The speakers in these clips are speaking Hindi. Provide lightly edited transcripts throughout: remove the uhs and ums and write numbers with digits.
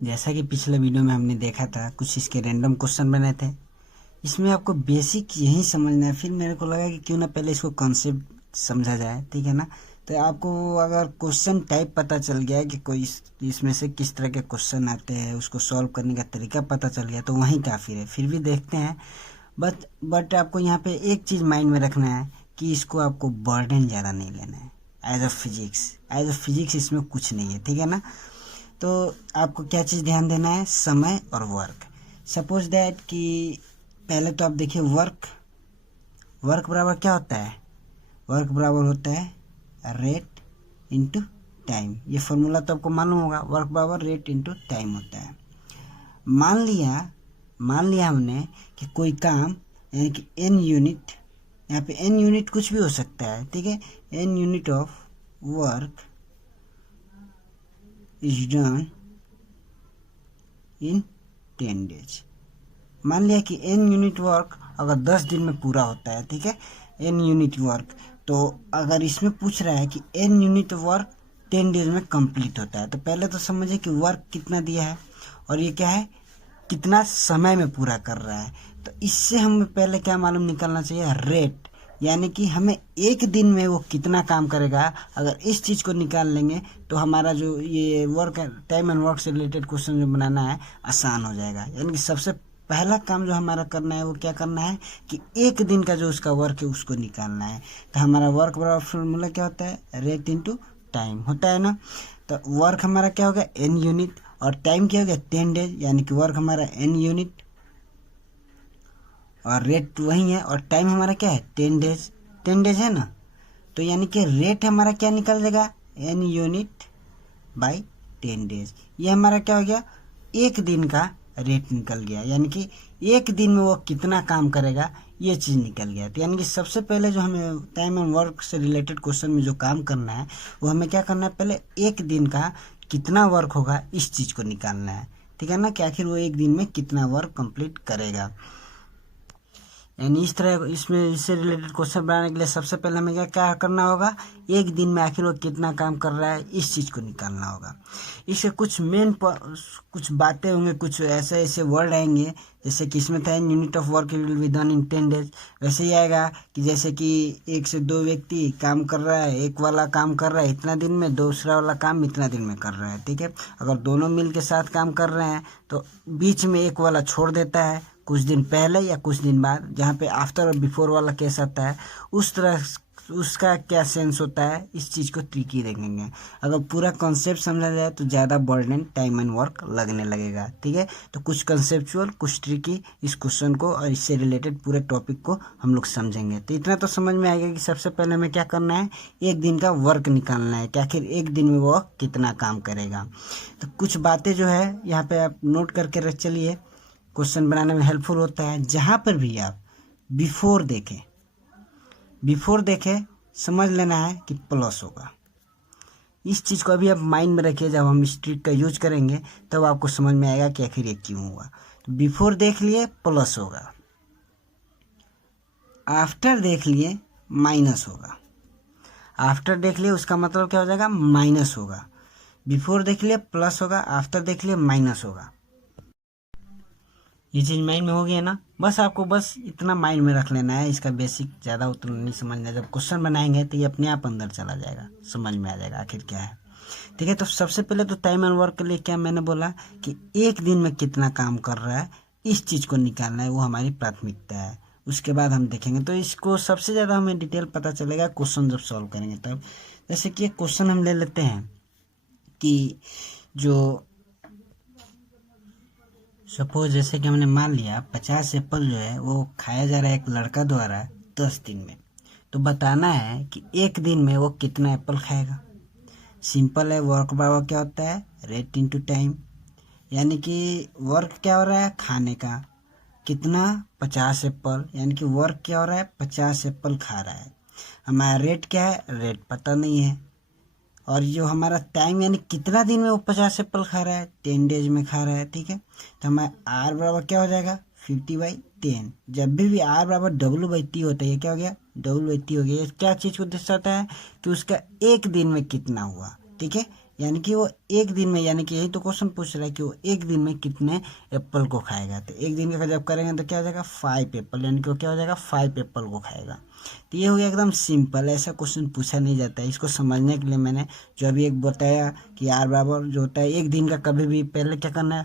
जैसा कि पिछले वीडियो में हमने देखा था, कुछ इसके रैंडम क्वेश्चन बने थे। इसमें आपको बेसिक यही समझना है। फिर मेरे को लगा कि क्यों ना पहले इसको कॉन्सेप्ट समझा जाए, ठीक है ना। तो आपको अगर क्वेश्चन टाइप पता चल गया कि कोई इसमें से किस तरह के क्वेश्चन आते हैं, उसको सॉल्व करने का तरीका पता चल गया तो वहीं काफ़ी है। फिर भी देखते हैं। बट आपको यहाँ पे एक चीज़ माइंड में रखना है कि इसको आपको बर्डन ज़्यादा नहीं लेना है। एज अ फिजिक्स इसमें कुछ नहीं है, ठीक है ना। तो आपको क्या चीज़ ध्यान देना है, समय और वर्क। सपोज दैट कि पहले तो आप देखिए वर्क बराबर क्या होता है। वर्क बराबर होता है रेट इंटू टाइम। ये फॉर्मूला तो आपको मालूम होगा, वर्क बराबर रेट इंटू टाइम होता है। मान लिया हमने कि कोई काम यानी कि एन यूनिट, यहाँ पे एन यूनिट कुछ भी हो सकता है, ठीक है। An unit of work is done in 10 days. मान लिया कि एन यूनिट वर्क अगर 10 दिन में पूरा होता है, ठीक है, एन यूनिट वर्क। तो अगर इसमें पूछ रहा है कि एन यूनिट वर्क 10 डेज में कंप्लीट होता है, तो पहले तो समझिए कि वर्क कितना दिया है और ये क्या है, कितना समय में पूरा कर रहा है। तो इससे हमें पहले क्या मालूम निकलना चाहिए, रेट, यानी कि हमें एक दिन में वो कितना काम करेगा। अगर इस चीज़ को निकाल लेंगे तो हमारा जो ये वर्क टाइम एंड वर्क से रिलेटेड क्वेश्चन जो बनाना है आसान हो जाएगा। यानी कि सबसे पहला काम जो हमारा करना है वो क्या करना है कि एक दिन का जो उसका वर्क है उसको निकालना है। तो हमारा वर्क बराबर फॉर्मूला क्या होता है, रेट इंटू टाइम होता है ना। तो वर्क हमारा क्या होगा, एन यूनिट, और टाइम क्या हो गया 10 डेज, यानी कि वर्क हमारा एन यूनिट और रेट वही है, और टाइम हमारा क्या है 10 डेज है ना। तो यानी कि रेट हमारा क्या निकल जाएगा, एन यूनिट बाई 10 डेज। ये हमारा क्या हो गया, एक दिन का रेट निकल गया, यानी कि एक दिन में वो कितना काम करेगा ये चीज़ निकल गया। तो यानी कि सबसे पहले जो हमें टाइम एंड वर्क से रिलेटेड क्वेश्चन में जो काम करना है वो हमें क्या करना है, पहले एक दिन का कितना वर्क होगा इस चीज़ को निकालना है, ठीक है ना, कि आखिर वो एक दिन में कितना वर्क कंप्लीट करेगा। यानी इस तरह इसमें इससे रिलेटेड क्वेश्चन बनाने के लिए सबसे पहले हमें क्या क्या करना होगा, एक दिन में आखिर वो कितना काम कर रहा है इस चीज़ को निकालना होगा। इसके कुछ कुछ बातें होंगे, कुछ ऐसे ऐसे वर्ड आएंगे, जैसे कि इसमें था unit of work will be done in 10 days. वैसे ही आएगा कि जैसे कि 1 से 2 व्यक्ति काम कर रहा है, एक वाला काम कर रहा है इतना दिन में, दूसरा वाला काम इतना दिन में कर रहा है, ठीक है। अगर दोनों मिल के साथ काम कर रहे हैं तो बीच में एक वाला छोड़ देता है कुछ दिन पहले या कुछ दिन बाद, जहाँ पे आफ्टर और बिफोर वाला केस आता है उस तरह उसका क्या सेंस होता है इस चीज़ को ट्रिकी देखेंगे। अगर पूरा कॉन्सेप्ट समझा जाए तो ज़्यादा बर्डन टाइम एंड वर्क लगने लगेगा, ठीक है। तो कुछ कंसेप्चुअल कुछ ट्रिकी इस क्वेश्चन को और इससे रिलेटेड पूरे टॉपिक को हम लोग समझेंगे। तो इतना तो समझ में आएगा कि सबसे पहले हमें क्या करना है, एक दिन का वर्क निकालना है कि आखिर एक दिन में वो कितना काम करेगा। तो कुछ बातें जो है यहाँ पे आप नोट करके रख चलिए, क्वेश्चन बनाने में हेल्पफुल होता है। जहाँ पर भी आप बिफोर देखें समझ लेना है कि प्लस होगा। इस चीज़ को अभी आप माइंड में रखिए, जब हम इस ट्रिक का यूज करेंगे तब आपको समझ में आएगा कि आखिर ये क्यों हुआ। तो बिफोर देख लिए प्लस होगा, आफ्टर देख लिए माइनस होगा, आफ्टर देख लिए उसका मतलब क्या हो जाएगा, माइनस होगा। बिफोर देख लिए प्लस होगा, आफ्टर देख लिए माइनस होगा। ये चीज़ माइंड में हो गया ना। बस आपको बस इतना माइंड में रख लेना है, इसका बेसिक ज़्यादा उतना नहीं समझना। जब क्वेश्चन बनाएंगे तो ये अपने आप अंदर चला जाएगा, समझ में आ जाएगा आखिर क्या है, ठीक है। तो सबसे पहले तो टाइम एंड वर्क के लिए क्या मैंने बोला कि एक दिन में कितना काम कर रहा है इस चीज़ को निकालना है, वो हमारी प्राथमिकता है। उसके बाद हम देखेंगे तो इसको सबसे ज़्यादा हमें डिटेल पता चलेगा क्वेश्चन जब सॉल्व करेंगे तब। जैसे कि एक क्वेश्चन हम ले लेते हैं कि जो सपोज जैसे कि हमने मान लिया 50 एप्पल जो है वो खाया जा रहा है एक लड़का द्वारा 10 दिन में। तो बताना है कि एक दिन में वो कितना एप्पल खाएगा। सिंपल है, वर्क बराबर क्या होता है, रेट इंटू टाइम। यानी कि वर्क क्या हो रहा है, खाने का कितना 50 एप्पल, यानी कि वर्क क्या हो रहा है 50 एप्पल खा रहा है। हमारा रेट क्या है, रेट पता नहीं है। और जो हमारा टाइम यानी कितना दिन में वो 50 एप्पल खा रहा है, 10 डेज में खा रहा है, ठीक है। तो हमारा आर बराबर क्या हो जाएगा 50/10। जब भी आर बराबर W/T होता है, ये क्या हो गया W/T हो गया। ये क्या चीज़ को दर्शाता है कि उसका एक दिन में कितना हुआ, ठीक है, यानी कि वो एक दिन में, यानी कि यही तो क्वेश्चन पूछ रहा है कि वो एक दिन में कितने एप्पल को खाएगा। तो एक दिन का जब करेंगे तो क्या हो जाएगा 5 एप्पल, यानी कि वो क्या हो जाएगा 5 एप्पल को खाएगा। तो ये हो गया एकदम सिंपल, ऐसा क्वेश्चन पूछा नहीं जाता है। इसको समझने के लिए मैंने जो अभी एक बताया कि R बराबर जो होता है एक दिन का, कभी भी पहले क्या करना है,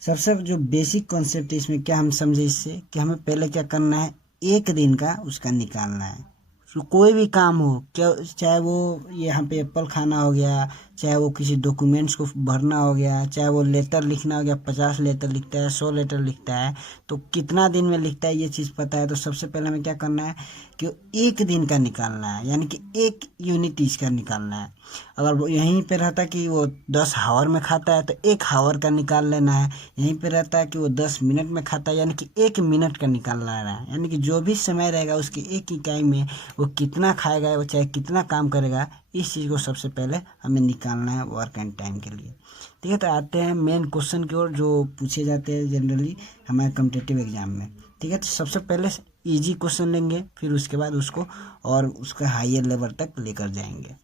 सबसे जो बेसिक कॉन्सेप्ट है इसमें क्या हम समझे इससे, कि हमें पहले क्या करना है, एक दिन का उसका निकालना है। तो कोई भी काम हो, क्या चाहे वो यहाँ पे एप्पल खाना हो गया, चाहे वो किसी डॉक्यूमेंट्स को भरना हो गया, चाहे वो लेटर लिखना हो गया, 50 लेटर लिखता है, 100 लेटर लिखता है, तो कितना दिन में लिखता है ये चीज़ पता है। तो सबसे पहले हमें क्या करना है कि एक दिन का निकालना है, यानी कि 1 यूनिट इसका निकालना है। अगर वो यहीं पे रहता कि वो 10 हावर में खाता है तो 1 हावर का निकाल लेना है। यहीं पे रहता है कि वो 10 मिनट में खाता है, यानी कि 1 मिनट का निकालना है। यानी कि जो भी समय रहेगा उसकी एक इकाई में वो कितना खाएगा, वो चाहे कितना काम करेगा, इस चीज़ को सबसे पहले हमें निकालना है वर्क एंड टाइम के लिए। ठीक है, तो आते हैं मेन क्वेश्चन की ओर जो पूछे जाते हैं जनरली हमारे कॉम्पिटिटिव एग्जाम में। ठीक है, तो सबसे पहले इजी क्वेश्चन लेंगे, फिर उसके बाद उसको और उसका हायर लेवल तक लेकर जाएंगे।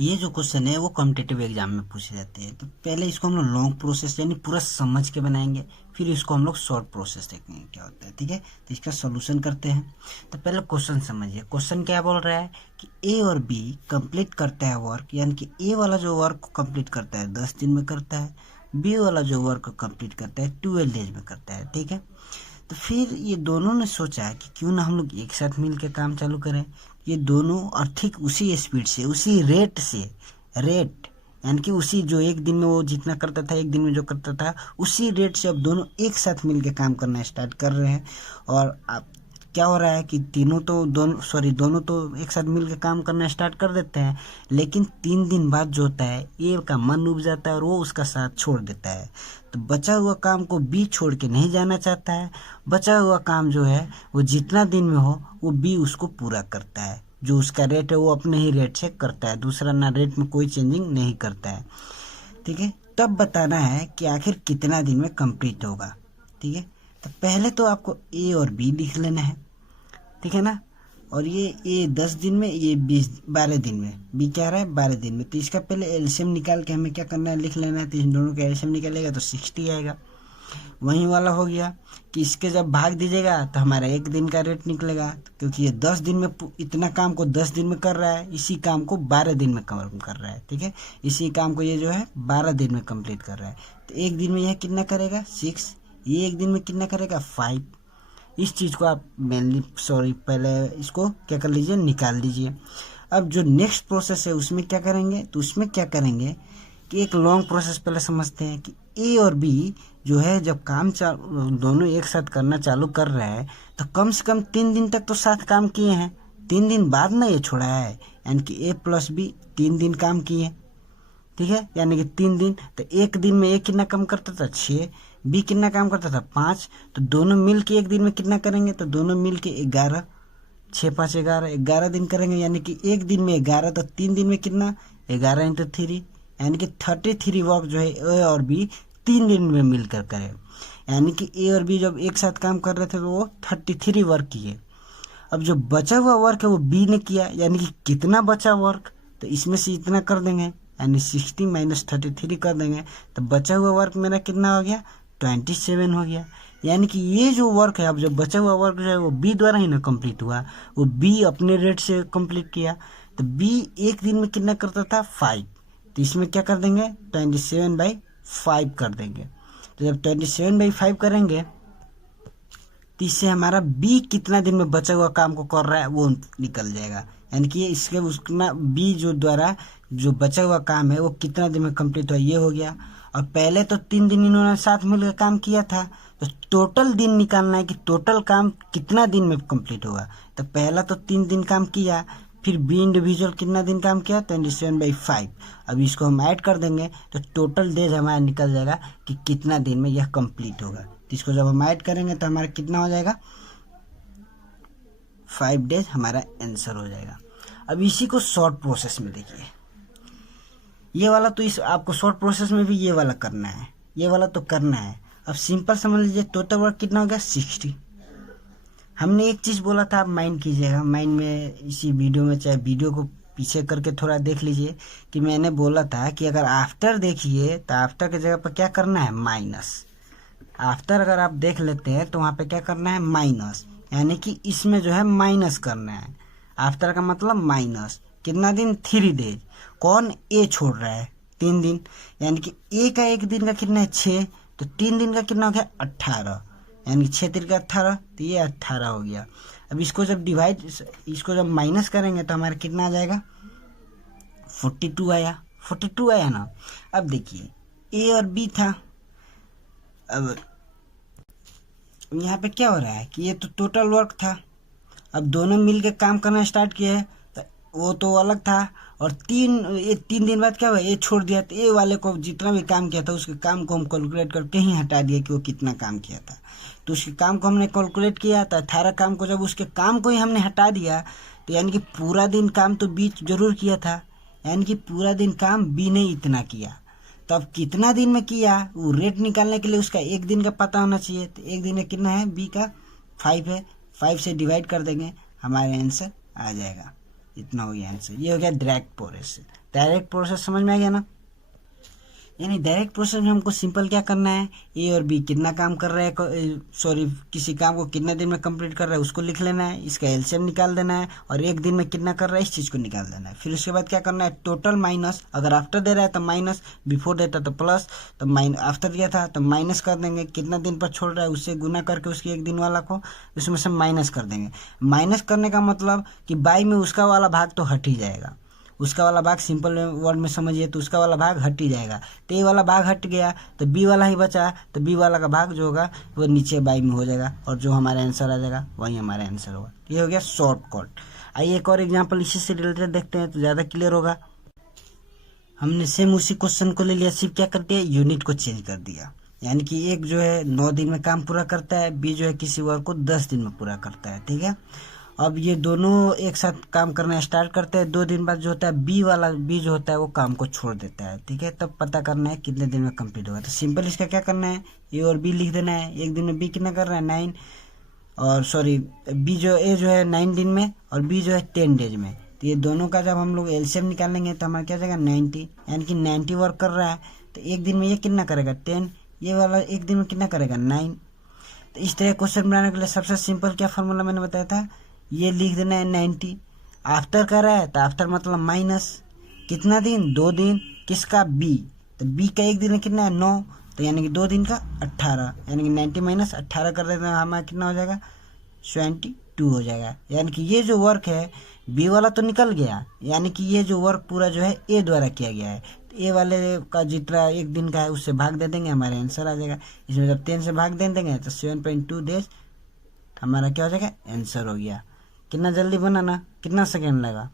ये जो क्वेश्चन है वो कॉम्पिटिटिव एग्जाम में पूछे जाते हैं। तो पहले इसको हम लोग लॉन्ग प्रोसेस यानी पूरा समझ के बनाएंगे, फिर इसको हम लोग शॉर्ट प्रोसेस देखेंगे क्या होता है। ठीक है, तो इसका सोल्यूशन करते हैं। तो पहले क्वेश्चन समझिए, क्वेश्चन क्या बोल रहा है कि ए और बी कंप्लीट करता है वर्क, यानी कि ए वाला जो वर्क को कंप्लीट करता है 10 दिन में करता है, बी वाला जो वर्क को कंप्लीट करता है 12 डेज में करता है। ठीक है, तो फिर ये दोनों ने सोचा कि क्यों ना हम लोग एक साथ मिल के काम चालू करें। ये दोनों और ठीक उसी स्पीड से, उसी रेट से, रेट यानी कि उसी जो एक दिन में वो जितना करता था, एक दिन में जो करता था उसी रेट से अब दोनों एक साथ मिल के काम करना स्टार्ट कर रहे हैं। और अब क्या हो रहा है कि दोनों तो एक साथ मिल के काम करना स्टार्ट कर देते हैं, लेकिन 3 दिन बाद जो होता है ए का मन उब जाता है और वो उसका साथ छोड़ देता है। तो बचा हुआ काम को बी छोड़ के नहीं जाना चाहता है। बचा हुआ काम जो है वो जितना दिन में हो वो बी उसको पूरा करता है। जो उसका रेट है वो अपने ही रेट से करता है, दूसरा ना रेट में कोई चेंजिंग नहीं करता है। ठीक है, तब बताना है कि आखिर कितना दिन में कंप्लीट होगा। ठीक है, तो पहले तो आपको ए और बी लिख लेना है। ठीक है ना, और ये 10 दिन में, ये 12 दिन में, बी क्या रहा है 12 दिन में। तो इसका पहले एलसीएम निकाल के हमें क्या करना है, लिख लेना है। तो इन दोनों का एलसीएम निकालेगा तो 60 आएगा। वही वाला हो गया कि इसके जब भाग दीजिएगा तो हमारा एक दिन का रेट निकलेगा, क्योंकि ये 10 दिन में इतना काम को 10 दिन में कर रहा है, इसी काम को 12 दिन में कर रहा है। ठीक है, इसी काम को ये जो है 12 दिन में कंप्लीट कर रहा है। तो एक दिन में यह कितना करेगा 6, ये एक दिन में कितना करेगा 5। इस चीज़ को आप पहले इसको क्या कर लीजिए, निकाल लीजिए। अब जो नेक्स्ट प्रोसेस है उसमें क्या करेंगे, तो उसमें क्या करेंगे कि एक लॉन्ग प्रोसेस पहले समझते हैं कि ए और बी जो है जब काम दोनों एक साथ करना चालू कर रहे हैं तो कम से कम 3 दिन तक तो साथ काम किए हैं। 3 दिन बाद ना ये छोड़ा है, यानी कि ए प्लस बी 3 दिन काम किए। ठीक है, यानी कि 3 दिन, तो एक दिन में ए कितना काम करता था 6, बी कितना काम करता था 5। तो दोनों मिल के एक दिन में कितना करेंगे, तो दोनों मिल के 11, 6 5 11 दिन करेंगे। यानी कि एक दिन में 11, तो 3 दिन में कितना 11 × 3, यानी कि 33 वर्क जो है ए और बी 3 दिन में मिलकर करें। यानी कि ए और बी जब एक साथ काम कर रहे थे तो वो 33 वर्क किए। अब जो बचा हुआ वर्क है वो बी ने किया, यानी कि कितना बचा वर्क, तो इसमें से इतना कर देंगे, यानी 60 - 33 कर देंगे। तो बचा हुआ वर्क मेरा कितना हो गया 27 हो गया। यानी कि ये जो वर्क है, अब जो बचा हुआ वर्क जो है वो बी द्वारा ही ना कंप्लीट हुआ, वो बी अपने रेट से कंप्लीट किया। तो बी एक दिन में कितना करता था 5, तो इसमें क्या कर देंगे 27/5 कर देंगे। तो जब 27/5 करेंगे तो इससे हमारा बी कितना दिन में बचा हुआ काम को कर रहा है वो निकल जाएगा। यानी कि इसके उसका बी जो द्वारा जो बचा हुआ काम है वो कितना दिन में कंप्लीट हुआ, ये हो गया। और पहले तो 3 दिन इन्होंने साथ मिलकर काम किया था, तो टोटल दिन निकालना है कि टोटल काम कितना दिन में कंप्लीट होगा। तो पहला तो 3 दिन काम किया, फिर बी इंडिविजुअल कितना दिन काम किया 27/5। अब इसको हम ऐड कर देंगे तो टोटल डेज हमारा निकल जाएगा कि कितना दिन में यह कंप्लीट होगा। तो इसको जब हम ऐड करेंगे तो हमारा कितना हो जाएगा 5 डेज हमारा आंसर हो जाएगा। अब इसी को शॉर्ट प्रोसेस में देखिए, ये वाला तो इस आपको शॉर्ट प्रोसेस में भी ये वाला करना है, ये वाला तो करना है। अब सिंपल समझ लीजिए, टोटल वर्क कितना हो गया 60। हमने एक चीज़ बोला था, आप माइंड कीजिएगा, माइंड में इसी वीडियो में चाहे वीडियो को पीछे करके थोड़ा देख लीजिए कि मैंने बोला था कि अगर आफ्टर देखिए तो आफ्टर की जगह पर क्या करना है, माइनस। आफ्टर अगर आप देख लेते हैं तो वहाँ पे क्या करना है, माइनस, यानी कि इसमें जो है माइनस करना है। आफ्टर का मतलब माइनस। कितना दिन, 3 डेज। कौन, ए छोड़ रहा है 3 दिन, यानी कि ए का 1 दिन का कितना है, 6, तो 3 दिन का कितना हो गया, 18, यानी 6 3 का 18, तो ये 18 हो गया। अब इसको जब डिवाइड, इसको जब माइनस करेंगे तो हमारा कितना आ जाएगा, 42 आया। 42 आया ना। अब देखिए ए और बी था। अब यहाँ पे क्या हो रहा है कि ये तो टोटल वर्क था। अब दोनों मिल के काम करना स्टार्ट किए हैं, तो वो तो अलग था। और 3 दिन बाद क्या हुआ, ये छोड़ दिया, तो ये वाले को जितना भी काम किया था उसके काम को हम कैलकुलेट करके ही हटा दिया कि वो कितना काम किया था। तो उसके काम को हमने कैलकुलेट किया, तो 18 काम को जब उसके काम को ही हमने हटा दिया, तो यानी कि पूरा दिन काम तो बी जरूर किया था, यानी कि पूरा दिन काम बी ने इतना किया। तो अब कितना दिन में किया, वो रेट निकालने के लिए उसका 1 दिन का पता होना चाहिए। तो 1 दिन का कितना है, बी का 5 है, 5 से डिवाइड कर देंगे, हमारे आंसर आ जाएगा। इतना हो गया आंसर। ये हो गया डायरेक्ट प्रोसेस। डायरेक्ट प्रोसेस समझ में आ गया ना। यानी डायरेक्ट प्रोसेस में हमको सिंपल क्या करना है, ए और बी कितना काम कर रहा है, सॉरी किसी काम को कितने दिन में कंप्लीट कर रहा है उसको लिख लेना है, इसका एलसीएम निकाल देना है, और 1 दिन में कितना कर रहा है इस चीज़ को निकाल देना है। फिर उसके बाद क्या करना है, टोटल माइनस, अगर आफ्टर दे रहा है तो माइनस, बिफोर देता तो प्लस, तो आफ्टर दिया था तो माइनस कर देंगे, कितना दिन पर छोड़ रहा है उससे गुना करके उसके 1 दिन वाला को उसमें से माइनस कर देंगे। माइनस करने का मतलब कि बाई में उसका वाला भाग तो हट ही जाएगा, उसका वाला भाग सिंपल वर्ड में समझिए तो उसका वाला भाग हट ही जाएगा। तो ये वाला भाग हट गया तो बी वाला ही बचा, तो बी वाला का भाग जो होगा वो नीचे बाई में हो जाएगा, और जो हमारा आंसर आ जाएगा वही हमारा आंसर होगा। ये हो गया शॉर्टकट। आइए एक और एग्जांपल इसी से रिलेटेड देखते हैं तो ज़्यादा क्लियर होगा। हमने सेम उसी क्वेश्चन को ले लिया, सिर्फ क्या कर दिया, यूनिट को चेंज कर दिया। यानी कि एक जो है 9 दिन में काम पूरा करता है, बी जो है किसी वर्क को 10 दिन में पूरा करता है, ठीक है। अब ये दोनों एक साथ काम करना स्टार्ट करते हैं, 2 दिन बाद जो होता है बी जो होता है वो काम को छोड़ देता है, ठीक है। तब पता करना है कितने दिन में कंप्लीट होगा। तो सिंपल इसका क्या करना है, ए और बी लिख देना है। 1 दिन में बी कितना कर रहा है, 9, और सॉरी बी जो ए जो है 9 दिन में और बी जो है 10 डेज में। तो ये दोनों का जब हम लोग एलसीएम निकालेंगे तो हमारा क्या जाएगा, 90, यानी कि 90 वर्क कर रहा है। तो 1 दिन में ये कितना करेगा, 10, ये वाला 1 दिन में कितना करेगा, 9। तो इस तरह क्वेश्चन बनाने के लिए सबसे सिंपल क्या फॉर्मूला मैंने बताया था, ये लिख देना है 90। आफ्टर कर रहा है तो आफ्टर मतलब माइनस, कितना दिन, 2 दिन, किसका, बी, तो बी का 1 दिन में कितना है, 9, तो यानी कि 2 दिन का 18, यानी कि 90 माइनस 18 कर देते हैं, हमारा कितना हो जाएगा, 72 हो जाएगा। यानी कि ये जो वर्क है बी वाला तो निकल गया, यानी कि ये जो वर्क पूरा जो है ए द्वारा किया गया है। तो ए वाले का जितना 1 दिन का है उससे भाग दे देंगे, हमारे आंसर आ जाएगा। इसमें जब 10 से भाग दे देंगे तो 7.2 डेज हमारा क्या हो जाएगा, आंसर हो गया। कितना जल्दी बनाना, कितना सेकेंड लगा।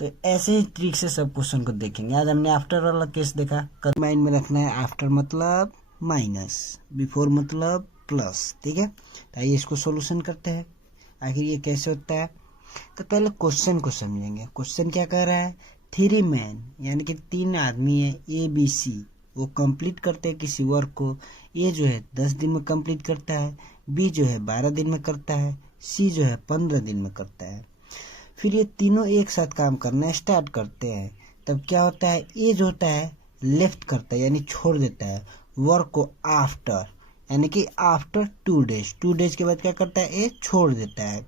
तो ऐसे ही ट्रिक से सब क्वेश्चन को देखेंगे। आज हमने आफ्टर वाला केस देखा, कल माइंड में रखना है आफ्टर मतलब माइनस, बिफोर मतलब प्लस, ठीक है। तो आइए इसको सॉल्यूशन करते हैं, आखिर ये कैसे होता है। तो पहले क्वेश्चन को समझेंगे। क्वेश्चन क्या कह रहा है, 3 मैन यानी कि 3 आदमी है ए बी सी, वो कंप्लीट करते हैं किसी वर्क को। ए जो है 10 दिन में कंप्लीट करता है, बी जो है 12 दिन में करता है, सी जो है 15 दिन में करता है। फिर ये तीनों एक साथ काम करना स्टार्ट करते हैं। तब क्या होता है, ए जो होता है लेफ्ट करता है यानी छोड़ देता है वर्क को आफ्टर, यानी कि आफ्टर 2 डेज। 2 डेज के बाद क्या करता है, ए छोड़ देता है।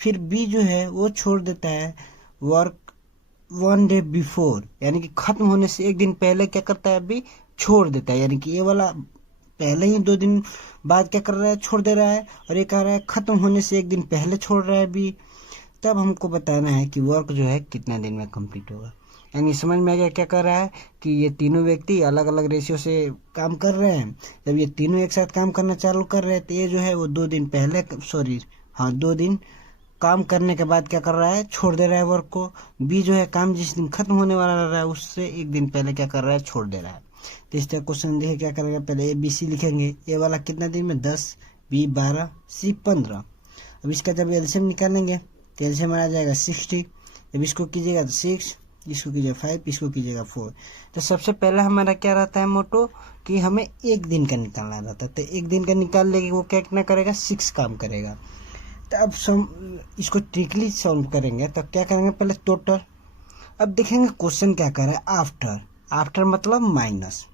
फिर बी जो है वो छोड़ देता है वर्क 1 डे बिफोर, यानी कि खत्म होने से 1 दिन पहले क्या करता है, बी छोड़ देता है। यानी कि ये वाला पहले ही 2 दिन बाद क्या कर रहा है, छोड़ दे रहा है, और ये कह रहा है खत्म होने से 1 दिन पहले छोड़ रहा है बी। तब हमको बताना है कि वर्क जो है कितना दिन में कंप्लीट होगा। यानी समझ में आ गया क्या कर रहा है कि ये तीनों व्यक्ति अलग अलग रेशियो से काम कर रहे हैं। जब ये तीनों एक साथ काम करना चालू कर रहे हैं तो ये जो है वो 2 दिन पहले, सॉरी हाँ 2 दिन काम करने के बाद क्या कर रहा है, छोड़ दे रहा है वर्क को। बी जो है काम जिस दिन खत्म होने वाला रह रहा है उससे 1 दिन पहले क्या कर रहा है, छोड़ दे रहा है। तो इस तरह क्वेश्चन लिखे क्या करेंगे, पहले ए बी सी लिखेंगे। ए वाला कितना दिन में 10, बी 12, सी 15। अब इसका जब एलसीएम निकालेंगे तो एलसीएम आ जाएगा 60। जब इसको कीजिएगा तो 6, इसको कीजिएगा 5, इसको कीजिएगा 4। तो सबसे पहले हमारा क्या रहता है मोटो कि हमें 1 दिन का निकालना रहता है। तो 1 दिन का निकाल लेंगे, वो क्या कितना करेगा, 6 काम करेगा। तो अब इसको ट्रिकली सॉल्व करेंगे तो क्या करेंगे, पहले टोटल। अब देखेंगे क्वेश्चन क्या कर रहा है, आफ्टर। आफ्टर मतलब माइनस,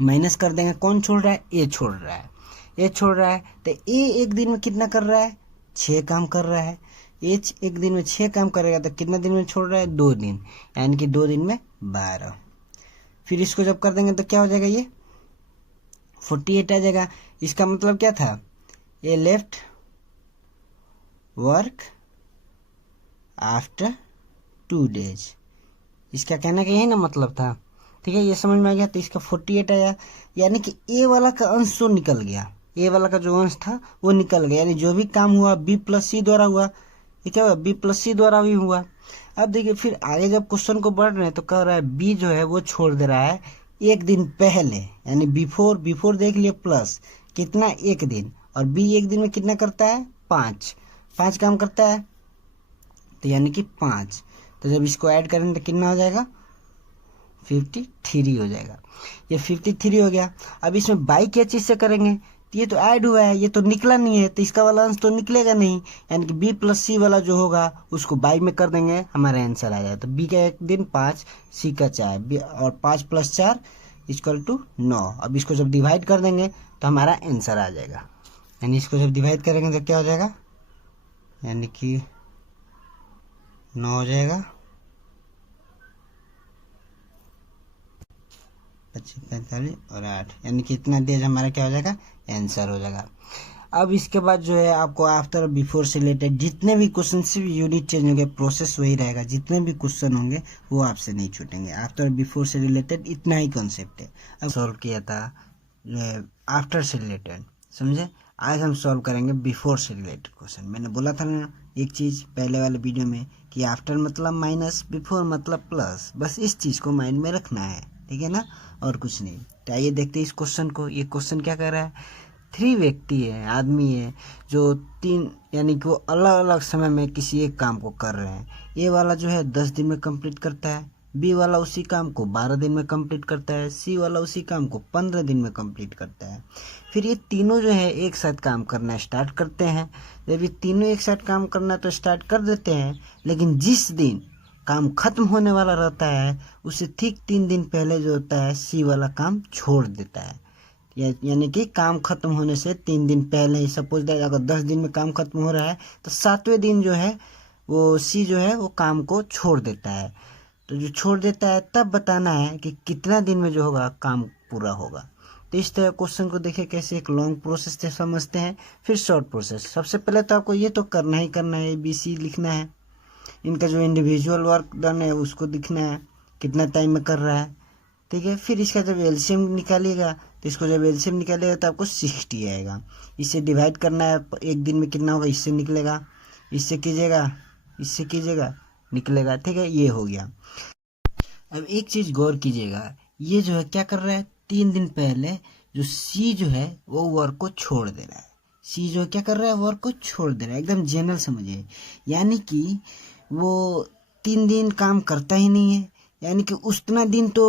माइनस कर देंगे। कौन छोड़ रहा है, ए छोड़ रहा है, ए छोड़ रहा है। तो ए एक दिन में कितना कर रहा है, 6 काम कर रहा है। ए एक दिन में 6 काम करेगा तो कितना दिन में छोड़ रहा है, 2 दिन, यानी कि 2 दिन में 12। फिर इसको जब कर देंगे तो क्या हो जाएगा, ये 48 आ जाएगा। इसका मतलब क्या था, ए लेफ्ट वर्क आफ्टर 2 डेज। इसका कहने का यही ना मतलब था, ठीक है, ये समझ में आ गया। तो इसका 48 आया, यानी कि ए वाला का अंश तो निकल गया, ए वाला का जो अंश था वो निकल गया, यानी जो भी काम हुआ बी प्लस सी द्वारा हुआ। ये क्या हुआ, बी प्लस सी द्वारा भी हुआ। अब देखिए फिर आगे जब क्वेश्चन को बढ़ रहे हैं तो कह रहा है बी जो है वो छोड़ दे रहा है एक दिन पहले, यानी बिफोर, बिफोर देख लिए प्लस कितना, एक दिन, और बी एक दिन में कितना करता है, 5 काम करता है, तो यानी कि 5। तो जब इसको ऐड करेंगे तो कितना हो जाएगा, 53 हो जाएगा। ये 53 हो गया। अब इसमें बाई क्या चीज़ से करेंगे, तो ये तो ऐड हुआ है, ये तो निकला नहीं है, तो इसका वाला अंश तो निकलेगा नहीं, यानी कि बी प्लस सी वाला जो होगा उसको बाई में कर देंगे, हमारा आंसर आ जाएगा। तो बी का एक दिन 5, सी का 4, और 5 + 4 = 9। अब इसको जब डिवाइड कर देंगे तो हमारा आंसर आ जाएगा, यानी इसको जब डिवाइड करेंगे तो क्या हो जाएगा, यानी कि 9 हो जाएगा, 25, 45 और 8, यानी कि इतना डेज हमारा क्या हो जाएगा, आंसर हो जाएगा। अब इसके बाद जो है आपको आफ्टर और बिफोर से रिलेटेड जितने भी क्वेश्चन, सिर्फ यूनिट चेंज होंगे, प्रोसेस वही रहेगा, जितने भी क्वेश्चन होंगे वो आपसे नहीं छूटेंगे। आफ्टर और बिफोर से रिलेटेड इतना ही कॉन्सेप्ट है। अब सॉल्व किया था आफ्टर से रिलेटेड, समझे। आज हम सॉल्व करेंगे बिफोर से रिलेटेड क्वेश्चन। मैंने बोला था ना एक चीज़ पहले वाले वीडियो में कि आफ्टर मतलब माइनस, बिफोर मतलब प्लस, बस इस चीज़ को माइंड में रखना है, ठीक है ना, और कुछ नहीं। तो आइए देखते हैं इस क्वेश्चन को। ये क्वेश्चन क्या कर रहा है, 3 व्यक्ति है, आदमी है, जो 3 यानी कि वो अलग अलग समय में किसी एक काम को कर रहे हैं। ए वाला जो है 10 दिन में कंप्लीट करता है, बी वाला उसी काम को 12 दिन में कंप्लीट करता है, सी वाला उसी काम को 15 दिन में कंप्लीट करता है। फिर ये तीनों जो है एक साथ काम करना स्टार्ट करते हैं। जब ये तीनों एक साथ काम करना तो स्टार्ट कर देते हैं, लेकिन जिस दिन काम खत्म होने वाला रहता है उससे ठीक 3 दिन पहले जो होता है सी वाला काम छोड़ देता है, यानी कि काम खत्म होने से 3 दिन पहले ही, सपोज दैट अगर 10 दिन में काम खत्म हो रहा है तो 7वें दिन जो है वो सी जो है वो काम को छोड़ देता है। तो जो छोड़ देता है तब बताना है कि कितना दिन में जो होगा काम पूरा होगा। तो इस तरह क्वेश्चन को देखिए कैसे, एक लॉन्ग प्रोसेस से समझते हैं, फिर शॉर्ट प्रोसेस। सबसे पहले तो आपको ये तो करना ही करना है, ABC लिखना है, इनका जो इंडिविजुअल वर्क डन है उसको दिखना है कितना टाइम में कर रहा है, ठीक है। फिर इसका जब एलसीएम निकालिएगा तो इसको जब एलसीएम निकालिएगा तो आपको 60 आएगा। इससे डिवाइड करना है, एक दिन में कितना होगा, इससे निकलेगा, इससे कीजिएगा, इससे कीजिएगा, निकलेगा, ठीक है। ये हो गया। अब एक चीज़ गौर कीजिएगा, ये जो है क्या कर रहा है, 3 दिन पहले जो सी जो है वो वर्क को छोड़ दे रहा है। सी जो क्या कर रहा है, वर्क को छोड़ दे रहा है, एकदम जनरल समझिए, यानी कि वो 3 दिन काम करता ही नहीं है, यानी कि उतना दिन तो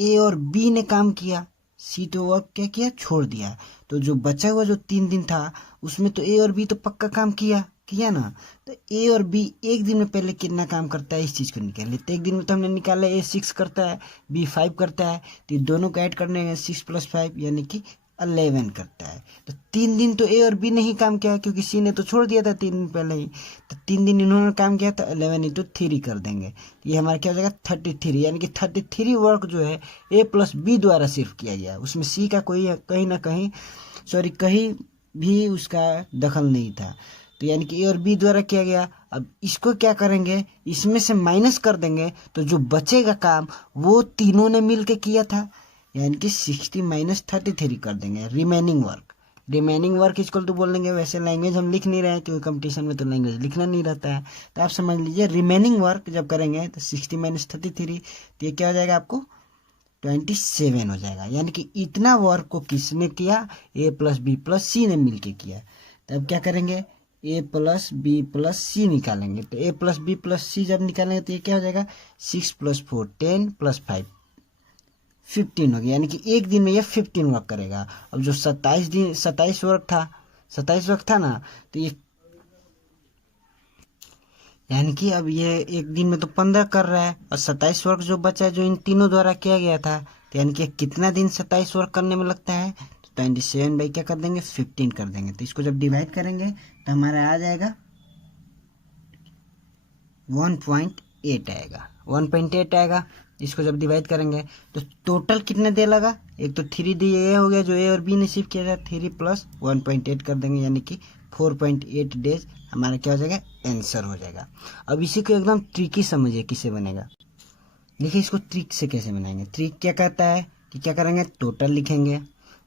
ए और बी ने काम किया, सी तो वर्क क्या किया, छोड़ दिया। तो जो बचा हुआ जो 3 दिन था उसमें तो ए और बी तो पक्का काम किया ना। तो ए और बी एक दिन में पहले कितना काम करता है इस चीज़ को निकाल लेते। एक दिन में तो हमने निकाला, ए 6 करता है, बी 5 करता है, तो दोनों को ऐड करने में 6 + 5 यानी कि 11 करता है। तो 3 दिन तो ए और बी ने ही काम किया क्योंकि सी ने तो छोड़ दिया था 3 दिन पहले ही। तो 3 दिन इन्होंने काम किया तो 11 × 3 कर देंगे, ये हमारा क्या हो जाएगा, 33, यानी कि 33 वर्क जो है ए + बी द्वारा सिर्फ किया गया, उसमें सी का कोई कहीं ना कहीं कहीं भी उसका दखल नहीं था। तो यानी कि ए और बी द्वारा किया गया। अब इसको क्या करेंगे, इसमें से माइनस कर देंगे तो जो बचेगा काम वो तीनों ने मिल के किया था, यानी कि 60 - 33 कर देंगे। रिमेनिंग वर्क इक्वल टू बोल देंगे, वैसे लैंग्वेज हम लिख नहीं रहे हैं क्योंकि कंपटीशन में तो लैंग्वेज लिखना नहीं रहता है। तो आप समझ लीजिए रिमेनिंग वर्क जब करेंगे तो 60 - 33, तो ये क्या हो जाएगा आपको 27 हो जाएगा। यानी कि इतना वर्क को किसने किया, ए + बी + सी ने मिलके किया। तब क्या करेंगे, ए + बी + सी निकालेंगे। तो ए + बी + सी जब निकालेंगे तो ये क्या हो जाएगा, 6 + 4 10 + 5 15 हो गया, यानी कि एक दिन में ये 15 वर्क करेगा। अब जो 27 वर्क था ना, तो यानी कि अब ये एक दिन में तो 15 कर रहा है और 27 वर्क जो बचा है जो इन तीनों द्वारा किया गया था, तो यानी कि कितना दिन 27 वर्क करने में लगता है, तो 27 बाई क्या कर देंगे 15 कर देंगे। तो इसको जब डिवाइड करेंगे तो हमारा आ जाएगा 1.8 आएगा, 1.8 आएगा। इसको जब डिवाइड करेंगे तो टोटल कितने दे लगा, एक तो 3 दिए हो गया जो ए और बी ने शिफ्ट किया था, 3 प्लस 1.8 कर देंगे यानी कि 4.8 डेज हमारा क्या हो जाएगा आंसर हो जाएगा। अब इसी को एकदम ट्रिकी समझिए किसे बनेगा। देखिए इसको ट्रिक से कैसे बनाएंगे। ट्रिक क्या कहता है कि क्या करेंगे टोटल लिखेंगे,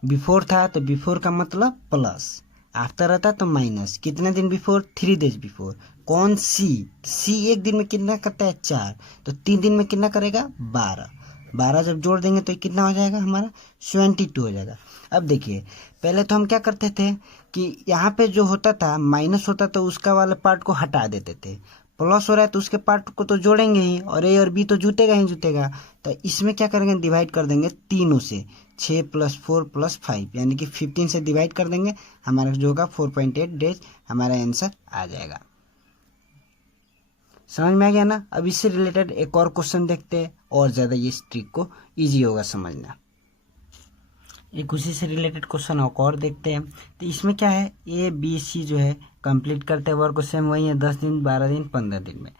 बिफोर था तो बिफोर का मतलब प्लस, आफ्टर रहता तो माइनस, कितने दिन बिफोर 3 डेज बिफोर, कौन सी एक दिन में कितना करता है 4, तो 3 दिन में कितना करेगा 12, 12 जब जोड़ देंगे तो कितना हो जाएगा हमारा 72 हो जाएगा। अब देखिए पहले तो हम क्या करते थे कि यहाँ पे जो होता था माइनस होता तो उसका वाले पार्ट को हटा देते थे, प्लस हो रहा है तो उसके पार्ट को तो जोड़ेंगे ही और ए और बी तो जुटेगा ही जुटेगा। तो इसमें क्या करेंगे डिवाइड कर देंगे तीनों से, 6 + 4 + 5 यानी कि 15 से डिवाइड कर देंगे, हमारा जो होगा 4.8 डेज हमारा आंसर आ जाएगा। समझ में आ गया ना। अब इससे रिलेटेड एक और क्वेश्चन देखते हैं और ज़्यादा ये इस ट्रिक को ईजी होगा समझना। एक उसी से रिलेटेड क्वेश्चन और देखते हैं। तो इसमें क्या है ए बी सी जो है कंप्लीट करते हैं वर्क को, सेम वही है 10 दिन 12 दिन 15 दिन में।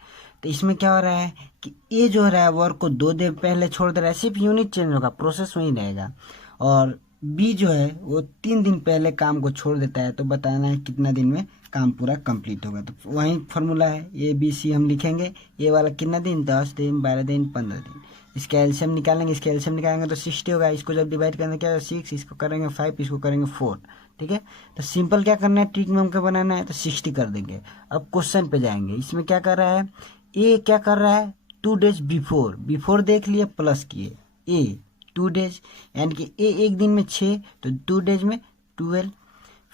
तो इसमें क्या हो रहा है कि ए जो हो रहा है वर्क को 2 दिन पहले छोड़ दे रहा है, सिर्फ यूनिट चेंज होगा, प्रोसेस वही रहेगा। और बी जो है वो 3 दिन पहले काम को छोड़ देता है, तो बताना है कितना दिन में काम पूरा कंप्लीट होगा। तो वही फॉर्मूला है ए बी सी हम लिखेंगे, ए वाला कितना दिन 10 दिन 12 दिन 15 दिन, इसका एलसीएम निकालेंगे, इसका एलसीएम निकालेंगे तो 60 होगा। इसको जब डिवाइड करेंगे क्या 6, इसको करेंगे 5, इसको करेंगे 4, ठीक है। तो सिंपल क्या करना है ट्रिक में हमको बनाना है तो 60 कर देंगे। अब क्वेश्चन पे जाएंगे, इसमें क्या कर रहा है ए क्या कर रहा है 2 डेज बिफोर देख लिए प्लस किए ए 2 डेज यानी कि ए एक दिन में 6 तो 2 डेज में 12।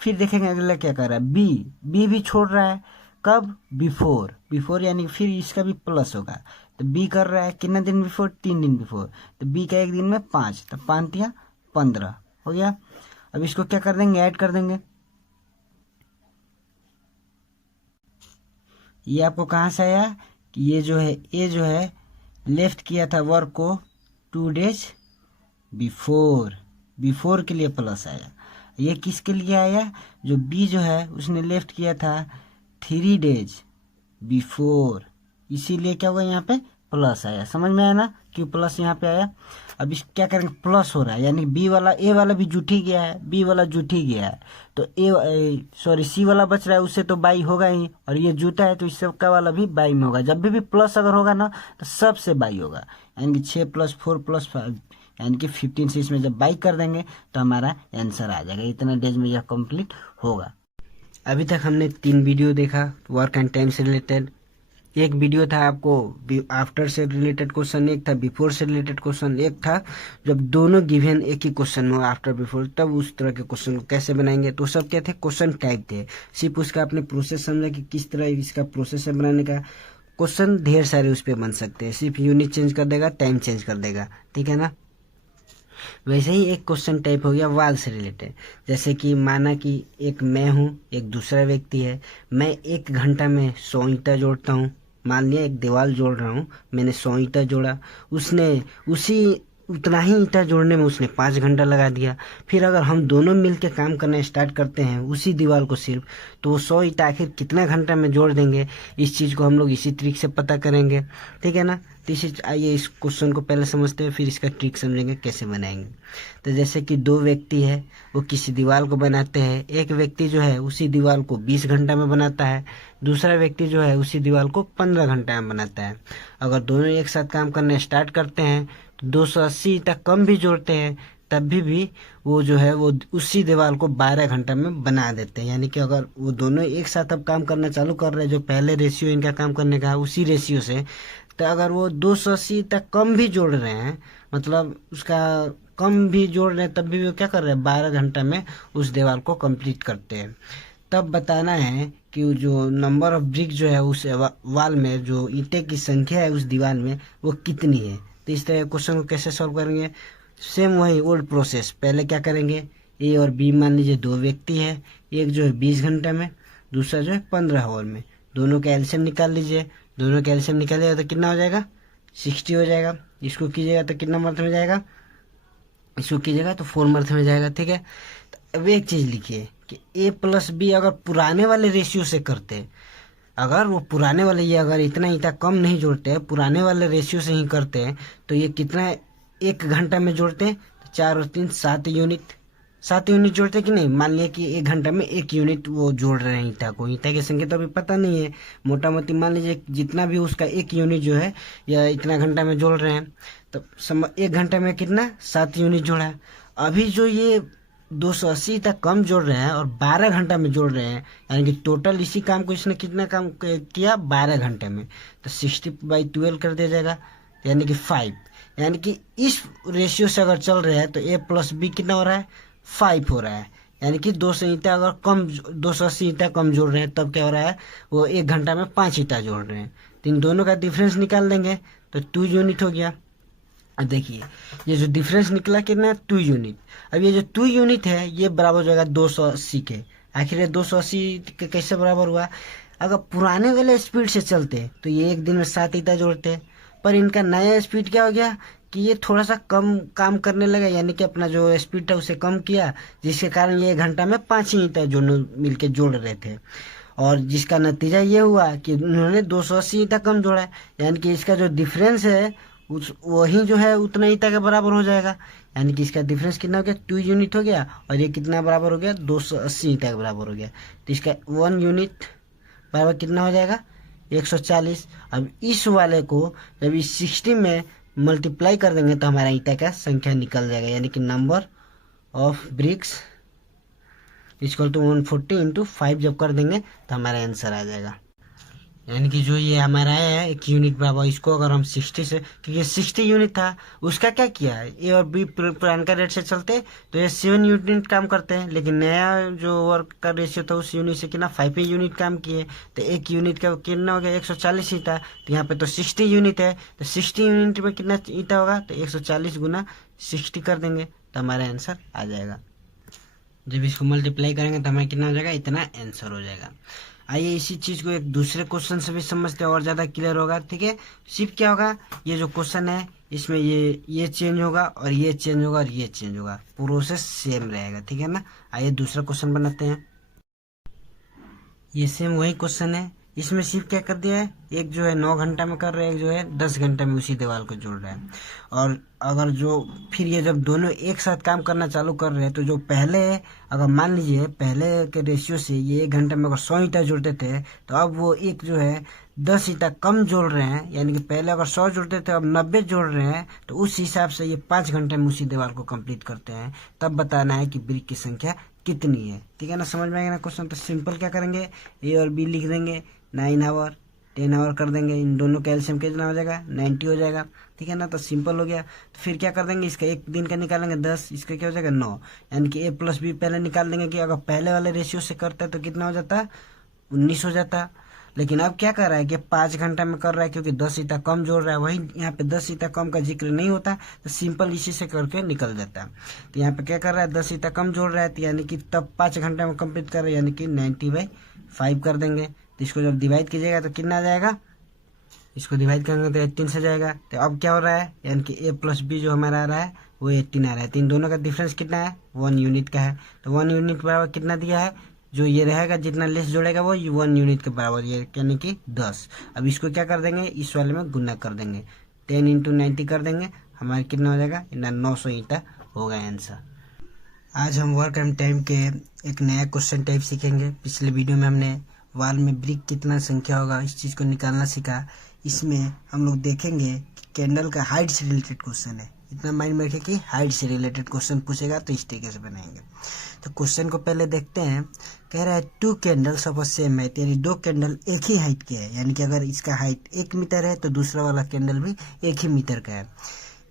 फिर देखेंगे अगला क्या कर रहा है बी भी छोड़ रहा है, कब बिफोर यानी कि फिर इसका भी प्लस होगा। तो बी कर रहा है कितना दिन बिफोर 3 दिन बिफोर, तो बी का एक दिन में 5, तो 5 या 15 हो गया। अब इसको क्या कर देंगे ऐड कर देंगे। ये आपको कहाँ से आया कि ये जो है ए जो है लेफ्ट किया था वर्क को 2 डेज बिफोर के लिए प्लस आया। ये किसके लिए आया जो बी जो है उसने लेफ्ट किया था 3 डेज बिफोर, इसीलिए क्या हुआ यहाँ पे प्लस आया। समझ में आया ना क्यों प्लस यहाँ पे आया। अब इस क्या करेंगे प्लस हो रहा है यानी बी वाला ए वाला भी जुट ही गया है, बी वाला जुट ही गया है, तो सी वाला बच रहा है उससे तो बाई होगा ही, और ये जुटा है तो इस सब का वाला भी बाई में होगा। जब भी प्लस अगर होगा ना तो सबसे बाई होगा, यानी कि 6 + 4 + 5 यानी कि 15 से इसमें जब बाई कर देंगे तो हमारा आंसर आ जाएगा, इतना डेज में यह कंप्लीट होगा। अभी तक हमने 3 वीडियो देखा वर्क एंड टाइम से रिलेटेड। एक वीडियो था आपको आफ्टर से रिलेटेड क्वेश्चन, एक था बिफोर से रिलेटेड क्वेश्चन, एक था जब दोनों गिवन एक ही क्वेश्चन हो आफ्टर बिफोर तब उस तरह के क्वेश्चन को कैसे बनाएंगे। तो सब क्या थे क्वेश्चन टाइप थे, सिर्फ उसका आपने प्रोसेस समझा कि किस तरह इसका प्रोसेस है बनाने का। क्वेश्चन ढेर सारे उस पर बन सकते हैं, सिर्फ यूनिट चेंज कर देगा टाइम चेंज कर देगा, ठीक है ना। वैसे ही एक क्वेश्चन टाइप हो गया वाल से रिलेटेड, जैसे कि माना कि एक मैं हूँ एक दूसरा व्यक्ति है, मैं 1 घंटा में 100 ईंटा जोड़ता हूँ। मान लिया एक दीवार जोड़ रहा हूँ, मैंने 100 ईंटा जोड़ा, उसने उतना ही ईंटा जोड़ने में उसने 5 घंटा लगा दिया। फिर अगर हम दोनों मिलकर काम करना स्टार्ट करते हैं उसी दीवार को सिर्फ, तो वो 100 ईंटा आखिर कितना घंटा में जोड़ देंगे, इस चीज़ को हम लोग इसी ट्रिक से पता करेंगे, ठीक है ना। तो आइए इस क्वेश्चन को पहले समझते हैं फिर इसका ट्रिक समझेंगे कैसे बनाएंगे। तो जैसे कि 2 व्यक्ति है वो किसी दीवार को बनाते हैं, एक व्यक्ति जो है उसी दीवार को 20 घंटा में बनाता है, दूसरा व्यक्ति जो है उसी दीवार को 15 घंटा में बनाता है। अगर दोनों एक साथ काम करना स्टार्ट करते हैं तो 280 तक कम भी जोड़ते हैं तब भी वो जो है वो उसी दीवार को 12 घंटा में बना देते हैं। यानी कि अगर वो दोनों एक साथ अब काम करना चालू कर रहे हैं, जो पहले रेशियो इनका काम करने का उसी रेशियो से, तो अगर वो 280 तक कम भी जोड़ रहे हैं, मतलब उसका कम भी जोड़ रहे हैं तब भी वो क्या कर रहे हैं 12 घंटा में उस दीवार को कंप्लीट करते हैं। तब बताना है कि जो नंबर ऑफ ब्रिक जो है उस वाल में, जो ईंटे की संख्या है उस दीवार में वो कितनी है। तो इस तरह क्वेश्चन को कैसे सॉल्व करेंगे, सेम वही ओल्ड प्रोसेस। पहले क्या करेंगे ए और बी मान लीजिए 2 व्यक्ति है, एक जो है 20 घंटे में दूसरा जो है 15 आवर में, दोनों का एलसीएम निकाल लीजिए। दोनों का एलसीएम निकालिएगा तो कितना हो जाएगा, 60 हो जाएगा। इसको कीजिएगा तो कितना मंथ में जाएगा, इसको कीजिएगा तो 4 मंथ में जाएगा। ठीक है, तो अब एक चीज़ लिखिए कि ए प्लस बी अगर पुराने वाले रेशियो से करते, अगर वो पुराने वाले ये अगर इतना ईटा कम नहीं जोड़ते, पुराने वाले रेशियो से ही करते हैं, तो ये कितना 1 घंटा में जोड़ते हैं, तो 4 और 3 7 यूनिट जोड़ते कि नहीं। मान लिया कि 1 घंटा में 1 यूनिट वो जोड़ रहे हैं ईटा को। ईटा की संख्या तो अभी पता नहीं है, मोटा मोटी मान लीजिए जितना भी उसका 1 यूनिट जो है या इतना घंटा में जोड़ रहे हैं, तो 1 घंटा में कितना 7 यूनिट जोड़ा है। अभी जो ये 280 तक कम जोड़ रहे हैं और 12 घंटा में जोड़ रहे हैं, यानी कि टोटल इसी काम को इसने कितना काम किया 12 घंटे में, तो 60/12 कर दिया जाएगा, यानी कि 5। यानी कि इस रेशियो से अगर चल रहे हैं तो ए प्लस बी कितना हो रहा है, 5 हो रहा है। यानी कि 200 ईंटा अगर कम 280 ईंटा कम जोड़ रहे हैं तब क्या हो रहा है, वो 1 घंटा में 5 ईंटा जोड़ रहे हैं। तो इन दोनों का डिफरेंस निकाल देंगे तो 2 यूनिट हो गया। अब देखिए ये जो डिफरेंस निकला कितना है, 2 यूनिट। अब ये जो 2 यूनिट है ये बराबर हो जाएगा 280 के। आखिर ये 280 के कैसे बराबर हुआ, अगर पुराने वाले स्पीड से चलते तो ये 1 दिन में 7 ईंटा जोड़ते, पर इनका नया स्पीड क्या हो गया कि ये थोड़ा सा कम काम करने लगा, यानी कि अपना जो स्पीड था उसे कम किया, जिसके कारण ये 1 घंटा में 5 ही ईंटा दोनों मिलके जोड़ रहे थे। और जिसका नतीजा ये हुआ कि उन्होंने 280 ईंटा कम जोड़ा है, यानी कि इसका जो डिफरेंस है उस वही जो है उतना ईंटा के बराबर हो जाएगा। यानी कि इसका डिफरेंस कितना हो गया, 2 यूनिट हो गया, और ये कितना बराबर हो गया, 280 ईंटा के बराबर हो गया। तो इसका 1 यूनिट बराबर कितना हो जाएगा, 140। अब इस वाले को जब इस 60 में मल्टीप्लाई कर देंगे तो हमारा ईंटा का संख्या निकल जाएगा, यानी कि number of bricks equal to 140 into 5 जब कर देंगे तो हमारा आंसर आ जाएगा। यानी कि जो ये हमारा है 1 यूनिट बराबर, इसको अगर हम 60 से, क्योंकि 60 यूनिट था उसका क्या किया है, ए और बी पुराने का रेट से चलते तो ये 7 यूनिट काम करते हैं, लेकिन नया जो वर्क का रेशियो था उस यूनिट से कितना 5 यूनिट काम किए, तो 1 यूनिट का कितना हो गया 140 ईंटा। तो यहाँ पे तो 60 यूनिट है, तो 60 यूनिट में कितना ईंटा होगा, तो 140 गुना 60 कर देंगे तो हमारा आंसर आ जाएगा। जब इसको मल्टीप्लाई करेंगे तो हमें कितना हो जाएगा, इतना आंसर हो जाएगा। आइए इसी चीज़ को एक दूसरे क्वेश्चन से भी समझते हैं और ज़्यादा क्लियर होगा। ठीक है, सिर्फ क्या होगा, ये जो क्वेश्चन है इसमें ये चेंज होगा और ये चेंज होगा और ये चेंज होगा, प्रोसेस सेम रहेगा। ठीक है ना, आइए दूसरा क्वेश्चन बनाते हैं। ये सेम वही क्वेश्चन है, इसमें सिर्फ क्या कर दिया है, एक जो है 9 घंटा में कर रहे हैं, एक जो है 10 घंटे में उसी दीवार को जोड़ रहा है। और अगर जो फिर ये जब दोनों एक साथ काम करना चालू कर रहे हैं तो जो पहले है, अगर मान लीजिए पहले के रेशियो से ये 1 घंटे में अगर 100 ईंटा जोड़ते थे, तो अब वो एक जो है 10 ईंटा कम जोड़ रहे हैं, यानी कि पहले अगर 100 जोड़ते थे अब 90 जोड़ रहे हैं, तो उस हिसाब से ये 5 घंटे में उसी दीवार को कंप्लीट करते हैं। तब बताना है कि ब्रिक की संख्या कितनी है। ठीक है ना, समझ में आएगा ना क्वेश्चन। तो सिंपल क्या करेंगे, ए और बी लिख देंगे, 9 आवर 10 आवर कर देंगे, इन दोनों का एलसीएम कितना हो जाएगा 90 हो जाएगा। ठीक है ना, तो सिंपल हो गया। तो फिर क्या कर देंगे, इसका 1 दिन का निकालेंगे 10, इसका क्या हो जाएगा 9, यानी कि ए प्लस बी पहले निकाल देंगे कि अगर पहले वाले रेशियो से करता है तो कितना हो जाता, 19 हो जाता। लेकिन अब क्या कर रहा है कि 5 घंटा में कर रहा है, क्योंकि 10 ईंटा कम जोड़ रहा है, वही यहाँ पे 10 ईंटा कम का जिक्र नहीं होता, तो सिंपल इसी से करके निकल जाता। तो यहाँ पे क्या कर रहा है, 10 ईंटा कम जोड़ रहा है, तो यानी कि तब 5 घंटे में कंप्लीट कर रहा है, यानी कि 90/5 कर देंगे। तो इसको जब डिवाइड कीजिएगा तो कितना आ जाएगा, इसको डिवाइड करेंगे तो 18 से जाएगा। तो अब क्या हो रहा है, यानी कि ए प्लस बी जो हमारा आ रहा है वो 18 आ रहा है। तो इन दोनों का डिफरेंस कितना है, 1 यूनिट का है। तो 1 यूनिट बराबर कितना दिया है, जो ये रहेगा जितना लेस जोड़ेगा वो 1 यूनिट के बराबर, ये यानी कि 10। अब इसको क्या कर देंगे, इस वाले में गुना कर देंगे, 10 इंटू 90 कर देंगे, हमारा कितना हो जाएगा, 900 ईंटा होगा आंसर। आज हम वर्क एंड टाइम के एक नया क्वेश्चन टाइप सीखेंगे। पिछले वीडियो में हमने वाल में ब्रिक कितना संख्या होगा इस चीज़ को निकालना सीखा। इसमें हम लोग देखेंगे कि कैंडल का हाइट से रिलेटेड क्वेश्चन है, इतना माइंड में रखिए कि हाइट से रिलेटेड क्वेश्चन पूछेगा तो इस तरीके से बनाएंगे। तो क्वेश्चन को पहले देखते हैं। कह रहा है 2 कैंडल्स ऑफ सेम हाइट, यानी 2 कैंडल एक ही हाइट के है, यानी कि अगर इसका हाइट 1 मीटर है तो दूसरा वाला कैंडल भी 1 ही मीटर का है,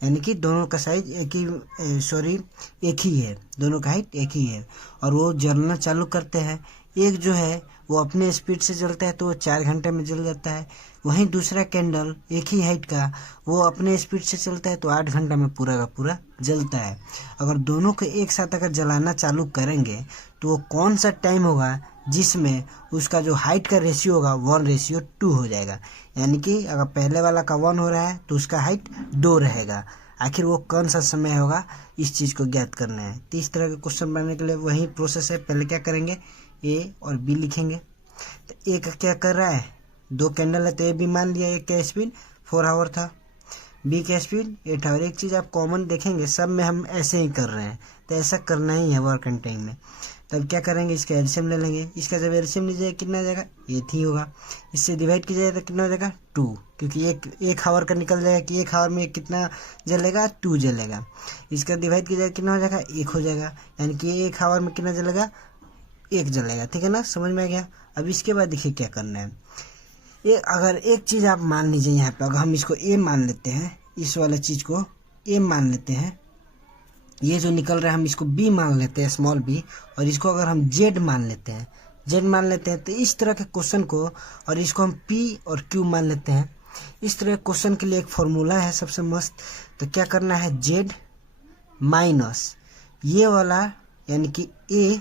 यानी कि दोनों का साइज एक ही है, दोनों का हाइट एक ही है। और वो जलना चालू करते हैं, एक जो है वो अपने स्पीड से जलता है तो वो 4 घंटे में जल जाता है, वहीं दूसरा कैंडल एक ही हाइट का वो अपने स्पीड से चलता है तो 8 घंटा में पूरा का पूरा जलता है। अगर दोनों को एक साथ अगर जलाना चालू करेंगे तो वो कौन सा टाइम होगा जिसमें उसका जो हाइट का रेशियो होगा 1:2 हो जाएगा। यानी कि अगर पहले वाला का 1 हो रहा है तो उसका हाइट 2 रहेगा। आखिर वो कौन सा समय होगा, इस चीज़ को ज्ञात करना है। तो इस तरह के क्वेश्चन बनाने के लिए वही प्रोसेस है। पहले क्या करेंगे, ए और बी लिखेंगे। तो ए का क्या कर रहा है, 2 कैंडल है तो ए बी मान लिया। ए का स्पीड 4 आवर था, बी का स्पीड 8 आवर। एक चीज़ आप कॉमन देखेंगे, सब में हम ऐसे ही कर रहे हैं, तो ऐसा करना ही है वर्क एंड टाइम में। तब क्या करेंगे, इसका एलसीएम ले लेंगे। इसका जब एलसीएम लीजिएगा कितना आ जाएगा, 8 ही होगा। इससे डिवाइड कीजिएगा तो कितना हो जाएगा, 2, क्योंकि एक आवर का निकल जाएगा कि 1 आवर में कितना जलेगा, 2 जलेगा। इसका डिवाइड कीजिएगा कितना हो जाएगा, 1 हो जाएगा। यानी कि 1 आवर में कितना जलेगा, 1 जलेगा। ठीक है ना, समझ में आ गया। अब इसके बाद देखिए क्या करना है। अगर एक चीज़ आप मान लीजिए, यहाँ पे अगर हम इसको ए मान लेते हैं, इस वाले चीज़ को ए मान लेते हैं, ये जो निकल रहा है हम इसको बी मान लेते हैं, स्मॉल बी, और इसको अगर हम जेड मान लेते हैं, तो इस तरह के क्वेश्चन को, और इसको हम पी और क्यू मान लेते हैं। इस तरह के क्वेश्चन के लिए एक फॉर्मूला है सबसे मस्त। तो क्या करना है, जेड माइनस ये वाला यानी कि ए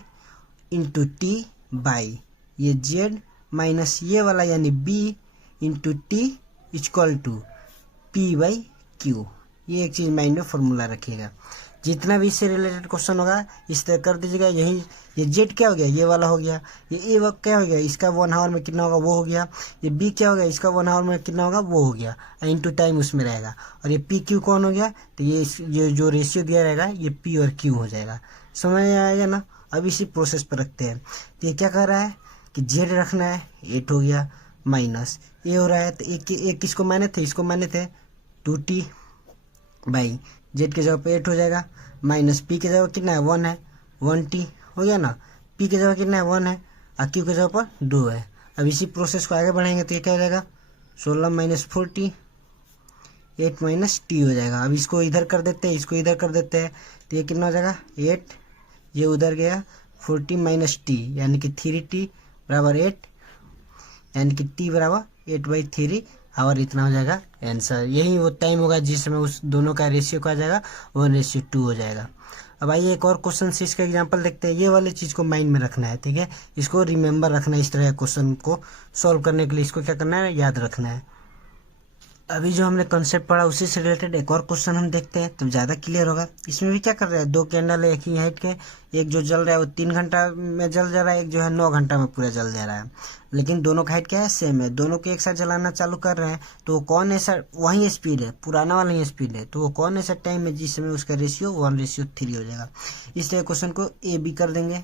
इंटू टी बाई ये जेड माइनस ये वाला यानी B into T equal to P by Q. ये एक चीज़ माइंड में फॉर्मूला रखिएगा। जितना भी इससे रिलेटेड क्वेश्चन होगा इस तरह कर दीजिएगा। यही ये जेड क्या हो गया, ये वाला हो गया। ये ए क्या हो गया, इसका 1 आवर में कितना होगा वो हो गया। ये बी क्या हो गया, इसका 1 आवर में कितना होगा वो हो गया, इंटू टाइम उसमें रहेगा। और ये पी क्यू कौन हो गया, तो ये जो रेशियो दिया रहेगा ये पी और क्यू हो जाएगा। समझ में आएगा ना। अब इसी प्रोसेस पर रखते हैं। तो ये क्या कर रहा है कि जेड रखना है, 8 हो गया, माइनस ए हो रहा है तो एक किसको माने थे, इसको माने थे 2t बाई जेड के जगह पे 8 हो जाएगा, माइनस पी के जगह कितना है 1 है, 1t हो गया ना। पी के जगह कितना है 1 है और क्यू के जगह पर 2 है। अब इसी प्रोसेस को आगे बढ़ाएंगे तो ये क्या हो जाएगा, 16 माइनस 4t 8 माइनस टी हो जाएगा। अब इसको इधर कर देते हैं, इसको इधर कर देते हैं तो ये कितना हो जाएगा 8, ये उधर गया 40 माइनस टी यानी कि 3t बराबर 8, यानी कि t बराबर 8/3 आवर। इतना हो जाएगा आंसर। यही वो टाइम होगा जिसमें उस दोनों का रेशियो का आ जाएगा 1:2 हो जाएगा। अब आइए एक और क्वेश्चन से इसका एग्जांपल देखते हैं। ये वाले चीज़ को माइंड में रखना है, ठीक है, इसको रिमेंबर रखना है। इस तरह के क्वेश्चन को सॉल्व करने के लिए इसको क्या करना है, याद रखना है। अभी जो हमने कॉन्सेप्ट पढ़ा उसी से रिलेटेड एक और क्वेश्चन हम देखते हैं तो ज़्यादा क्लियर होगा। इसमें भी क्या कर रहा है, 2 कैंडल है एक ही हाइट के, एक जो जल रहा है वो 3 घंटा में जल जा रहा है, एक जो है 9 घंटा में पूरा जल जा रहा है। लेकिन दोनों का हाइट क्या है, सेम है। दोनों को एक साथ जलाना चालू कर रहे हैं तो वो कौन ऐसा, वही स्पीड है, पुराना वाला ही स्पीड है, तो वो कौन ऐसा टाइम है जिसमें उसका रेशियो 1:3 हो जाएगा। इस तरह क्वेश्चन को ए बी कर देंगे,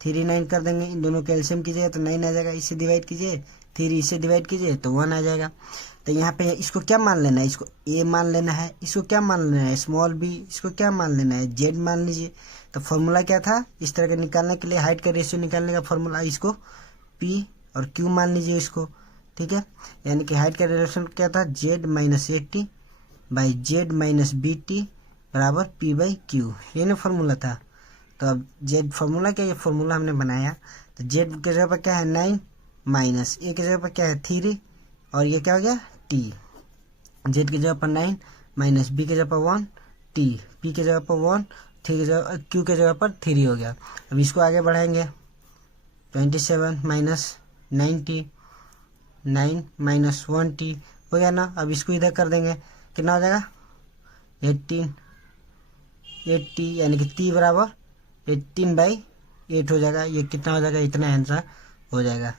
3 9 कर देंगे। इन दोनों का एलसीएम कीजिएगा तो 9 आ जाएगा। इससे डिवाइड कीजिए, 3 इससे डिवाइड कीजिए तो 1 आ जाएगा। तो यहाँ पे इसको क्या मान लेना है, इसको ए मान लेना है, इसको क्या मान लेना है स्मॉल बी, इसको क्या मान लेना है जेड मान लीजिए। तो फॉर्मूला क्या था, इस तरह के निकालने के लिए हाइट का रेशियो निकालने का फॉर्मूला, इसको पी और क्यू मान लीजिए इसको, ठीक है। यानी कि हाइट का रिलेशन क्या था, Z minus 8t by Z minus BT बराबर पी बाई क्यू, ये ना फॉर्मूला था। तो अब जेड फॉर्मूला क्या, ये फॉर्मूला हमने बनाया। तो जेड की जगह पर क्या है 9 माइनस ए की जगह पर क्या है 3 और ये क्या हो गया टी। जेड की जगह पर 9 माइनस बी की जगह पर 1 टी, पी की जगह पर 1 थ्री की जगह क्यू की जगह पर 3 हो गया। अब इसको आगे बढ़ाएंगे 27 माइनस 9t 9 माइनस 1t हो गया ना। अब इसको इधर कर देंगे कितना हो जाएगा 8t यानी कि t बराबर 18/8 हो जाएगा। ये कितना हो जाएगा, इतना आंसर हो जाएगा।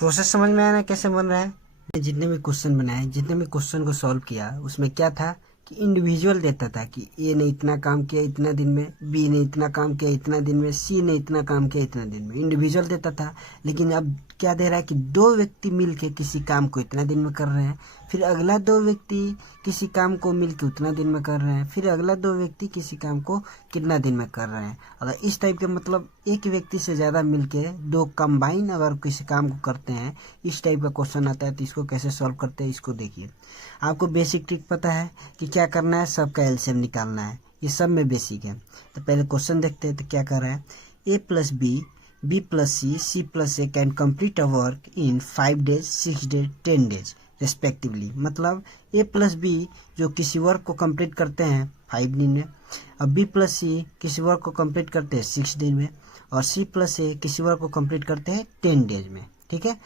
प्रोसेस समझ में आया ना कैसे बन रहा है। जितने भी क्वेश्चन बनाए, जितने भी क्वेश्चन को सॉल्व किया, उसमें क्या था कि इंडिविजुअल देता था कि ए ने इतना काम किया इतना दिन में, बी ने इतना काम किया इतना दिन में, सी ने इतना काम किया इतना दिन में, इंडिविजुअल देता था। लेकिन अब क्या दे रहा है कि 2 व्यक्ति मिलके किसी काम को इतना दिन में कर रहे हैं, फिर अगला 2 व्यक्ति किसी काम को मिलके उतना दिन में कर रहे हैं, फिर अगला 2 व्यक्ति किसी काम को कितना दिन में कर रहे हैं। अगर इस टाइप के मतलब एक व्यक्ति से ज़्यादा मिलके 2 कंबाइन अगर किसी काम को करते हैं, इस टाइप का क्वेश्चन आता है तो इसको कैसे सॉल्व करते हैं इसको देखिए। आपको बेसिक ट्रिक पता है कि क्या करना है, सबका एलसीएम निकालना है, ये सब में बेसिक है। तो पहले क्वेश्चन देखते हैं तो क्या कर रहा है, a plus B B plus C C plus A can complete a work in 5 days 6 days 10 days। Respectively. मतलब ए प्लस बी जो किसी वर्क को कंप्लीट करते हैं 5 दिन में, अब बी प्लस सी किसी वर्क को कंप्लीट करते हैं 6 दिन में, और सी प्लस ए किसी वर्क को कंप्लीट करते हैं 10 डेज में। ठीक है,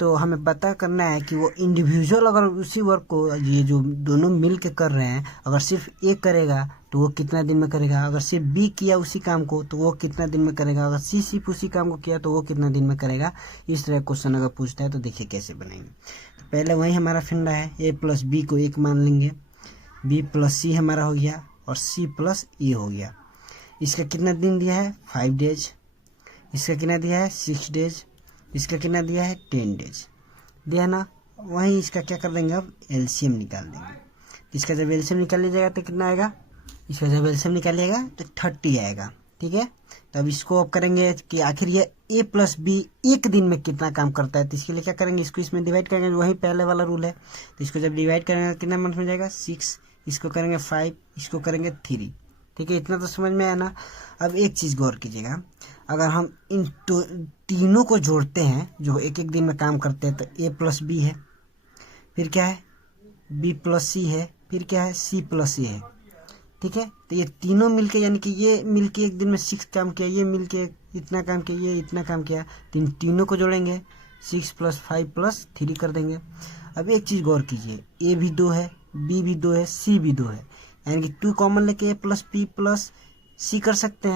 तो हमें पता करना है कि वो इंडिविजुअल अगर उसी वर्क को ये जो दोनों मिल के कर रहे हैं, अगर सिर्फ ए करेगा तो वो कितना दिन में करेगा, अगर सिर्फ बी किया उसी काम को तो वो कितना दिन में करेगा, अगर सी सिर्फ उसी काम को किया तो वो कितना दिन में करेगा। इस तरह क्वेश्चन अगर पूछता है तो देखिए कैसे बनाएंगे। तो पहले वही हमारा फंडा है, ए प्लस बी को 1 मान लेंगे, बी प्लस सी हमारा हो गया और सी प्लस ए हो गया। इसका कितना दिन दिया है 5 डेज, इसका कितना दिया है 6 डेज, इसका कितना दिया है 10 डेज दिया ना। वहीं इसका क्या कर देंगे, अब एलसीएम निकाल देंगे। इसका जब एलसीएम निकाल लीजिएगा तो कितना आएगा, इसका जब एलसीएम निकालिएगा तो 30 आएगा। ठीक है, तब इसको अब करेंगे कि आखिर ये ए प्लस बी 1 दिन में कितना काम करता है। तो इसके लिए क्या करेंगे, इसको इसमें डिवाइड करेंगे, वही पहले वाला रूल है। तो इसको जब डिवाइड करेंगे कितना मंथ में जाएगा 6, इसको करेंगे 5, इसको करेंगे 3। ठीक है, इतना तो समझ में आया ना। अब एक चीज़ गौर कीजिएगा, अगर हम इन तीनों को जोड़ते हैं जो 1-1 दिन में काम करते हैं, तो ए प्लस बी है, फिर क्या है बी प्लस सी है, फिर क्या है सी प्लस ए है। ठीक है, तो ये तीनों मिलके यानी कि ये मिलके 1 दिन में 6 काम किया, ये मिलके इतना काम किया, ये इतना काम किया, तो इन तीनों को जोड़ेंगे 6 + 5 + 3 कर देंगे। अब एक चीज़ गौर कीजिए, ए भी 2 है, बी भी 2 है, सी भी 2 है, यानी कि 2 कॉमन लेके ए प्लस बी प्लस सी कर सकते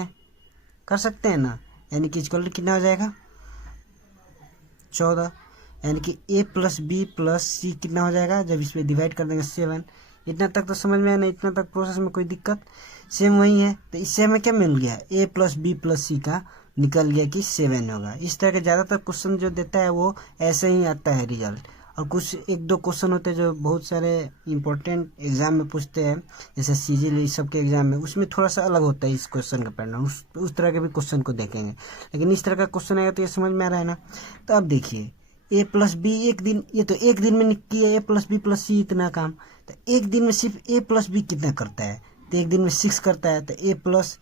हैं ना। यानी कि इक्वल कितना हो जाएगा 14, यानी कि ए प्लस बी प्लस सी कितना हो जाएगा, जब इस पर डिवाइड कर देंगे 7। इतना तक तो समझ में आया ना, इतना तक प्रोसेस में कोई दिक्कत सेम वही है। तो इससे हमें क्या मिल गया, ए प्लस बी प्लस सी का निकल गया कि 7 होगा। इस तरह के ज़्यादातर क्वेश्चन जो देता है वो ऐसे ही आता है रिजल्ट। और कुछ 1-2 क्वेश्चन होते हैं जो बहुत सारे इंपॉर्टेंट एग्जाम में पूछते हैं, जैसे सीजीएल इस सब के एग्जाम में, उसमें थोड़ा सा अलग होता है इस क्वेश्चन का पैटर्न, उस तरह के भी क्वेश्चन को देखेंगे। लेकिन इस तरह का क्वेश्चन आएगा तो ये समझ में आ रहा है ना। तो अब देखिए ए प्लस बी 1 दिन, ये तो 1 दिन में किया ए प्लस बी प्लस सी इतना काम, तो 1 दिन में सिर्फ ए प्लस बी कितना करता है, तो 1 दिन में 6 करता है। तो ए प्लस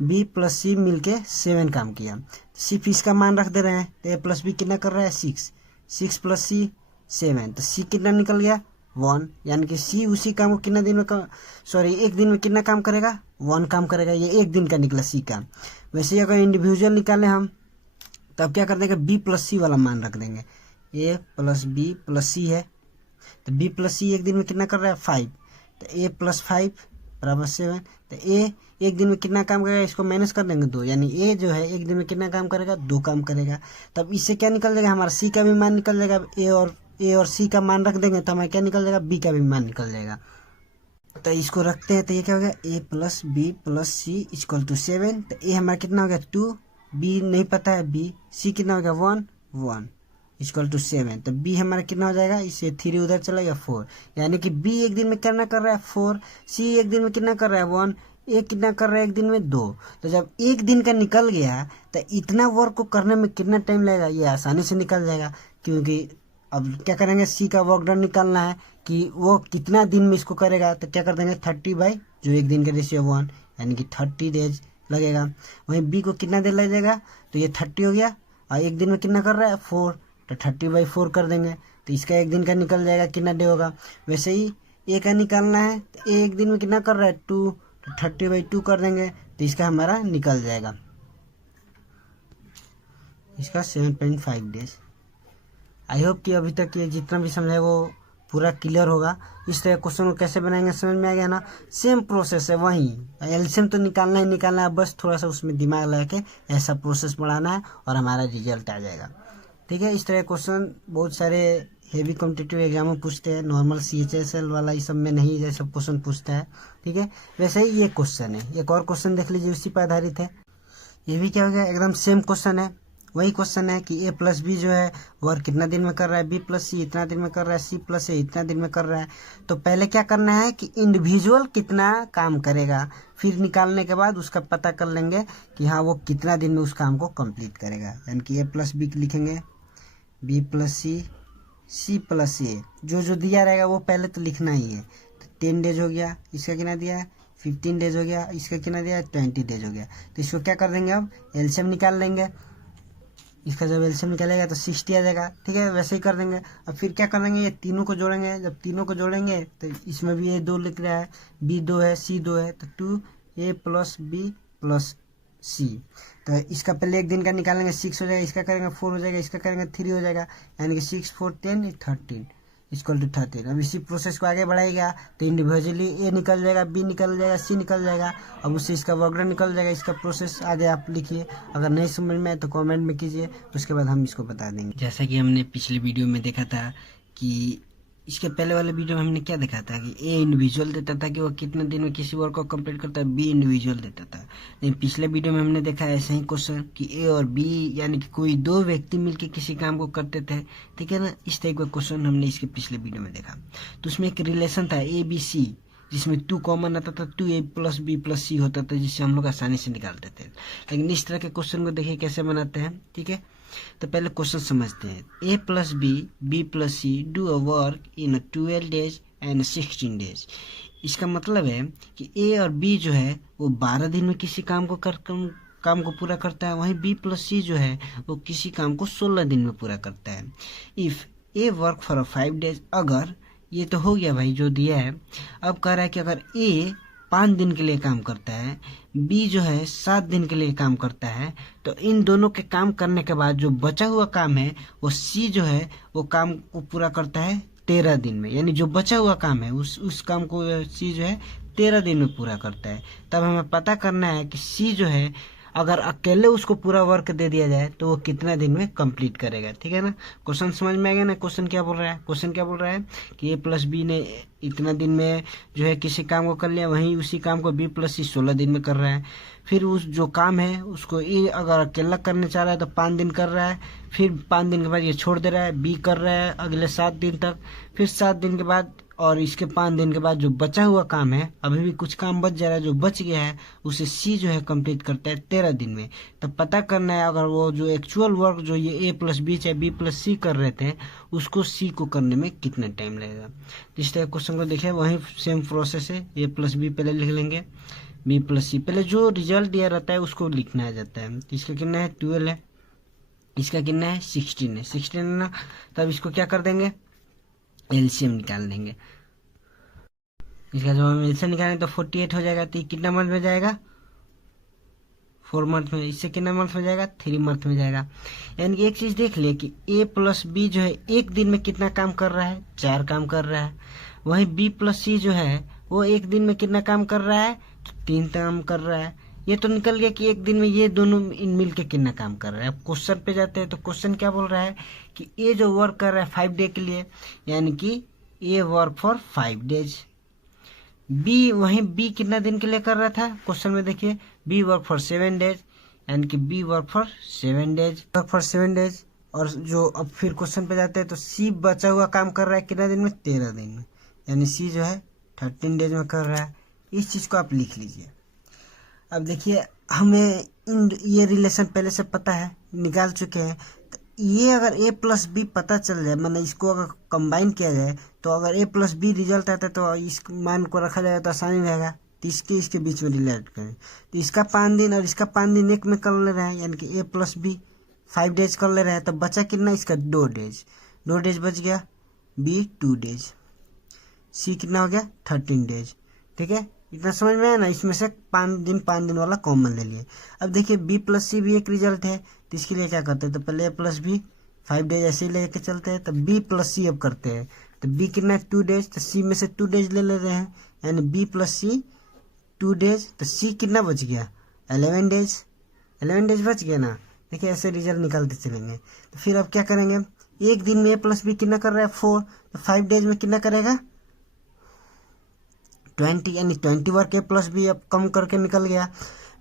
बी प्लस सी मिलके 7 काम किया, सिर्फ इसका मान रख दे रहे हैं। तो ए प्लस बी कितना कर रहा है 6, 6 + सी 7, तो सी कितना निकल गया 1, यानी कि सी उसी काम को कितना दिन में 1 दिन में कितना काम करेगा 1 काम करेगा। ये 1 दिन का निकला सी का। वैसे ही अगर इंडिविजुअल निकालें हम, तब क्या कर देंगे बी प्लस सी वाला मान रख देंगे, ए प्लस बी प्लस सी है, तो बी प्लस सी 1 दिन में कितना कर रहा है 5, तो ए प्लस 5 बराबर 7। तो ए 1 दिन में कितना काम करेगा, इसको माइनस कर देंगे 2, यानी ए जो है 1 दिन में कितना काम करेगा 2 काम करेगा। तब इससे क्या निकल जाएगा, हमारा सी का भी मान निकल जाएगा, ए और सी का मान रख देंगे तो हमारा क्या निकल जाएगा, बी का भी मान निकल जाएगा। तो इसको रखते हैं तो ये क्या हो गया, A plus B plus C equal to 7। तो ए हमारा कितना हो गया 2, बी नहीं पता है बी, सी कितना हो गया 1 इक्वल टू 7। तो बी हमारा कितना हो जाएगा, इससे 3 उधर चला गया 4, यानी कि बी 1 दिन में कितना कर रहा है 4, सी 1 दिन में कितना कर रहा है 1, ए कितना कर रहा है 1 दिन में 2। तो जब 1 दिन का निकल गया तो इतना वर्क को करने में कितना टाइम लगेगा, ये आसानी से निकल जाएगा। क्योंकि अब क्या करेंगे, सी का वर्क डन निकालना है कि वो कितना दिन में इसको करेगा, तो क्या कर देंगे 30 जो 1 दिन का रेशियो 1, यानी कि 30 डेज लगेगा। वहीं बी को कितना देर लग जाएगा, तो ये 30 हो गया, और 1 दिन में कितना कर रहा है 4, तो 30/4 कर देंगे, तो इसका 1 दिन का निकल जाएगा कितना डे होगा। वैसे ही ए का निकालना है, तो ए 1 दिन में कितना कर रहा है 2, तो 30/2 कर देंगे, तो इसका हमारा निकल जाएगा इसका 7.5 डेज। आई होप कि अभी तक ये जितना भी समझा है वो पूरा क्लियर होगा। इस तरह क्वेश्चन को कैसे बनाएंगे समझ में आ गया ना। सेम प्रोसेस है, वही एलसीएम तो निकालना ही निकालना है, बस थोड़ा सा उसमें दिमाग लगा के ऐसा प्रोसेस बढ़ाना है और हमारा रिजल्ट आ जाएगा। ठीक है, इस तरह क्वेश्चन बहुत सारे हेवी कॉम्पिटिटिव एग्जाम में पूछते हैं, नॉर्मल CHSL वाला इस सब में नहीं ये सब क्वेश्चन पूछता है। ठीक है, वैसे ही ये क्वेश्चन है, एक और क्वेश्चन देख लीजिए उसी पर आधारित है। ये भी क्या हो गया, एकदम सेम क्वेश्चन है, वही क्वेश्चन है कि ए प्लस बी जो है वर्क कितना दिन में कर रहा है, बी प्लस सी इतना दिन में कर रहा है, सी प्लस ए इतना दिन में कर रहा है। तो पहले क्या करना है कि इंडिविजुअल कितना काम करेगा, फिर निकालने के बाद उसका पता कर लेंगे कि हाँ वो कितना दिन में उस काम को कंप्लीट करेगा। यानी कि ए प्लस बी लिखेंगे, B plus C, C plus ए, जो जो दिया रहेगा वो पहले तो लिखना ही है। तो 10 डेज हो गया, इसका कितना दिया है 15 डेज हो गया, इसका कितना दिया है 20 डेज हो गया। तो इसको क्या कर देंगे, अब एलसीएम निकाल लेंगे। इसका जब एलसीएम निकलेगा तो 60 आ जाएगा। ठीक है, वैसे ही कर देंगे। अब फिर क्या करेंगे, ये तीनों को जोड़ेंगे। जब तीनों को जोड़ेंगे तो इसमें भी A2 लिख रहा है, B2 है, C2 है, तो 2A + B + C। तो इसका पहले एक दिन का निकालेंगे, 6 हो जाएगा, इसका करेंगे 4 हो जाएगा, इसका करेंगे 3 हो जाएगा, यानी कि 6 4 10 13 = 13। अब इसी प्रोसेस को आगे बढ़ाएगा तो इंडिविजुअली A निकल जाएगा, B निकल जाएगा, C निकल जाएगा। अब उससे इसका वर्कडन निकल जाएगा। इसका प्रोसेस आगे आप लिखिए, अगर नहीं समझ में आए तो कमेंट में कीजिए, उसके बाद हम इसको बता देंगे। जैसा कि हमने पिछले वीडियो में देखा था कि इसके पहले वाले वीडियो में हमने क्या देखा था कि A इंडिविजुअल देता था कि वो कितने दिन में किसी वर्क को कंप्लीट करता है, B इंडिविजुअल देता था। लेकिन पिछले वीडियो में हमने देखा ऐसे ही क्वेश्चन कि A और B यानी कि कोई दो व्यक्ति मिलकर किसी काम को करते थे। ठीक है ना, इस टाइप का क्वेश्चन हमने इसके पिछले वीडियो में देखा। तो उसमें एक रिलेशन था ABC, जिसमें 2 कॉमन आता था, 2A + B + C होता था, जिससे हम लोग आसानी से निकालते थे। लेकिन इस तरह के क्वेश्चन को देखिए कैसे बनाते हैं। ठीक है, तो पहले क्वेश्चन समझते हैं। A + B, B + C do a work in 12 days and 16 days। इसका मतलब है कि A और B जो है वो 12 दिन में किसी काम को पूरा करता है, वहीं B + C जो है वो किसी काम को 16 दिन में पूरा करता है। If A work for 5 days, अगर, ये तो हो गया भाई जो दिया है। अब कह रहा है कि अगर A 5 दिन के लिए काम करता है, B जो है 7 दिन के लिए काम करता है, तो इन दोनों के काम करने के बाद जो बचा हुआ काम है वो C जो है वो काम को पूरा करता है 13 दिन में। यानी जो बचा हुआ काम है उस काम को C जो है 13 दिन में पूरा करता है। तब हमें पता करना है कि C जो है अगर अकेले उसको पूरा वर्क दे दिया जाए तो वो कितना दिन में कंप्लीट करेगा। ठीक है ना, क्वेश्चन समझ में आ गया ना। क्वेश्चन क्या बोल रहा है, क्वेश्चन क्या बोल रहा है कि A + B ने इतना दिन में जो है किसी काम को कर लिया, वहीं उसी काम को B + C 16 दिन में कर रहा है। फिर उस जो काम है उसको A अगर अकेला करने चाह रहा है तो 5 दिन कर रहा है, फिर 5 दिन के बाद ये छोड़ दे रहा है, B कर रहा है अगले 7 दिन तक, फिर 7 दिन के बाद और इसके 5 दिन के बाद जो बचा हुआ काम है, अभी भी कुछ काम बच जा रहा है, जो बच गया है उसे C जो है कंप्लीट करता है 13 दिन में। तो पता करना है अगर वो जो एक्चुअल वर्क जो ये A + B चाहे B + C कर रहे थे उसको C को करने में कितना टाइम लगेगा। तो इस तरह क्वेश्चन को देखिए, वही सेम प्रोसेस है। A + B पहले लिख लेंगे, B + C पहले जो रिजल्ट दिया रहता है उसको लिखना आ जाता है। इसका कितना है 12 है, इसका कितना है 16 है, 16 है ना। तब इसको क्या कर देंगे, एलसीएम निकाल देंगे। इसका जब हम एलसीएम निकालेंगे तो 48 हो जाएगा। तो कितना मंथ में जाएगा, 4 मंथ में। इससे कितना मंथ में जाएगा, 3 मंथ में जाएगा। यानी कि एक चीज देख लिए कि A + B जो है एक दिन में कितना काम कर रहा है, 4 काम कर रहा है। वहीं B + C जो है वो एक दिन में कितना काम कर रहा है, 3 काम कर रहा है। ये तो निकल गया कि एक दिन में ये दोनों मिल के कितना काम कर रहा है। अब क्वेश्चन पे जाते हैं तो क्वेश्चन क्या बोल रहा है कि A जो वर्क कर रहा है 5 डे के लिए, यानी कि A वर्क फॉर 5 डेज। वहीं B कितना दिन के लिए कर रहा था, क्वेश्चन में देखिए B वर्क फॉर 7 डेज, यानी कि B वर्क फॉर 7 डेज। और जो अब फिर क्वेश्चन पे जाते हैं तो C बचा हुआ काम कर रहा है कितना दिन में, 13 दिन में, यानी C जो है 13 डेज में कर रहा है। इस चीज को आप लिख लीजिए। अब देखिए हमें ये रिलेशन पहले से पता है, निकाल चुके हैं। तो ये अगर A + B पता चल जाए, मतलब इसको अगर कंबाइन किया जाए तो अगर A + B रिजल्ट आता है तो इस मान को रखा जाएगा तो आसानी रहेगा। तो इसके बीच में रिलेट करें तो इसका 5 दिन और इसका 5 दिन एक में कर ले रहे हैं, यानी कि A + B 5 डेज कर ले रहे हैं। तो बचा कितना, इसका 2 डेज बच गया, B 2 डेज, C कितना हो गया 13 डेज। ठीक है, इतना समझ में आया ना। इसमें से 5 दिन वाला कॉमन ले लिए। अब देखिए B + C भी एक रिजल्ट है, तो इसके लिए क्या करते हैं, तो पहले A + B 5 डेज ऐसे ही लेके चलते हैं। तो B + C अब करते हैं, तो B कितना है 2 डेज, तो C में से 2 डेज ले रहे हैं, यानी B + C 2 डेज। तो C कितना बच गया 11 डेज बच गया ना। देखिए ऐसे रिजल्ट निकालते चलेंगे। तो फिर अब क्या करेंगे, एक दिन में A + B कितना कर रहा है 4, तो 5 डेज में कितना करेगा 20, यानी 20 वर्क A + B अब कम करके निकल गया।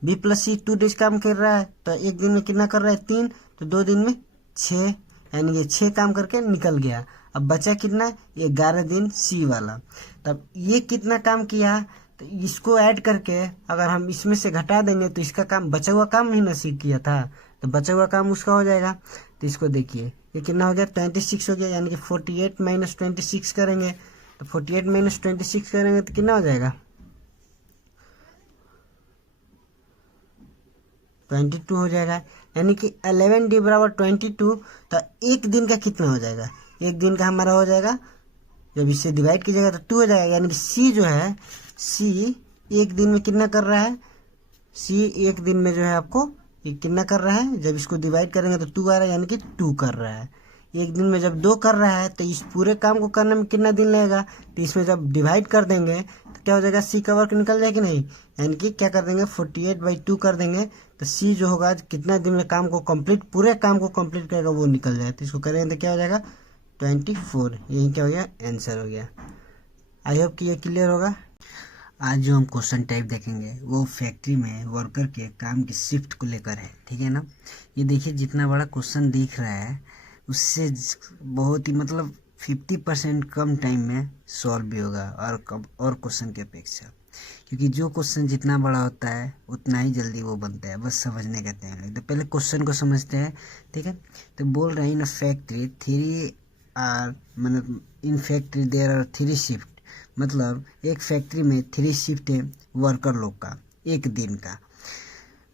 B + C 2 डेज काम कर रहा है, तो एक दिन में कितना कर रहा है 3, तो 2 दिन में 6, यानी ये 6 काम करके निकल गया। अब बचा कितना 11 दिन C वाला। तब ये कितना काम किया, तो इसको ऐड करके अगर हम इसमें से घटा देंगे तो इसका काम बचा हुआ काम ही ना C किया था, तो बचा हुआ काम उसका हो जाएगा। तो इसको देखिए ये कितना हो गया 26 हो गया, यानी कि 48 - 26 करेंगे, तो 48 - 26 करेंगे तो कितना हो जाएगा, 22 हो जाएगा। यानी कि 11D बराबर 22। तो एक दिन का कितना हो जाएगा, एक दिन का हमारा हो जाएगा, जब इससे डिवाइड कीजिएगा तो 2 हो जाएगा। यानी कि सी जो है, सी एक दिन में कितना कर रहा है, सी एक दिन में जो है आपको ये कितना कर रहा है, जब इसको डिवाइड करेंगे तो 2 आ रहा है, यानी कि 2 कर रहा है। एक दिन में जब 2 कर रहा है तो इस पूरे काम को करने में कितना दिन लगेगा, तो इसमें जब डिवाइड कर देंगे तो क्या हो जाएगा, सी का वर्क निकल जाएगा कि नहीं। यानी कि क्या कर देंगे, 48/2 कर देंगे, तो सी जो होगा कितना दिन में काम को कंप्लीट, पूरे काम को कंप्लीट करेगा वो निकल जाए। तो इसको करेंगे तो क्या हो जाएगा 24। यही क्या हो गया, आंसर हो गया। आई होप कि ये क्लियर होगा। आज जो हम क्वेश्चन टाइप देखेंगे वो फैक्ट्री में वर्कर के काम की शिफ्ट को लेकर है, ठीक है ना। ये देखिए जितना बड़ा क्वेश्चन दिख रहा है उससे बहुत ही मतलब 50% कम टाइम में सॉल्व भी होगा और क्वेश्चन की अपेक्षा, क्योंकि जो क्वेश्चन जितना बड़ा होता है उतना ही जल्दी वो बनता है, बस समझने का टाइम लगता है। पहले क्वेश्चन को समझते हैं, ठीक है। तो बोल रहे हैं इन फैक्ट्री 3 आर, मतलब in factory there are 3 shift, मतलब एक फैक्ट्री में 3 शिफ्ट है वर्कर लोग का एक दिन का।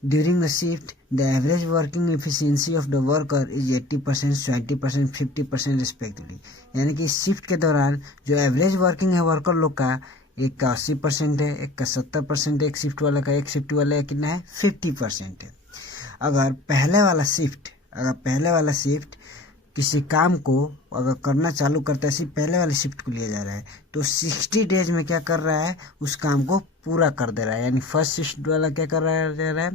During the shift the average working efficiency of the worker is 80%, 20%, 50% respectively. यानी कि शिफ्ट के दौरान जो एवरेज वर्किंग है वर्कर लोग का, एक का 80% है, एक का 70% है, एक शिफ्ट वाले का, एक शिफ्ट वाले का कितना है 50% है। अगर पहले वाला शिफ्ट किसी काम को अगर करना चालू करता है, सिर्फ पहले वाले शिफ्ट को लिया जा रहा है, तो 60 डेज में क्या कर रहा है, उस काम को पूरा कर दे रहा है। यानी फर्स्ट शिफ्ट वाला क्या कर रहा है,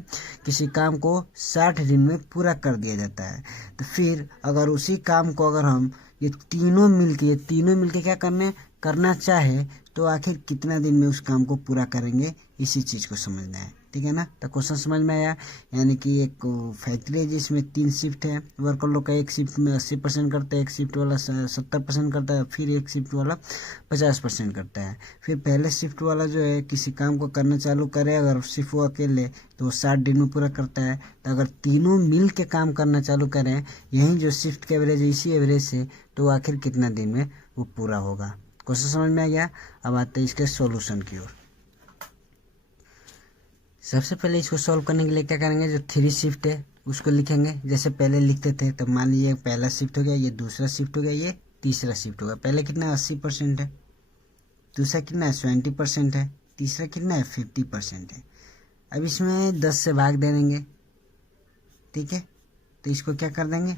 किसी काम को 60 दिन में पूरा कर दिया जाता है। तो फिर अगर उसी काम को अगर हम ये तीनों मिलके क्या करना चाहे तो आखिर कितना दिन में उस काम को पूरा करेंगे, इसी चीज़ को समझना है, ठीक है ना। तो क्वेश्चन समझ में आया। यानी कि एक फैक्ट्री है जिसमें 3 शिफ्ट है वर्कर लोग का, एक शिफ्ट में 80% करता है, एक शिफ्ट वाला 70% करता है, फिर एक शिफ्ट वाला 50% करता है। फिर पहले शिफ्ट वाला जो है किसी काम को करना चालू करे, अगर सिर्फ वो अकेले तो वो 60 दिन में पूरा करता है। तो अगर तीनों मिल के काम करना चालू करें, यही जो शिफ्ट का एवरेज है इसी एवरेज से, तो आखिर कितना दिन में वो पूरा होगा। क्वेश्चन समझ में आ गया। अब आते हैं इसके सॉल्यूशन की ओर। सबसे पहले इसको सॉल्व करने के लिए क्या करेंगे, जो 3 शिफ्ट है उसको लिखेंगे जैसे पहले लिखते थे। तो मान लीजिए पहला शिफ्ट हो गया, ये दूसरा शिफ्ट हो गया, ये तीसरा शिफ्ट होगा। पहले कितना 80% है, दूसरा कितना है 20% है, तीसरा कितना है 50% है। अब इसमें 10 से भाग दे देंगे, ठीक है। तो इसको क्या कर देंगे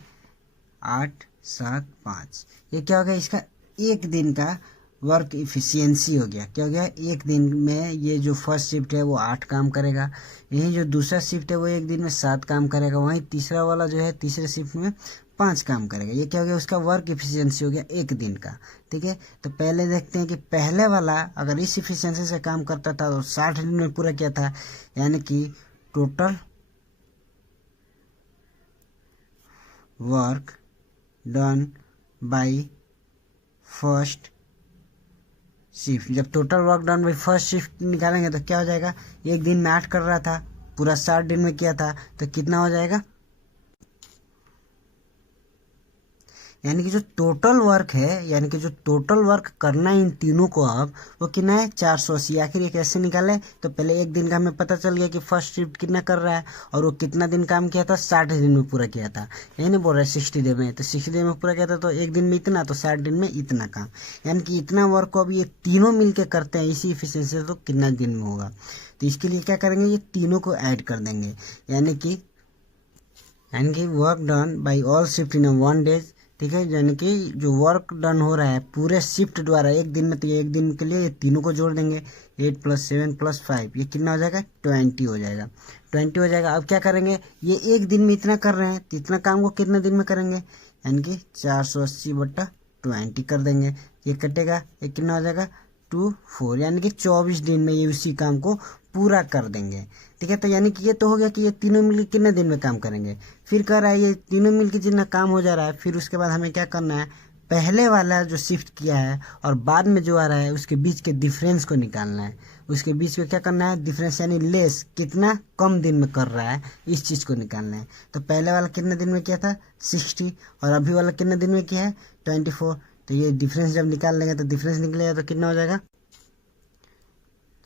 8, 7, 5। ये क्या हो गया, इसका एक दिन का वर्क इफिशियंसी हो गया। क्या हो गया, एक दिन में ये जो फर्स्ट शिफ्ट है वो 8 काम करेगा, यही जो दूसरा शिफ्ट है वो एक दिन में 7 काम करेगा, वहीं तीसरा वाला जो है तीसरे शिफ्ट में 5 काम करेगा। ये क्या हो गया, उसका वर्क इफिशियंसी हो गया एक दिन का, ठीक है। तो पहले देखते हैं कि पहले वाला अगर इस इफिशियंसी से काम करता था तो 60 दिन में पूरा किया था। यानी कि total work done by first shift, जब total work done by first shift निकालेंगे तो क्या हो जाएगा, एक दिन में 8 कर रहा था, पूरा 60 दिन में किया था, तो कितना हो जाएगा, यानी कि जो टोटल वर्क है, यानी कि जो टोटल वर्क करना है इन तीनों को अब वो कितना है 480। आखिर ये कैसे निकाले, तो पहले एक दिन का हमें पता चल गया कि फर्स्ट शिफ्ट कितना कर रहा है और वो कितना दिन काम किया था, 60 दिन में पूरा किया था। यही नहीं बोल रहा है 60 दिन में, तो 60 दिन में पूरा किया था तो एक दिन में इतना, तो 60 दिन में इतना काम, यानी कि इतना वर्क को अब ये तीनों मिल के करते हैं इसी इफिशियंसी से, तो कितना दिन में होगा। तो इसके लिए क्या करेंगे, ये तीनों को ऐड कर देंगे, यानी कि work done by all shift in 1 days, ठीक है। यानी कि जो वर्क डन हो रहा है पूरे शिफ्ट द्वारा एक दिन में, तो ये एक दिन के लिए ये तीनों को जोड़ देंगे, 8 + 7 + 5, ये कितना हो जाएगा 20 हो जाएगा, 20 हो जाएगा। अब क्या करेंगे, ये एक दिन में इतना कर रहे हैं तो इतना काम को कितने दिन में करेंगे, यानी कि 480/20 कर देंगे। ये कटेगा, ये कितना हो जाएगा 24, यानी कि 24 दिन में ये उसी काम को पूरा कर देंगे, ठीक है। तो यानी कि ये तो हो गया कि ये तीनों मिलकर कितने दिन में काम करेंगे। फिर कह रहा है ये तीनों मिलकर जितना काम हो जा रहा है, फिर उसके बाद हमें क्या करना है, पहले वाला जो शिफ्ट किया है और बाद में जो आ रहा है उसके बीच के डिफरेंस को निकालना है। उसके बीच में क्या करना है, डिफरेंस यानी लेस, कितना कम दिन में कर रहा है, इस चीज़ को निकालना है। तो पहले वाला कितने दिन में किया था 60, और अभी वाला कितने दिन में किया है 24। तो ये डिफरेंस जब निकाल लेंगे तो डिफरेंस निकलेगा तो कितना हो जाएगा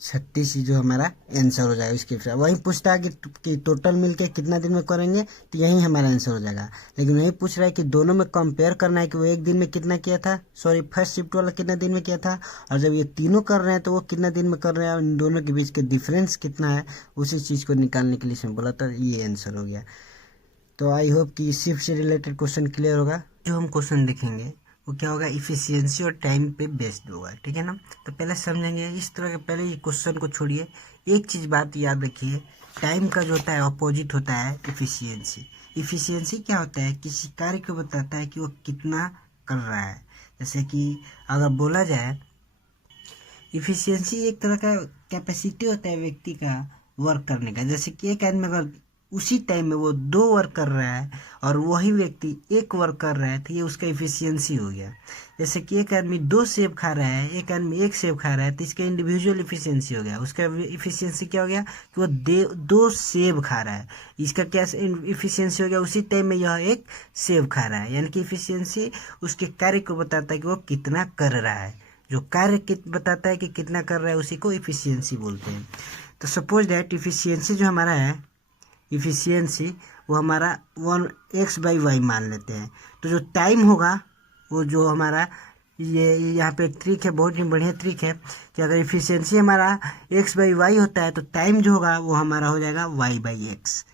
36 जो हमारा आंसर हो जाएगा इसके। फिर वही पूछता है कि टोटल मिलके कितना दिन में करेंगे, तो यही हमारा आंसर हो जाएगा। लेकिन वही पूछ रहा है कि दोनों में कंपेयर करना है कि वो एक दिन में कितना किया था, सॉरी फर्स्ट शिफ्ट वाला कितना दिन में किया था, और जब ये तीनों कर रहे हैं तो वो कितना दिन में कर रहे हैं, और इन दोनों के बीच के डिफरेंस कितना है, उसी चीज़ को निकालने के लिए इसमें बोला था। ये आंसर हो गया। तो आई होप कि शिफ्ट से रिलेटेड क्वेश्चन क्लियर होगा। जो हम क्वेश्चन देखेंगे वो क्या होगा, इफिशियंसी और टाइम पे बेस्ड होगा, ठीक है ना। तो पहले समझेंगे इस तरह के। पहले ये क्वेश्चन को छोड़िए, एक चीज़ बात याद रखिए, टाइम का जो होता है अपोजिट होता है इफिशियंसी। इफिशियंसी क्या होता है, किसी कार्य को बताता है कि वो कितना कर रहा है। जैसे कि अगर बोला जाए, इफिशियंसी एक तरह का कैपेसिटी होता है व्यक्ति का वर्क करने का। जैसे कि एक आदमी अगर उसी टाइम में वो 2 वर्क कर रहा है और वही व्यक्ति 1 वर्क कर रहा है, तो ये उसका इफिशियंसी हो गया। जैसे कि एक आदमी 2 सेब खा रहा है, एक आदमी 1 सेब खा रहा है, तो इसका इंडिविजुअल इफिशियंसी हो गया। उसका इफिशियंसी क्या हो गया कि वो 2 सेब खा रहा है। इसका क्या इफिशियंसी हो गया, उसी टाइम में यह 1 सेब खा रहा है। यानी कि इफिशियंसी उसके कार्य को बताता है कि वो कितना कर रहा है। जो कार्य बताता है कि कितना कर रहा है, उसी को इफिशियंसी बोलते हैं। तो सपोज दैट इफिशियंसी जो हमारा है, इफिशियंसी वो हमारा 1x/y मान लेते हैं। तो जो टाइम होगा वो जो हमारा ये यहाँ पे एक ट्रिक है, बहुत ही बढ़िया ट्रिक है कि अगर इफिशियंसी हमारा x/y होता है तो टाइम जो होगा वो हमारा हो जाएगा y/x।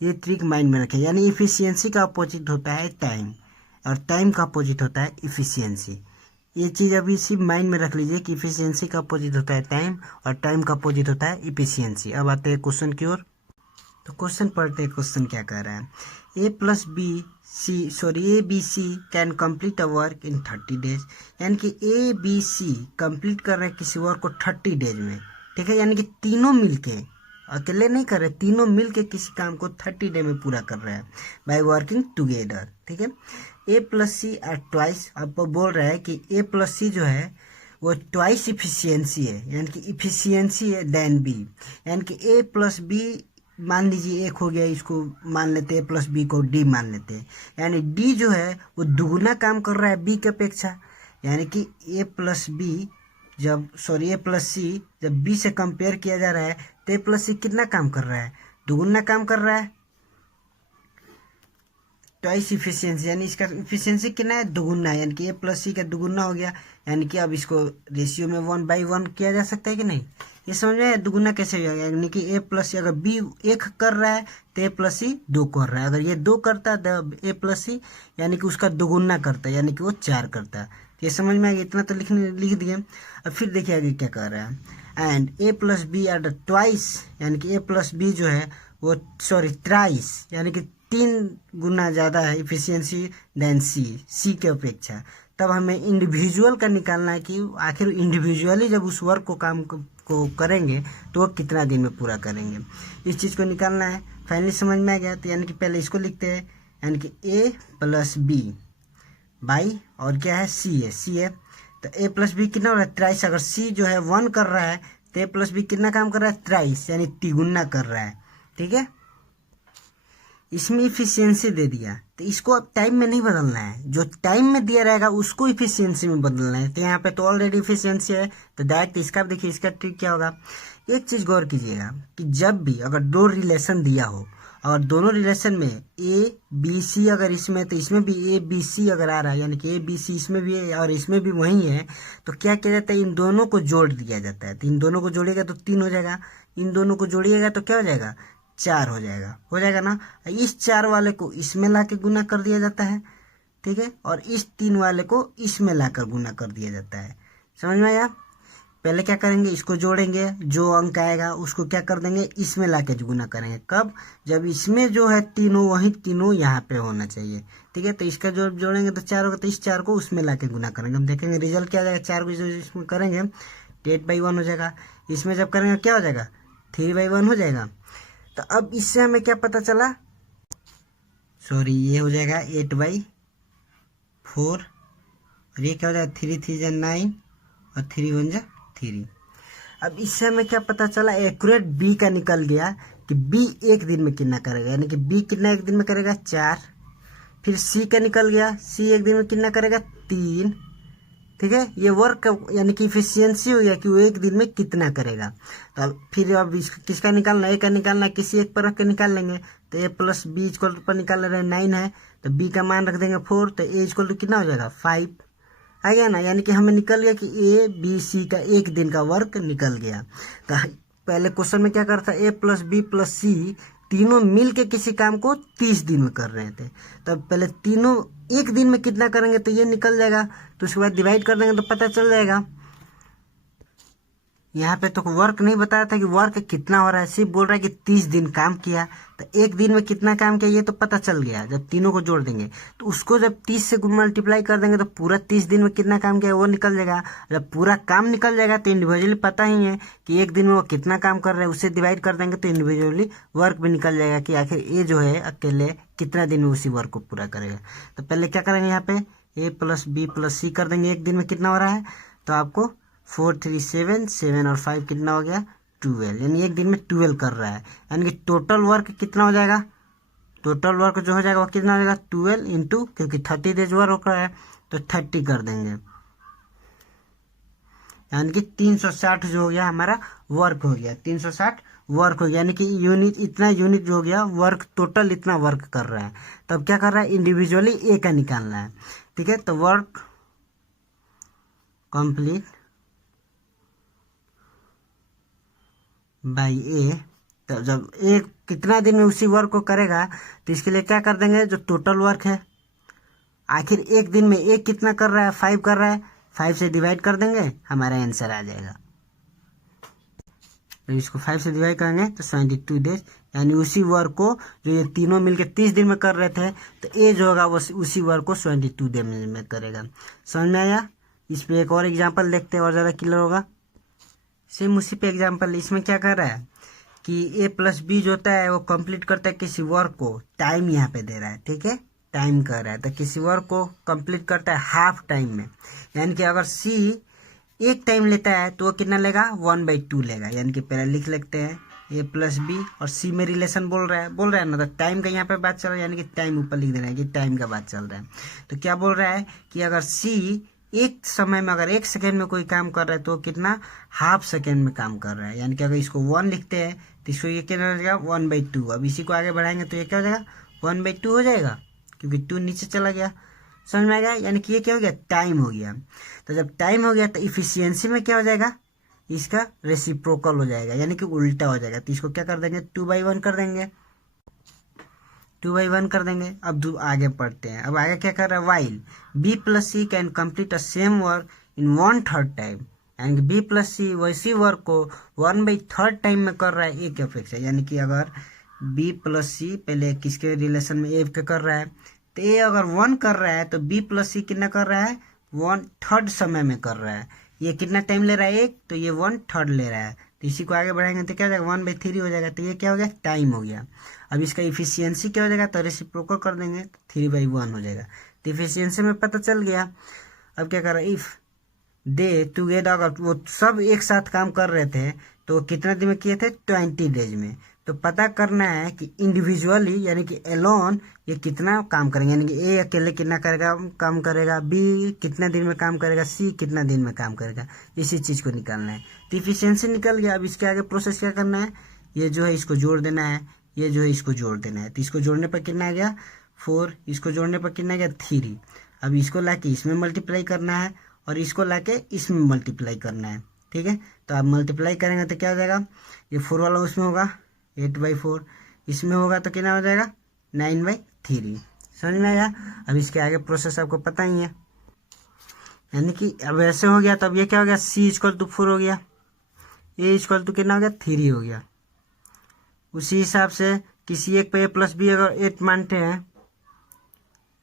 ये ट्रिक माइंड में रखें। यानी इफिशियंसी का अपोजिट होता है टाइम और टाइम का अपोजिट होता है इफिशियंसी। ये चीज़ अभी सिर्फ माइंड में रख लीजिए कि इफिशियंसी का अपोजिट होता है टाइम और टाइम का अपोजिट होता है इफिशियंसी। अब आते हैं क्वेश्चन की ओर। तो क्वेश्चन पढ़ते हैं, क्वेश्चन क्या कह रहा है, A B C can complete a work in 30 days. यानी कि ए बी सी कंप्लीट कर रहे हैं किसी वर्क को 30 डेज में, ठीक है। यानी कि तीनों मिलके, अकेले नहीं कर रहे, तीनों मिलके किसी काम को 30 डे में पूरा कर रहे हैं बाय वर्किंग टुगेदर, ठीक है। A plus C R twice. आपको बोल रहा है कि ए प्लस सी जो है वो ट्वाइस इफिशियंसी है, यानी कि इफिशियंसी है देन बी। यानी कि ए प्लस बी मान लीजिए 1 हो गया, इसको मान लेते हैं, प्लस बी को डी मान लेते हैं। यानी डी जो है वो दुगुना काम कर रहा है बी की अपेक्षा। यानी कि ए प्लस सी जब बी से कंपेयर किया जा रहा है तो ए प्लस सी कितना काम कर रहा है, दुगुना काम कर रहा है। ट्वाइस इफिशियंसी, यानी इसका इफिशियंसी कितना है, दुगुना है। यानी कि ए प्लस सी का दुगुना हो गया। यानी कि अब इसको रेशियो में 1/1 किया जा सकता है कि नहीं, ये समझ में आया। दुगुना कैसे हो जाएगा, यानी कि ए प्लस सी अगर बी 1 कर रहा है तो ए प्लस सी 2 कर रहा है। अगर ये 2 करता है तो ए प्लस सी यानी कि उसका दुगुना करता है, यानी कि वो 4 करता है। तो ये समझ में आ गया, इतना तो लिख दिए। अब फिर देखिए आगे क्या कर रहा है, and A plus B are the twice. यानी कि ए प्लस बी जो है वो ट्राइस, यानी कि 3 गुना ज़्यादा है इफिशियंसी देन सी के अपेक्षा। तब हमें इंडिविजुअल का निकालना है कि आखिर इंडिविजुअली जब उस वर्क को करेंगे तो वो कितना दिन में पूरा करेंगे, इस चीज़ को निकालना है। फाइनली समझ में आ गया। तो यानी कि पहले इसको लिखते हैं, यानी कि ए प्लस बी बाई और क्या है सी है। तो ए प्लस बी कितना हो रहा है, ट्राइस। अगर सी जो है 1 कर रहा है तो ए प्लस बी कितना काम कर रहा है, ट्राइस, यानी तिगुना कर रहा है, ठीक है। इसमें इफिशियंसी दे दिया तो इसको अब टाइम में नहीं बदलना है, जो टाइम में दिया रहेगा उसको इफिशियंसी में बदलना है। तो यहाँ पे तो ऑलरेडी इफिशियंसी है, तो डायरेक्ट इसका देखिए, इसका ट्रिक क्या होगा। एक चीज़ गौर कीजिएगा कि जब भी अगर 2 रिलेशन दिया हो और दोनों रिलेशन में ए बी सी अगर इसमें, तो इसमें भी ए बी सी अगर आ रहा है, यानी कि ए बी सी इसमें भी है और इसमें भी वही है, तो क्या किया जाता है, इन दोनों को जोड़ दिया जाता है। तो इन दोनों को जोड़ेगा तो 3 हो जाएगा, इन दोनों को जोड़िएगा तो क्या हो जाएगा, 4 हो जाएगा ना। इस 4 वाले को इसमें ला के गुना कर दिया जाता है, ठीक है, और इस 3 वाले को इसमें लाकर गुना कर दिया जाता है। समझ में आया। पहले क्या करेंगे, इसको जोड़ेंगे, जो अंक आएगा उसको क्या कर देंगे, इसमें लाके गुना करेंगे। कब, जब इसमें जो है तीनों, वही तीनों यहाँ पे होना चाहिए, ठीक है। तो इसका जो जोड़ेंगे तो 4 होगा, तो इस 4 को उसमें लाके गुना करेंगे। हम देखेंगे रिजल्ट क्या आ जाएगा, 4 को इसमें करेंगे 8/1 हो जाएगा। इसमें जब करेंगे क्या हो जाएगा, 3/1 हो जाएगा। तो अब इससे हमें क्या पता चला, सॉरी ये हो जाएगा 8/4 और ये क्या हो जाएगा 3 3 जा 9 और 3 1 जा 3। अब इससे हमें क्या पता चला, एक्यूरेट बी का निकल गया कि बी 1 दिन में कितना करेगा, यानी कि बी कितना 1 दिन में करेगा 4। फिर सी का निकल गया, सी 1 दिन में कितना करेगा 3। ठीक है, ये वर्क यानी कि इफिशियंसी हो गया कि वो एक दिन में कितना करेगा। तो अब फिर अब किसका निकालना है, ए का निकालना है, किसी एक पर रख के निकाल लेंगे। तो ए प्लस बी इक्वल पर निकाल रहे हैं 9 है, तो बी का मान रख देंगे 4, तो ए इक्वल टू कितना हो जाएगा 5 आ गया ना। यानी कि हमें निकल गया कि ए बी सी का एक दिन का वर्क निकल गया। तो पहले क्वेश्चन में क्या करता, ए प्लस बी प्लस सी तीनों मिल के किसी काम को 30 दिन में कर रहे थे। तब पहले तीनों एक दिन में कितना करेंगे तो ये निकल जाएगा, तो उसके बाद डिवाइड कर देंगे तो पता चल जाएगा। यहाँ पे तो वर्क नहीं बताया था कि वर्क कितना हो रहा है, सिर्फ बोल रहा है कि 30 दिन काम किया। तो एक दिन में कितना काम किया ये तो पता चल गया जब तीनों को जोड़ देंगे। तो उसको जब 30 से मल्टीप्लाई कर देंगे तो पूरा 30 दिन में कितना काम किया वो निकल जाएगा। जब पूरा काम निकल जाएगा तो इंडिविजुअली पता ही है कि एक दिन में वो कितना काम कर रहा है, उससे डिवाइड कर देंगे तो इंडिविजुअली वर्क भी निकल जाएगा कि आखिर ये जो है अकेले कितना दिन में उसी वर्क को पूरा करेगा। तो पहले क्या करेंगे, यहाँ पे ए प्लस बी प्लस सी कर देंगे, एक दिन में कितना हो रहा है तो आपको 4 3 7 7 और 5 कितना हो गया 12, यानी एक दिन में 12 कर रहा है। यानी कि टोटल वर्क कितना हो जाएगा, टोटल वर्क जो हो जाएगा वो कितना हो जाएगा 12 इंटू, क्योंकि 30 डेज वर्क हो रहा है तो 30 कर देंगे, यानी कि 360 जो हो गया हमारा वर्क हो गया, 360 वर्क हो गया। यानी कि यूनिट इतना यूनिट जो हो गया वर्क, टोटल इतना वर्क कर रहा है। तब क्या कर रहा है, इंडिविजुअली ए का निकालना है। ठीक है, तो वर्क कंप्लीट बाई ए। तो जब ए कितना दिन में उसी वर्क को करेगा तो इसके लिए क्या कर देंगे, जो टोटल वर्क है आखिर एक दिन में ए कितना कर रहा है 5 कर रहा है, 5 से डिवाइड कर देंगे हमारा आंसर आ जाएगा। तो इसको 5 से डिवाइड करेंगे तो 72 डेज, यानी उसी वर्क को जो ये तीनों मिलके 30 दिन में कर रहे थे तो ए जो होगा वो उसी वर्क को 72 दिन में करेगा। समझ में आया। इस पे एक और एग्जाम्पल देखते हैं और ज़्यादा क्लियर होगा। सेम उसी पे एग्जाम्पल, इसमें क्या कर रहा है कि ए प्लस बी जो होता है वो कंप्लीट करता है किसी वर्क को, टाइम यहाँ पे दे रहा है। ठीक है, टाइम कर रहा है तो किसी वर्क को कंप्लीट करता है हाफ टाइम में। यानी कि अगर सी एक टाइम लेता है तो वो कितना लेगा 1/2 लेगा। यानी कि पहले लिख लेते हैं ए प्लस बी और सी में रिलेशन बोल रहा है ना, तो टाइम का यहाँ पे बात चल रहा है, यानी कि टाइम ऊपर लिख देना है कि टाइम का बात चल रहा है। तो क्या बोल रहा है कि अगर सी एक समय में अगर 1 सेकेंड में कोई काम कर रहा है तो कितना हाफ सेकेंड में काम कर रहा है। यानी कि अगर इसको 1 लिखते हैं तो इसको ये कितना हो जाएगा 1/2। अब इसी को आगे बढ़ाएंगे तो ये क्या हो जाएगा 1/2 हो जाएगा, क्योंकि 2 नीचे चला गया। समझ में आ गया। यानी कि ये क्या हो गया, टाइम हो गया। तो जब टाइम हो गया तो इफिशियंसी में क्या हो जाएगा, इसका रेसिप्रोकल हो जाएगा, यानी कि उल्टा हो जाएगा। तो इसको क्या कर देंगे 2/1 कर देंगे, 2/1 कर देंगे। अब आगे पढ़ते हैं। अब आगे क्या कर रहा है, while B plus C can complete a same work in 1/3 time. यानी कि बी प्लस सी वैसी वर्क को 1/3 टाइम में कर रहा है ए के अपेक्षा। यानी कि अगर बी प्लस सी पहले किसके रिलेशन में ए के कर रहा है, तो ए अगर 1 कर रहा है तो बी प्लस सी कितना कर रहा है 1/3 समय में कर रहा है। ये कितना टाइम ले रहा है एक, तो ये 1/3 ले रहा है। तो इसी को आगे बढ़ाएंगे तो क्या हो जाएगा 1/3 हो जाएगा। तो ये क्या हो गया, टाइम हो गया। अब इसका इफिशियंसी क्या हो जाएगा, तो रेसिप्रोकल कर देंगे तो 3/1 हो जाएगा। तो इफिशियंसी में पता चल गया। अब क्या कर रहा है, इफ दे टुगेदर, अगर वो सब एक साथ काम कर रहे थे तो कितना दिन में किए थे 20 डेज में। तो पता करना है कि इंडिविजुअली यानी कि एलोन ये कितना काम करेंगे, यानी कि ए अकेले कितना करेगा काम करेगा, बी कितना दिन में काम करेगा, सी कितना दिन में काम करेगा, इसी चीज़ को निकालना है। तो इफिशियंसी निकल गया। अब इसके आगे प्रोसेस क्या करना है, ये जो है इसको जोड़ देना है, ये जो है इसको जोड़ देना है। तो इसको जोड़ने पर कितना आ गया 4, इसको जोड़ने पर कितना आ गया 3। अब इसको लाके इसमें मल्टीप्लाई करना है और इसको लाके इसमें मल्टीप्लाई करना है। ठीक है, तो आप मल्टीप्लाई करेंगे तो क्या हो जाएगा, ये 4 वाला उसमें होगा 8/4, इसमें होगा तो कितना हो जाएगा 9/3। समझ में आया। अब इसके आगे प्रोसेस आपको पता ही है। यानी कि अब ऐसे हो गया, तब ये क्या हो गया, C = 4 हो गया, A = कितना हो गया 3 हो गया। उसी हिसाब से किसी एक पे A प्लस बी अगर 8 मानते हैं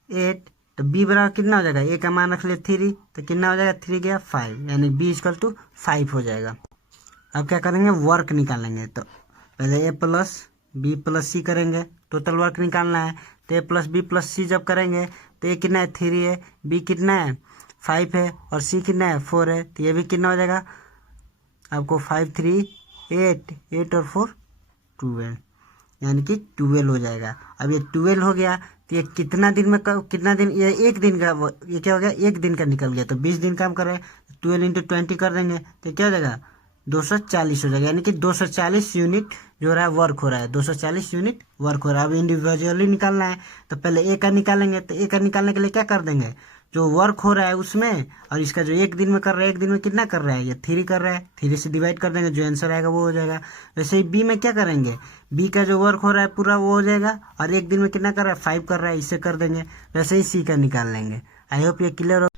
8, तो B बराबर कितना हो जाएगा, A का मान रख ले 3, तो कितना हो जाएगा 3 गया 5, यानी B = 5 हो जाएगा। अब क्या करेंगे, वर्क निकालेंगे। तो पहले A प्लस बी प्लस सी करेंगे, टोटल वर्क निकालना है। तो A प्लस बी प्लस सी जब करेंगे तो A कितना है 3 है, B कितना है 5 है और C कितना है 4 है। तो ये भी कितना हो जाएगा आपको 5 3 8, 8 और 4 12, यानी कि 12 हो जाएगा। अब ये 12 हो गया तो ये कितना दिन में कितना दिन, ये एक दिन का, ये क्या हो गया, एक दिन का निकल गया। तो 20 दिन काम कर रहे हैं, 12 × 20 कर देंगे तो क्या हो जाएगा, 240 हो जाएगा। यानी कि 240 यूनिट जो रहा है वर्क हो रहा है, 240 यूनिट वर्क हो रहा है। अब इंडिविजुअली निकालना है तो पहले ए का निकालेंगे। तो ए का निकालने के लिए क्या कर देंगे, जो वर्क हो रहा है उसमें, और इसका जो एक दिन में कर रहा है, एक दिन में कितना कर रहा है, ये 3 कर रहा है, 3 से डिवाइड कर देंगे, जो आंसर आएगा वो हो जाएगा। वैसे ही बी में क्या करेंगे, बी का जो वर्क हो रहा है पूरा वो हो जाएगा, और एक दिन में कितना कर रहा है, 5 कर रहा है, इससे कर देंगे। वैसे ही सी का निकाल लेंगे। आई होप ये क्लियर हो।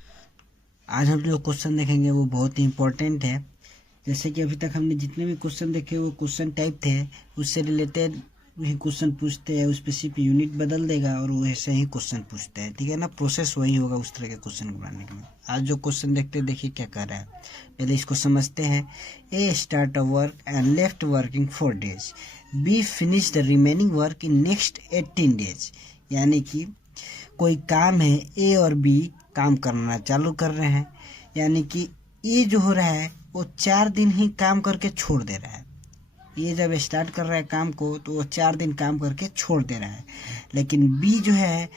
आज हम जो क्वेश्चन देखेंगे वो बहुत ही इंपॉर्टेंट है। जैसे कि अभी तक हमने जितने भी क्वेश्चन देखे वो क्वेश्चन टाइप थे, उससे रिलेटेड वही क्वेश्चन पूछते हैं, उस पर सिर्फ यूनिट बदल देगा और वो ऐसे ही क्वेश्चन पूछते हैं, ठीक है ना। प्रोसेस वही होगा उस तरह के क्वेश्चन को बनाने के लिए। आज जो क्वेश्चन देखते हैं, देखिए क्या कर रहा है, पहले इसको समझते हैं। A start a work and left working 4 days, B finish the remaining work in next 18 days। यानी कि कोई काम है, ए और बी काम करना चालू कर रहे हैं, यानी कि ए जो हो रहा है वो 4 दिन ही काम करके छोड़ दे रहा है। ये जब स्टार्ट कर रहा है काम को तो वो 4 दिन काम करके छोड़ दे रहा है। लेकिन बी जो है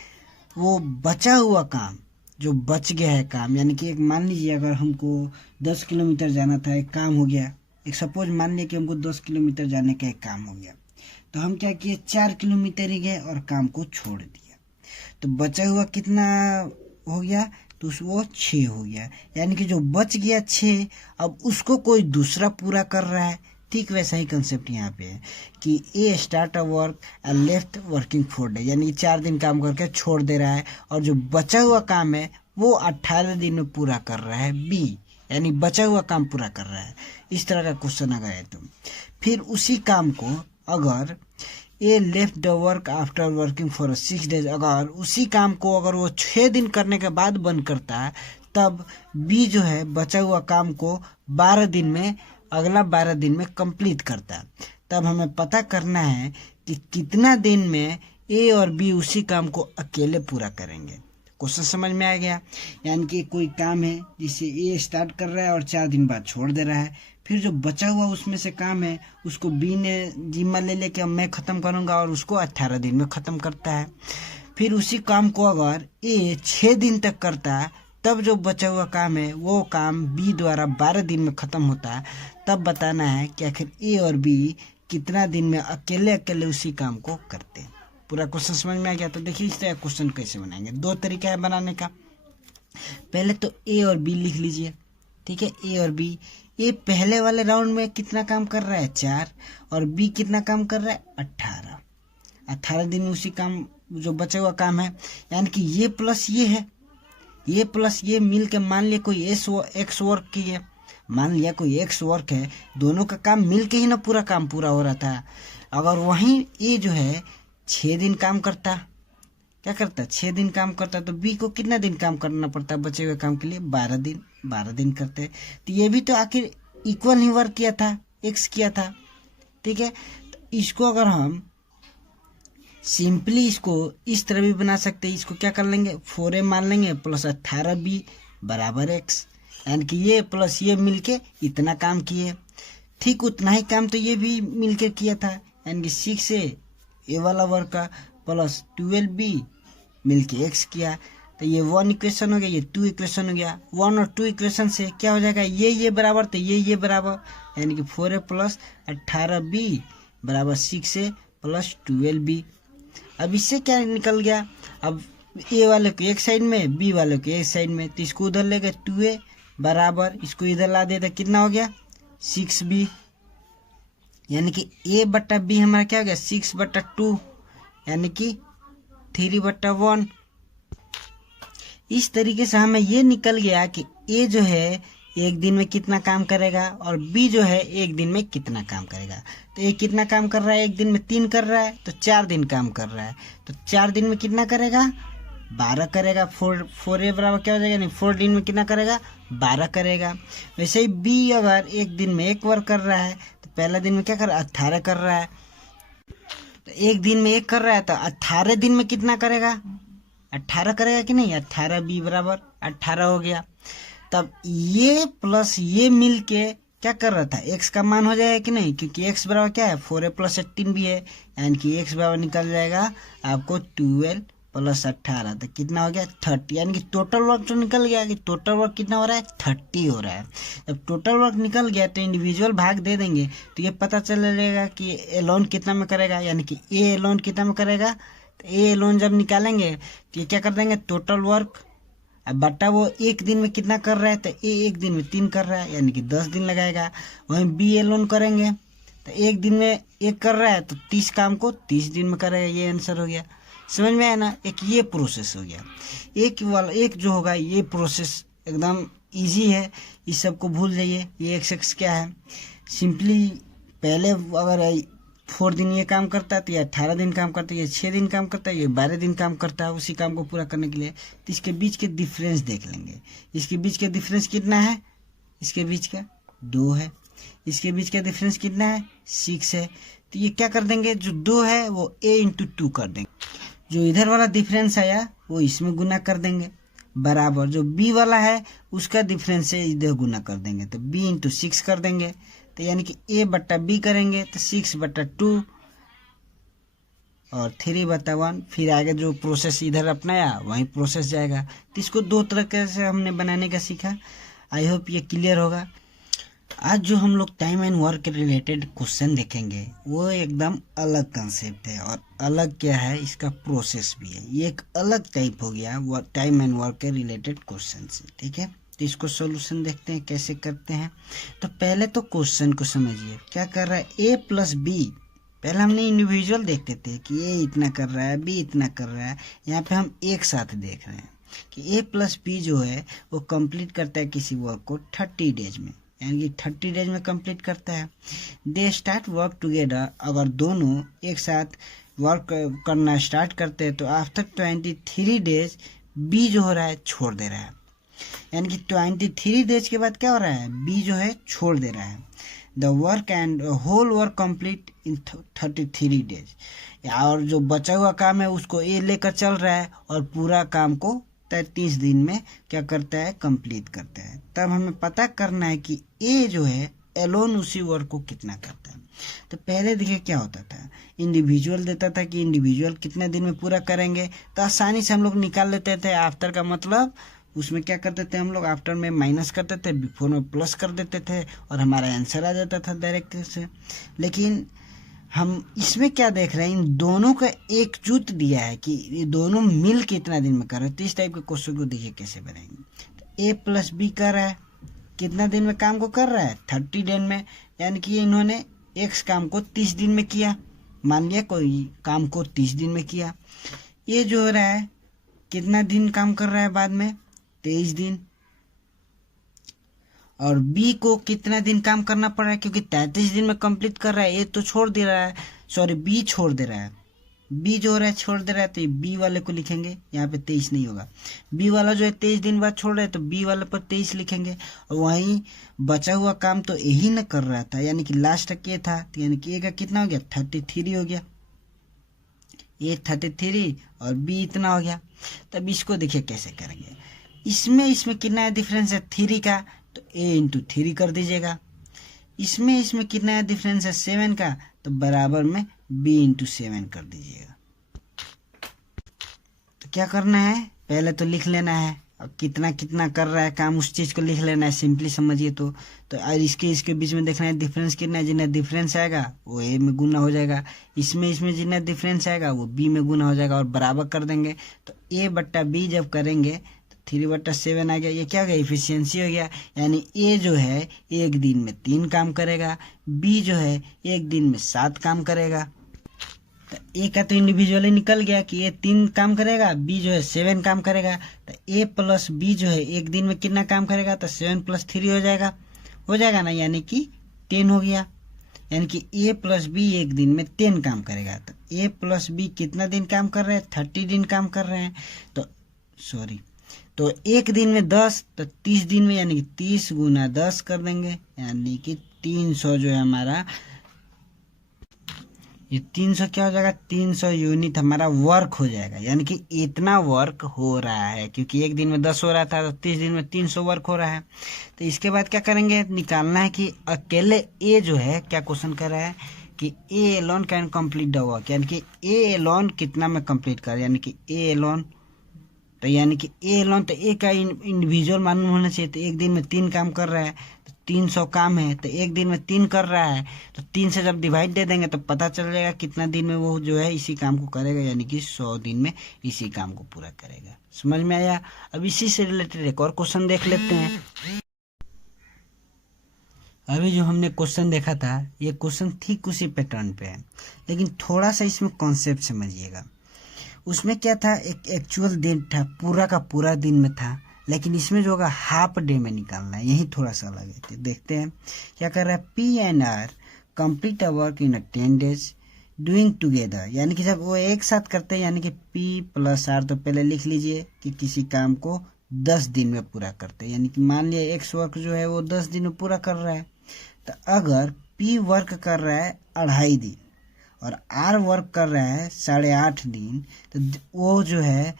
वो बचा हुआ काम, जो बच गया है काम, यानी कि एक मान लीजिए अगर हमको 10 किलोमीटर जाना था, एक काम हो गया, एक सपोज मान लिया कि हमको 10 किलोमीटर जाने का एक काम हो गया, तो हम क्या किए, 4 किलोमीटर ही गए और काम को छोड़ दिया। तो बचा हुआ कितना हो गया, तो वो 6 हो गया। यानी कि जो बच गया 6, अब उसको कोई दूसरा पूरा कर रहा है। ठीक वैसा ही कंसेप्ट यहाँ पे है कि A start a work and left working 4 days, यानी 4 दिन काम करके छोड़ दे रहा है, और जो बचा हुआ काम है वो 18 दिन में पूरा कर रहा है बी, यानी बचा हुआ काम पूरा कर रहा है। इस तरह का क्वेश्चन अगर है तो फिर उसी काम को अगर A left the work after working for 6 days, अगर उसी काम को अगर वो 6 दिन करने के बाद बंद करता है, तब बी जो है बचा हुआ काम को 12 दिन में, अगला 12 दिन में कंप्लीट करता है। तब हमें पता करना है कि कितना दिन में ए और बी उसी काम को अकेले पूरा करेंगे। क्वेश्चन समझ में आ गया। यानी कि कोई काम है जिसे ए स्टार्ट कर रहा है और 4 दिन बाद छोड़ दे रहा है, फिर जो बचा हुआ उसमें से काम है उसको बी ने जिम्मा ले लेके मैं ख़त्म करूँगा और उसको 18 दिन में ख़त्म करता है। फिर उसी काम को अगर ए 6 दिन तक करता है, तब जो बचा हुआ काम है वो काम बी द्वारा 12 दिन में ख़त्म होता है। तब बताना है कि आखिर ए और बी कितना दिन में अकेले अकेले उसी काम को करते हैं। पूरा क्वेश्चन समझ में आ गया। तो देखिए इस तरह क्वेश्चन कैसे बनाएंगे। 2 तरीका है बनाने का। पहले तो ए और बी लिख लीजिए, ठीक है। ए और बी, ए पहले वाले राउंड में कितना काम कर रहा है, 4, और बी कितना काम कर रहा है, 18 दिन में उसी काम जो बचा हुआ काम है। यानी कि ये प्लस ये है, ये प्लस ये मिल के मान लिया कोई एक्स वर्क की है, मान लिया कोई एक्स वर्क है, दोनों का काम मिल के ही ना पूरा काम पूरा हो रहा था। अगर वहीं ये जो है 6 दिन काम करता, क्या करता, 6 दिन काम करता, तो बी को कितना दिन काम करना पड़ता बचे हुए काम के लिए, 12 दिन करते। तो ये भी तो आखिर इक्वल ही वर्क किया था, एक्स किया था, ठीक है। तो इसको अगर हम सिंपली इसको इस तरह भी बना सकते हैं। इसको क्या कर लेंगे, 4a मान लेंगे प्लस 18b बराबर x, यानी कि ये प्लस ये मिलके इतना काम किए। ठीक उतना ही काम तो ये भी मिलके किया था, यानी कि 6a ए वाला वर्क का प्लस 12b मिलके x किया। तो ये 1 इक्वेशन हो गया, ये 2 इक्वेशन हो गया। 1 और 2 इक्वेशन से क्या हो जाएगा, ये बराबर, तो ये बराबर, यानी कि 4a प्लस 18b बराबर 6a प्लस 12b। अब इससे क्या निकल गया, अब ए वाले को एक साइड में, बी वाले को एक साइड में, तो इसको उधर लेगा 2a बराबर, इसको इधर ला देता, कितना हो गया 6b, यानी कि a बट्टा b हमारा क्या हो गया 6/2, यानी कि 3/1। इस तरीके से हमें ये निकल गया कि a जो है एक दिन में कितना काम करेगा और बी जो है एक दिन में कितना काम करेगा। तो ये कितना काम कर रहा है, एक दिन में 3 कर रहा है, तो 4 दिन काम कर रहा है। तो 4 दिन में कितना करेगा, 12 करेगा। 4a बराबर क्या हो जाएगा, नहीं 4 दिन में कितना करेगा, 12 करेगा। वैसे ही बी अगर एक दिन में 1 वर्क कर रहा है, तो पहला दिन में क्या कर रहा है, 18 कर रहा है। तो एक दिन में 1 कर रहा है, तो 18 दिन में कितना करेगा, 18 करेगा कि नहीं, 18b बराबर 18 हो गया। तब ये प्लस ये मिल के क्या कर रहा था, x का मान हो जाएगा कि नहीं, क्योंकि x बराबर क्या है 4a प्लस 18 भी है, यानी कि x बराबर निकल जाएगा आपको 12 प्लस 18, तो कितना हो गया 30, यानी कि टोटल वर्क तो निकल गया कि टोटल वर्क कितना हो रहा है 30 हो रहा है। जब टोटल वर्क निकल गया तो इंडिविजुअल भाग दे देंगे तो ये पता चल जाएगा कि एलोन कितना में करेगा, यानी कि ए एलोन कितना में करेगा। तो ए एलोन जब निकालेंगे तो ये क्या कर देंगे टोटल वर्क, अब बटा वो एक दिन में कितना कर रहा है, तो ए एक दिन में 3 कर रहा है यानी कि 10 दिन लगाएगा। वहीं बी एलोन करेंगे तो एक दिन में एक कर रहा है तो 30 काम को 30 दिन में करेगा, ये आंसर हो गया। समझ में आया ना, एक ये प्रोसेस हो गया। एक जो होगा ये प्रोसेस एकदम इजी है, इस सब को भूल जाइए। ये एक्स क्या है, सिंपली पहले अगर 4 दिन ये काम करता है तो ये 18 दिन काम करता है, ये 6 दिन काम करता है, ये 12 दिन काम करता है उसी काम को पूरा करने के लिए। तो इसके बीच के डिफरेंस देख लेंगे, इसके बीच का डिफरेंस कितना है, इसके बीच का 2 है, इसके बीच का डिफरेंस कितना है 6 है। तो ये क्या कर देंगे, जो 2 है वो a इंटू 2 कर देंगे, जो इधर वाला डिफरेंस आया वो इसमें गुना कर देंगे, बराबर जो b वाला है उसका डिफरेंस है इधर गुना कर देंगे, तो b इंटू 6 कर देंगे। तो यानी कि a बट्टा b करेंगे तो 6 बट्टा 2 और 3 बटा 1, फिर आगे जो प्रोसेस इधर अपनाया वही प्रोसेस जाएगा। तो इसको 2 तरह से हमने बनाने का सीखा। आई होप ये क्लियर होगा। आज जो हम लोग टाइम एंड वर्क के रिलेटेड क्वेश्चन देखेंगे वो एकदम अलग कंसेप्ट है, और अलग क्या है इसका प्रोसेस भी है, ये एक अलग टाइप हो गया टाइम एंड वर्क के रिलेटेड क्वेश्चन से। ठीक है, तो इसको सोल्यूशन देखते हैं कैसे करते हैं। तो पहले तो क्वेश्चन को समझिए, क्या कर रहा है a प्लस बी। पहले हमने इंडिविजुअल देखते थे कि a इतना कर रहा है b इतना कर रहा है, यहाँ पे हम एक साथ देख रहे हैं कि a प्लस बी जो है वो कंप्लीट करता है किसी वर्क को 30 डेज में, यानी कि 30 डेज में कंप्लीट करता है। दे स्टार्ट वर्क टुगेदर, अगर दोनों एक साथ वर्क करना स्टार्ट करते हैं तो आफ्टर 23 डेज बी जो हो रहा है छोड़ दे रहा है, यानी कि 23 डेज के बाद क्या हो रहा है बी जो है छोड़ दे रहा है। The work and whole work complete in 33 days, और जो बचा हुआ काम है उसको ए लेकर चल रहा है और पूरा काम को 33 दिन में क्या करता है कंप्लीट करता है। तब हमें पता करना है कि ए जो है एलोन उसी वर्क को कितना करता है। तो पहले देखिए क्या होता था, इंडिविजुअल देता था कि इंडिविजुअल कितने दिन में पूरा करेंगे, तो आसानी से हम लोग निकाल लेते थे। आफ्टर का मतलब उसमें क्या करते थे हम लोग, आफ्टर में माइनस करते थे, बिफोर में प्लस कर देते थे और हमारा आंसर आ जाता था डायरेक्ट से। लेकिन हम इसमें क्या देख रहे हैं, इन दोनों का एकजुट दिया है कि ये दोनों मिल के इतना दिन में कर रहे हैं। तो इस टाइप के क्वेश्चन को देखिए कैसे बनाएंगे। तो ए प्लस बी कर रहा है, कितना दिन में काम को कर रहा है 30 दिन में, यानी कि इन्होंने एक्स काम को 30 दिन में किया, मान लिया कोई काम को 30 दिन में किया। ये जो हो रहा है कितना दिन काम कर रहा है बाद में 23 दिन, और बी को कितना दिन काम करना पड़ रहा है क्योंकि 33 दिन में कंप्लीट कर रहा है, ये तो छोड़ दे रहा है, सॉरी बी छोड़ दे रहा है, बी जो हो रहा है छोड़ दे रहा है, तो ये बी वाले को लिखेंगे, यहाँ पे 23 नहीं होगा, बी वाला जो है 23 दिन बाद छोड़ रहा है तो बी वाले पर 23 लिखेंगे। और वहीं बचा हुआ काम तो यही न कर रहा था, यानी कि लास्ट तक ये था, तो यानी कि ए का कितना हो गया 33 हो गया, ए 33 और बी इतना हो गया। तब इसको देखिए कैसे करेंगे, इसमें कितना है डिफरेंस है 3 का, तो a इंटू 3 कर दीजिएगा। इसमें कितना है डिफरेंस है 7 का, तो बराबर में b इंटू 7 कर दीजिएगा। तो क्या करना है, पहले तो लिख लेना है और कितना कितना कर रहा है काम उस चीज़ को लिख लेना है, सिंपली समझिए। तो और इसके बीच में देखना है डिफरेंस कितना है, जितना डिफरेंस आएगा वो a में गुना हो जाएगा, इसमें जितना डिफरेंस आएगा वो b में गुना हो जाएगा और बराबर कर देंगे। तो a बट्टा b जब करेंगे 3/7 आ गया, ये क्या हो गया इफिशियंसी हो गया, यानी ए जो है एक दिन में 3 काम करेगा, बी जो है एक दिन में 7 काम करेगा। तो ए का तो इंडिविजुअली निकल गया कि ये 3 काम करेगा, बी जो है 7 काम करेगा। तो ए प्लस बी जो है एक दिन में कितना काम करेगा, तो 7 + 3 हो जाएगा ना, यानी कि 10 हो गया, यानी कि ए प्लस बी एक दिन में 10 काम करेगा। तो ए प्लस बी कितना दिन काम कर रहे हैं 30 दिन काम कर रहे हैं, तो एक दिन में 10, तो 30 दिन में यानी कि 30 × 10 कर देंगे, यानी कि 300 जो है हमारा, ये 300 क्या हो जाएगा 300 यूनिट हमारा वर्क हो जाएगा, यानी कि इतना वर्क हो रहा है, क्योंकि एक दिन में 10 हो रहा था तो 30 दिन में 300 वर्क हो रहा है। तो इसके बाद क्या करेंगे, निकालना है कि अकेले ए जो है क्या क्वेश्चन कर रहा है कि A alone can complete the work, यानी कि ए एलोन कितना में कंप्लीट कर, यानी कि ए एलोन, तो यानी कि ए एलोन तो ए का इंडिविजुअल मालूम होना चाहिए। तो एक दिन में 3 काम कर रहा है तो 300 काम है, तो एक दिन में 3 कर रहा है तो 3 से जब डिवाइड दे देंगे तो पता चल जाएगा कितना दिन में वो जो है इसी काम को करेगा, यानी कि 100 दिन में इसी काम को पूरा करेगा। समझ में आया? अब इसी से रिलेटेड एक और क्वेश्चन देख लेते हैं। अभी जो हमने क्वेश्चन देखा था ये क्वेश्चन ठीक उसी पैटर्न पे है, लेकिन थोड़ा सा इसमें कॉन्सेप्ट समझिएगा। उसमें क्या था, एक एक्चुअल दिन था, पूरा का पूरा दिन में था, लेकिन इसमें जो होगा हाफ डे में निकालना है, यही थोड़ा सा अलग है। तो देखते हैं क्या कर रहा है। P and R complete a work in 10 days doing together, यानी कि जब वो एक साथ करते हैं, यानी कि पी प्लस आर, तो पहले लिख लीजिए कि किसी काम को 10 दिन में पूरा करते हैं, यानी कि मान लिया एक्स वर्क जो है वो 10 दिन में पूरा कर रहा है। तो अगर पी वर्क कर रहा है 2.5 दिन और आर वर्क कर रहा है 8.5 दिन, तो वो जो है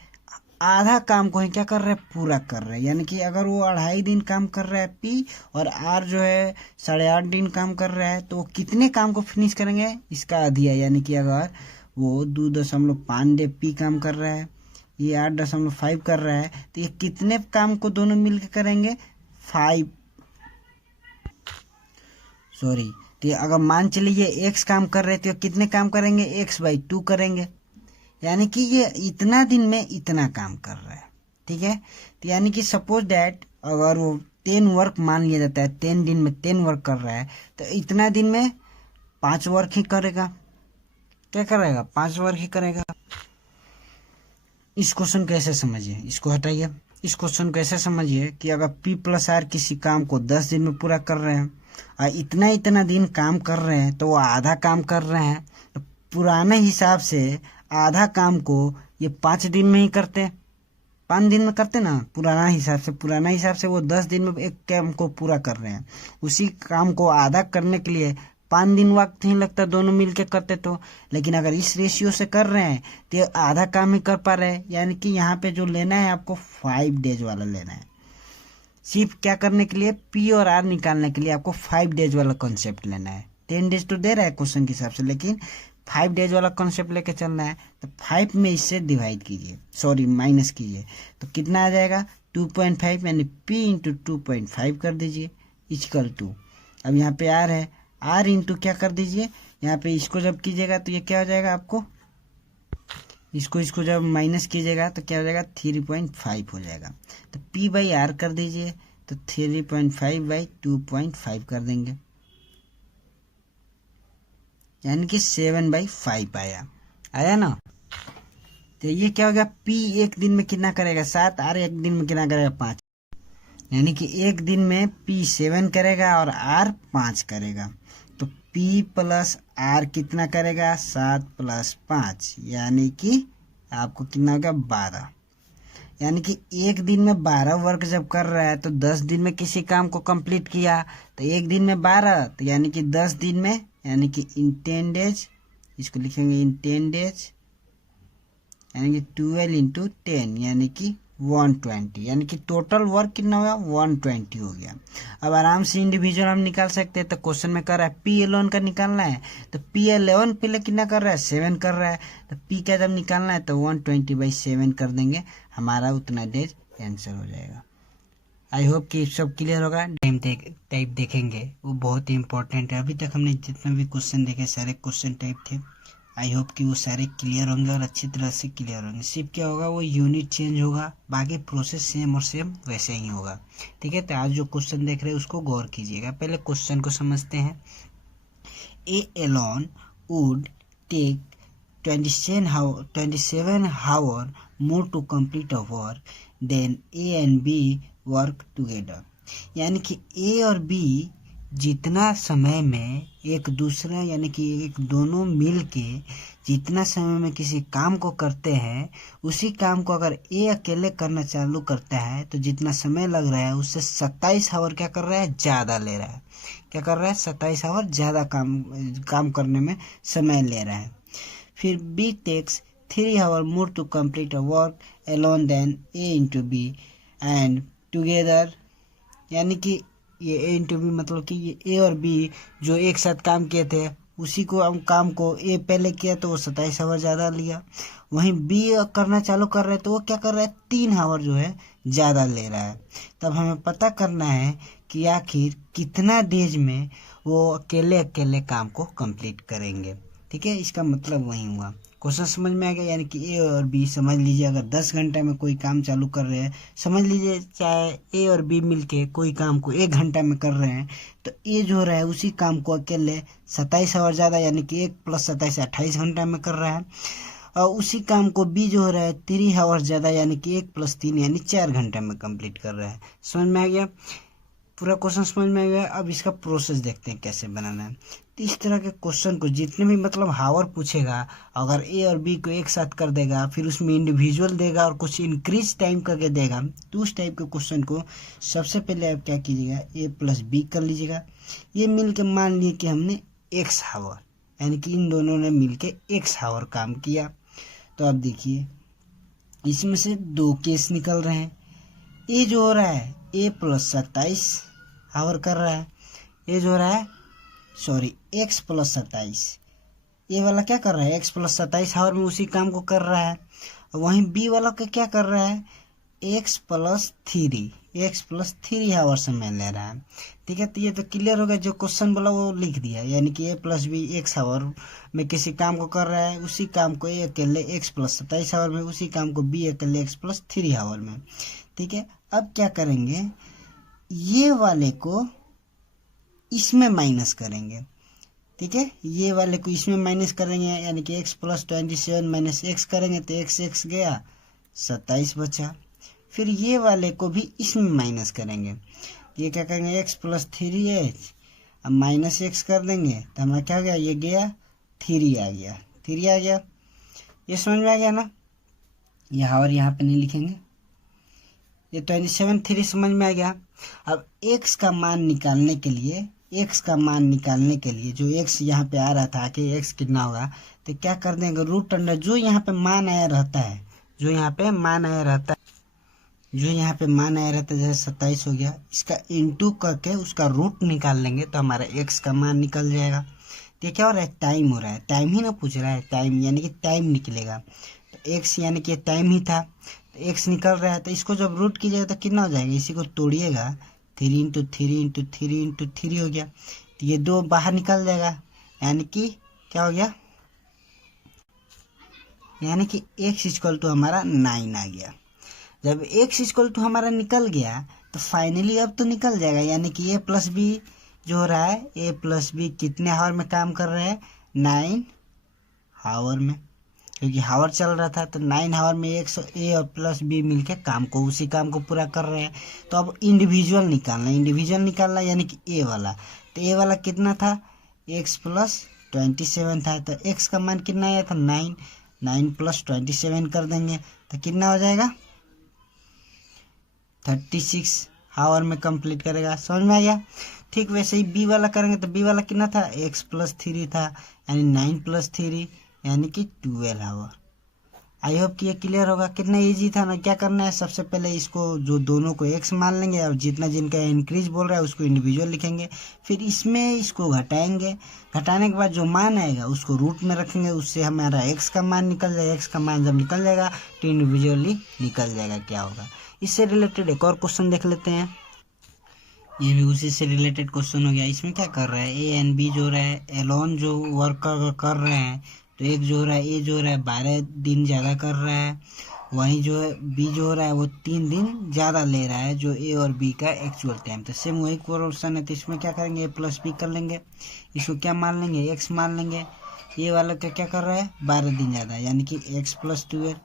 आधा काम को ही क्या कर रहा है, पूरा कर रहा है। यानी कि अगर वो 2.5 दिन काम कर रहा है पी और आर जो है 8.5 दिन काम कर रहा है, तो वो कितने काम को फिनिश करेंगे, इसका आधी है। यानी कि अगर वो 2.5 डे पी काम कर रहा है, ये 8.5 कर रहा है, तो ये कितने काम को दोनों मिलकर करेंगे, 5 सॉरी। तो अगर मान चलिए एक्स काम कर रहे थे तो कितने काम करेंगे, x/2 करेंगे, यानी कि ये इतना दिन में इतना काम कर रहा है। ठीक है, तो यानी कि सपोज दैट अगर वो 10 वर्क मान लिया जाता है, 10 दिन में 10 वर्क कर रहा है, तो इतना दिन में 5 वर्क ही करेगा। क्या करेगा, 5 वर्क ही करेगा। इस क्वेश्चन को ऐसे समझिए, इसको हटाइए। इस क्वेश्चन को ऐसे समझिए कि अगर पी प्लस आर किसी काम को 10 दिन में पूरा कर रहे हैं और इतना इतना दिन काम कर रहे हैं, तो वो आधा काम कर रहे हैं, तो पुराने हिसाब से आधा काम को ये 5 दिन में ही करते, 5 दिन में करते ना, पुराना हिसाब से वो 10 दिन में एक काम को पूरा कर रहे हैं। उसी काम को आधा करने के लिए 5 दिन वक्त नहीं लगता, दोनों मिलके करते तो। लेकिन अगर इस रेशियो से कर रहे हैं तो ये आधा काम ही कर पा रहे हैं, यानी कि यहाँ पे जो लेना है आपको 5 डेज वाला लेना है। सिर्फ क्या करने के लिए, पी और आर निकालने के लिए आपको 5 डेज वाला कॉन्सेप्ट लेना है। 10 डेज तो दे रहा है क्वेश्चन के हिसाब से, लेकिन 5 डेज वाला कॉन्सेप्ट लेके चलना है। तो 5 में इससे डिवाइड कीजिए, सॉरी माइनस कीजिए, तो कितना आ जाएगा 2.5, यानी p इंटू 2.5 कर दीजिए इक्वल टू, अब यहाँ पे आर है, आर इंटू क्या कर दीजिए, यहाँ पे इसको जब कीजिएगा तो ये क्या हो जाएगा आपको, इसको जब माइनस कीजिएगा तो क्या हो जाएगा 3.5 हो जाएगा। तो p/r कर दीजिए, तो 3.5/2.5 कर देंगे, यानी कि 7/5 आया ना। तो ये क्या हो गया, p एक दिन में कितना करेगा 7, r एक दिन में कितना करेगा 5, यानी कि एक दिन में p 7 करेगा और r 5 करेगा। तो p प्लस r कितना करेगा, 7 + 5, यानी कि आपको कितना हो गया 12। यानी कि एक दिन में 12 वर्क जब कर रहा है तो 10 दिन में किसी काम को कंप्लीट किया, तो एक दिन में 12, तो यानी कि 10 दिन में, यानी कि इन 10 डेज, इसको लिखेंगे इन 10 डेज, यानी कि 12 इंटू 10, यानी कि 120, यानी कि टोटल वर्क कितना हुआ 120 हो गया। अब आराम से इंडिविजुअल हम निकाल सकते हैं। तो क्वेश्चन में कर रहा है पी एलोन का निकालना है, तो पी एलोन पहले कितना कर रहा है 7 कर रहा है, तो पी का जब निकालना है तो 120/7 कर देंगे, हमारा उतना डेज आंसर हो जाएगा। आई होप कि सब क्लियर होगा। टाइप देखेंगे वो बहुत ही इंपॉर्टेंट है। अभी तक हमने जितना भी क्वेश्चन देखे सारे क्वेश्चन टाइप थे, आई होप कि वो सारे क्लियर होंगे और अच्छी तरह से क्लियर होंगे। सिर्फ क्या होगा, वो यूनिट चेंज होगा, बाकी प्रोसेस सेम और सेम वैसे ही होगा। ठीक है, तो आज जो क्वेश्चन देख रहे हैं उसको गौर कीजिएगा। पहले क्वेश्चन को समझते हैं। A alone would take 27 hours more to complete a work than A and B work together, यानी कि ए और बी जितना समय में एक दूसरा, यानी कि एक दोनों मिल के जितना समय में किसी काम को करते हैं, उसी काम को अगर ए अकेले करना चालू करता है तो जितना समय लग रहा है उससे 27 आवर क्या कर रहा है, ज़्यादा ले रहा है। क्या कर रहा है, 27 आवर ज़्यादा काम करने में समय ले रहा है। फिर B takes 3 hours more to complete a work alone than A into B and together, यानी कि ये A into B मतलब कि ये ए और बी जो एक साथ काम किए थे उसी को हम काम को ए पहले किया तो वो 27 आवर ज़्यादा लिया। वहीं बी करना चालू कर रहे हैं तो वो क्या कर रहा है, 3 आवर जो है ज़्यादा ले रहा है। तब हमें पता करना है कि आखिर कितना डेज में वो अकेले अकेले काम को कंप्लीट करेंगे। ठीक है, इसका मतलब वही हुआ। क्वेश्चन समझ में आ गया, यानी कि ए और बी समझ लीजिए, अगर 10 घंटे में कोई काम चालू कर रहे हैं, समझ लीजिए चाहे ए और बी मिलके कोई काम को 1 घंटा में कर रहे हैं, तो ए जो हो रहा है उसी काम को अकेले 27 आवर ज़्यादा यानी कि 1 + 27 28 घंटा में कर रहा है। और उसी काम को बी जो हो रहा है 3 आवर ज़्यादा यानी कि 1 + 3 यानी 4 घंटे में कंप्लीट कर रहा है। समझ में आ गया, पूरा क्वेश्चन समझ में आ गया। अब इसका प्रोसेस देखते हैं कैसे बनाना है। तो इस तरह के क्वेश्चन को जितने भी मतलब हावर पूछेगा, अगर ए और बी को एक साथ कर देगा, फिर उसमें इंडिविजुअल देगा और कुछ इंक्रीज टाइम करके देगा, तो उस टाइप के क्वेश्चन को सबसे पहले आप क्या कीजिएगा, ए + बी कर लीजिएगा। ये मिल के मान लिए कि हमने x हावर, यानी कि इन दोनों ने मिल के x हावर काम किया। तो आप देखिए इसमें से 2 केस निकल रहे हैं। ए जो हो रहा है ए + 27 हावर कर रहा है, ये जो हो रहा है सॉरी x + 27, ये वाला क्या कर रहा है x + 27 हावर में उसी काम को कर रहा है। वहीं बी वाला का क्या कर रहा है x + 3 हावर समय ले रहा है। ठीक है, तो ये तो क्लियर होगा, जो क्वेश्चन बोला वो लिख दिया, यानी कि a + b x हावर में किसी काम को कर रहा है, उसी काम को a अकेले x + 27 हावर में, उसी काम को b अकेले x + 3 हावर में। ठीक है, अब क्या करेंगे, ये वाले को इसमें माइनस करेंगे। ठीक है, ये वाले को इसमें माइनस करेंगे, यानी कि x + 27 - x करेंगे तो x गया 27 बचा। फिर ये वाले को भी इसमें माइनस करेंगे, ये क्या करेंगे x + 3h, अब -x कर देंगे तो हमारा क्या हो गया, ये गया 3 आ गया, 3 आ गया। ये समझ में आ गया ना, ये हावर यहाँ पे नहीं लिखेंगे, ये 27 3 समझ में आ गया। अब x का मान निकालने के लिए, जो x यहाँ पे आ रहा था कि x कितना होगा, तो क्या कर देंगे, रूट अंडर जो यहाँ पे मान आया रहता है, जैसे 27 हो गया, इसका इंटू करके उसका रूट निकाल लेंगे तो हमारा x का मान निकल जाएगा। तो ये क्या हो रहा है, टाइम हो रहा है, टाइम ही ना पूछ रहा है, टाइम यानी कि टाइम निकलेगा, तो x यानी कि टाइम ही था, तो x निकल रहा है, तो इसको जब रूट कीजिएगा तो कितना हो जाएगा, इसी को तोड़िएगा 3 × 3 × 3 × 3 हो गया, तो ये 2 बाहर निकल जाएगा, यानी कि क्या हो गया, यानी कि x = हमारा 9 आ गया। जब x = हमारा निकल गया तो फाइनली अब तो निकल जाएगा, यानी कि a + b जो हो रहा है, a + b कितने हावर में काम कर रहे हैं, 9 हावर में, क्योंकि हावर चल रहा था, तो 9 हावर में a और + b मिलके उसी काम को पूरा कर रहे हैं। तो अब इंडिविजुअल निकालना यानी कि a वाला, तो a वाला कितना था, x + 27 था, तो x का मान कितना आया था, 9 + 27 कर देंगे तो कितना हो जाएगा, 36 हावर में कंप्लीट करेगा। समझ में आ गया। ठीक वैसे ही बी वाला करेंगे तो बी वाला कितना था, x + 3 था, यानी 9 + 3 यानी कि 12 हावर। आई होप कि ये क्लियर होगा, कितना इजी था ना। क्या करना है, सबसे पहले इसको जो दोनों को x मान लेंगे और जितना जिनका इंक्रीज बोल रहा है उसको इंडिविजुअल लिखेंगे, फिर इसमें इसको घटाएंगे, घटाने के बाद जो मान आएगा उसको रूट में रखेंगे, उससे हमारा x का मान निकल जाएगा। x का मान जब निकल जाएगा तो इंडिविजुअली निकल जाएगा क्या होगा। इससे रिलेटेड एक और क्वेश्चन देख लेते हैं, ये भी उसी से रिलेटेड क्वेश्चन हो गया। इसमें क्या कर रहा है, ए एंड बी जो रहा है एलोन जो वर्क कर रहे हैं, तो एक जो हो रहा है ए जो हो रहा है 12 दिन ज़्यादा कर रहा है, वहीं जो है बी जो हो रहा है वो 3 दिन ज़्यादा ले रहा है, जो ए और बी का एक्चुअल टाइम। तो सेम वही क्वेश्चन है, तो इसमें क्या करेंगे, ए + बी कर लेंगे, इसको क्या मान लेंगे, एक्स मान लेंगे। ए वाला का क्या कर रहा है 12 दिन ज़्यादा यानी कि x + 12,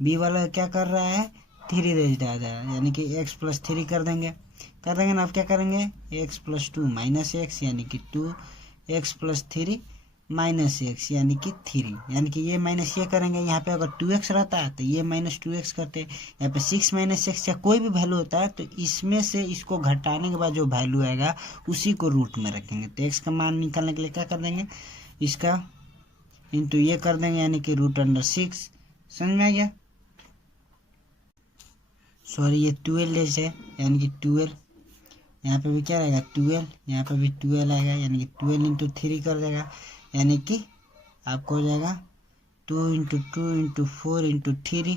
बी वाला क्या कर रहा है 3 दिन ज़्यादा यानी कि x + 3 कर देंगे ना। अब क्या करेंगे, x + 2 - x यानी कि 2, x + 3 - x यानी कि 3, यानी कि ये माइनस ये करेंगे। यहाँ पे अगर 2x रहता है तो ये -2x करते, यहाँ पे 6 - x या कोई भी वैल्यू होता है तो इसमें से इसको घटाने के बाद जो वैल्यू आएगा उसी को रूट में रखेंगे। तो x का मान निकालने के लिए क्या कर देंगे, इसका इंटू ये कर देंगे यानी कि √6। समझ में आ गया। सॉरी ये 12 है यानी कि 12, यहाँ पे भी क्या रहेगा 12, यहाँ पे भी 12 आएगा यानी कि 12 × 3 कर देगा यानी कि आपको हो जाएगा 2 × 2 × 4 × 3,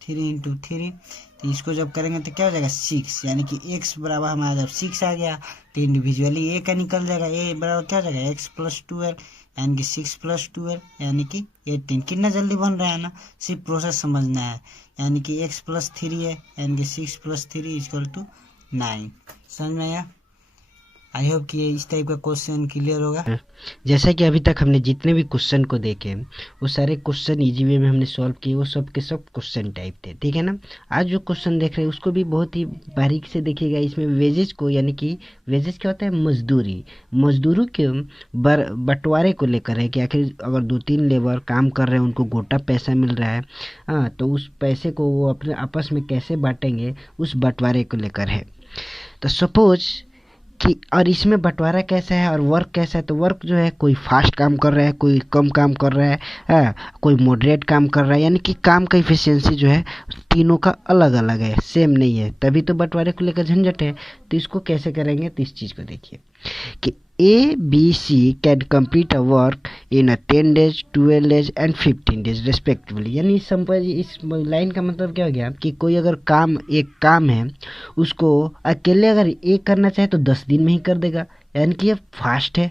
3 × 3। तो इसको जब करेंगे तो क्या हो जाएगा 6, यानी कि x बराबर हमारा जब 6 आ गया तो इंडिविजुअली a का निकल जाएगा। a बराबर क्या हो जाएगा x + 12, यानी कि 6 + 12 यानी कि 18। कितना जल्दी बन रहा है ना, सिर्फ प्रोसेस समझना है। यानी कि x + 3 है, यानी कि 6 + 3 = 9। समझ में आया? आई होप कि इस टाइप का क्वेश्चन क्लियर होगा। जैसा कि अभी तक हमने जितने भी क्वेश्चन को देखे वो सारे क्वेश्चन इजी वे में हमने सॉल्व किए, वो सब के सब क्वेश्चन टाइप थे, ठीक है ना। आज जो क्वेश्चन देख रहे हैं उसको भी बहुत ही बारीक से देखिएगा। इसमें वेजेज को, यानी कि वेजेज क्या होता है, मजदूरी, मजदूरों के बंटवारे को लेकर है कि आखिर अगर 2-3 लेबर काम कर रहे हैं, उनको गोटा पैसा मिल रहा है, हाँ, तो उस पैसे को वो अपने आपस में कैसे बांटेंगे, उस बंटवारे को लेकर है। तो सपोज कि और इसमें बंटवारा कैसा है और वर्क कैसा है, तो वर्क जो है कोई फास्ट काम कर रहा है, कोई कम काम कर रहा है, कोई मॉडरेट काम कर रहा है, यानी कि काम का इफिशियंसी जो है तीनों का अलग अलग है, सेम नहीं है, तभी तो बंटवारे को लेकर झंझट है। तो इसको कैसे करेंगे, तो इस चीज़ को देखिए कि ABC can complete a work in 10 days, 12 days and 15 days respectively. यानी सिंपल इस लाइन का मतलब क्या हो गया कि कोई अगर एक काम है उसको अकेले अगर एक करना चाहे तो 10 दिन में ही कर देगा, यानी कि ये फास्ट है।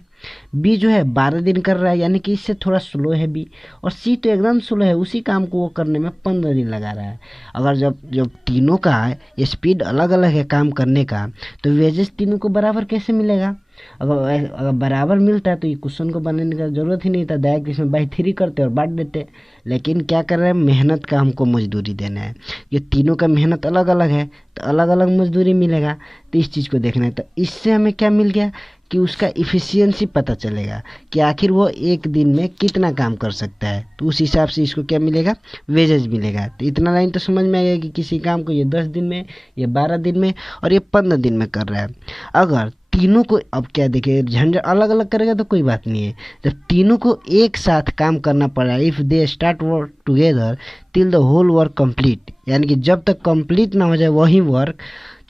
बी जो है 12 दिन कर रहा है, यानी कि इससे थोड़ा स्लो है बी। और सी तो एकदम स्लो है, उसी काम को वो करने में 15 दिन लगा रहा है। अगर जब जब तीनों का स्पीड अलग अलग है काम करने का, तो वेजेस तीनों को बराबर कैसे मिलेगा। अगर बराबर मिलता है तो ये क्वेश्चन को बनाने का जरूरत ही नहीं था, डायरेक्ट इसमें बाई 3 करते और बांट देते। लेकिन क्या कर रहे हैं, मेहनत का हमको मजदूरी देना है। ये तीनों का मेहनत अलग अलग है तो अलग अलग मजदूरी मिलेगा, तो इस चीज़ को देखना है। तो इससे हमें क्या मिल गया कि उसका इफ़िशियंसी पता चलेगा कि आखिर वो एक दिन में कितना काम कर सकता है, तो उस हिसाब से इसको क्या मिलेगा, वेजेज मिलेगा। तो इतना लाइन तो समझ में आएगा कि किसी काम को ये 10 दिन में, ये 12 दिन में और ये 15 दिन में कर रहा है। अगर तीनों को, अब क्या देखिए, झंझट अलग अलग करेगा तो कोई बात नहीं है, जब तीनों को एक साथ काम करना पड़ा, if they start work together till the whole work complete, यानी कि जब तक कंप्लीट ना हो जाए वही वर्क,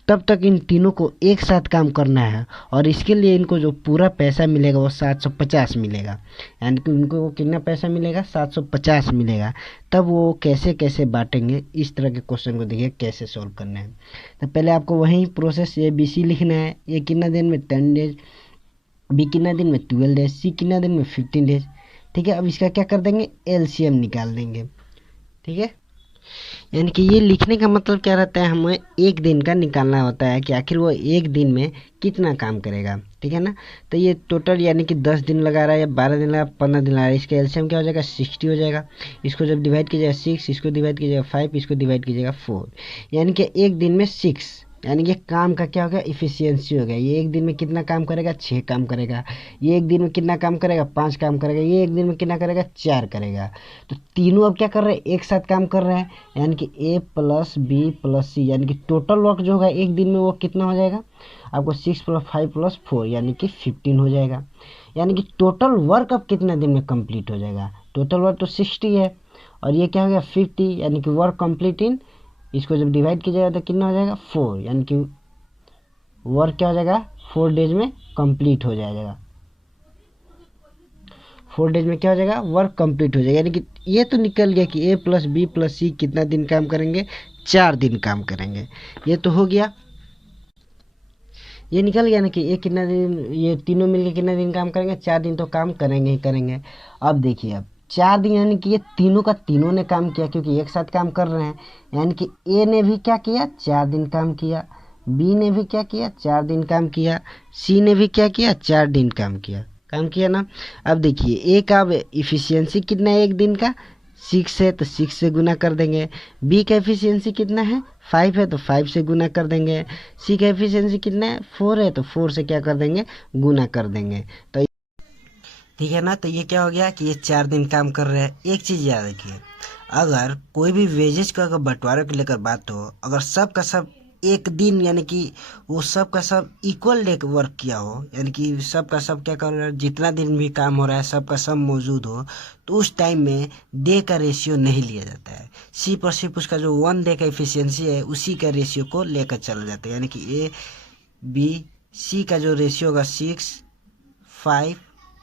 तब तक इन तीनों को एक साथ काम करना है। और इसके लिए इनको जो पूरा पैसा मिलेगा वो 750 मिलेगा, यानी कि उनको कितना पैसा मिलेगा, 750 मिलेगा। तब वो कैसे कैसे बांटेंगे, इस तरह के क्वेश्चन को देखिए कैसे सॉल्व करना है। तो पहले आपको वही प्रोसेस ABC लिखना है। ए कितना दिन में 10 डेज, बी कितना दिन में 12 डेज, सी कितना दिन में 15 डेज, ठीक है। अब इसका क्या कर देंगे, LCM निकाल देंगे, ठीक है। यानी कि ये लिखने का मतलब क्या रहता है, हमें एक दिन का निकालना होता है कि आखिर वो एक दिन में कितना काम करेगा, ठीक है ना। तो ये टोटल यानी कि 10 दिन लगा रहा है या 12 दिन लगा, 15 दिन लगा रहा है, इसका एलसीएम क्या हो जाएगा, 60 हो जाएगा। इसको जब डिवाइड कीजिएगा 6, इसको डिवाइड कीजिएगा 5, इसको डिवाइड कीजिएगा 4, यानी कि एक दिन में 6, यानी कि काम का क्या हो गया, इफिशियंसी हो गया। ये एक दिन में कितना काम करेगा, 6 काम करेगा। ये एक दिन में कितना काम करेगा, 5 काम करेगा। ये एक दिन में कितना करेगा, 4 करेगा। तो तीनों अब क्या कर रहे हैं, एक साथ काम कर रहे हैं, यानी कि A + B + C, यानी कि टोटल वर्क जो होगा एक दिन में वो कितना हो जाएगा आपको, 6 + 5 + 4 यानी कि 15 हो जाएगा। यानी कि टोटल वर्क अब कितना दिन में कंप्लीट हो जाएगा, टोटल वर्क तो 60 है और ये क्या हो गया 50, यानी कि वर्क कंप्लीट इन, इसको जब डिवाइड कीजिएगा तो कितना हो जाएगा 4, यानी कि वर्क क्या हो जाएगा 4 डेज में कंप्लीट हो जाएगा। 4 डेज में क्या हो जाएगा, वर्क कंप्लीट हो जाएगा। यानी कि ये तो निकल गया कि A + B + C कितना दिन काम करेंगे, 4 दिन काम करेंगे। ये तो हो गया, ये निकल गया ना कि ये कितना दिन, ये तीनों मिलकर कितना दिन काम करेंगे, 4 दिन तो काम करेंगे ही करेंगे। अब देखिए, अब 4 दिन यानी कि ये तीनों का तीनों ने काम किया क्योंकि एक साथ काम कर रहे हैं। यानी कि A ने भी क्या किया, 4 दिन काम किया, B ने भी क्या किया, 4 दिन काम किया, C ने भी क्या किया, 4 दिन काम किया ना। अब देखिए A का इफिशियंसी कितना है एक दिन का, 6 है तो 6 से गुना कर देंगे। B का एफिशिएंसी कितना है, 5 है तो 5 से गुना कर देंगे। C का एफिशिएंसी कितना है, 4 है तो 4 से क्या कर देंगे, गुना कर देंगे। तो ठीक है ना। तो ये क्या हो गया कि ये 4 दिन काम कर रहे हैं। एक चीज़ याद रखिए, अगर कोई भी वेजेज का अगर बंटवारे को लेकर बात हो, अगर सब का सब एक दिन, यानी कि वो सब का सब इक्वल डे वर्क किया हो, यानी कि सब का सब क्या कर रहा है, जितना दिन भी काम हो रहा है सब का सब मौजूद हो, तो उस टाइम में डे का रेशियो नहीं लिया जाता है। सिर्फ उसका जो 1 डे का इफिशियंसी है उसी का रेशियो को लेकर चला जाता है। यानी कि A B C का जो रेशियो होगा 6 5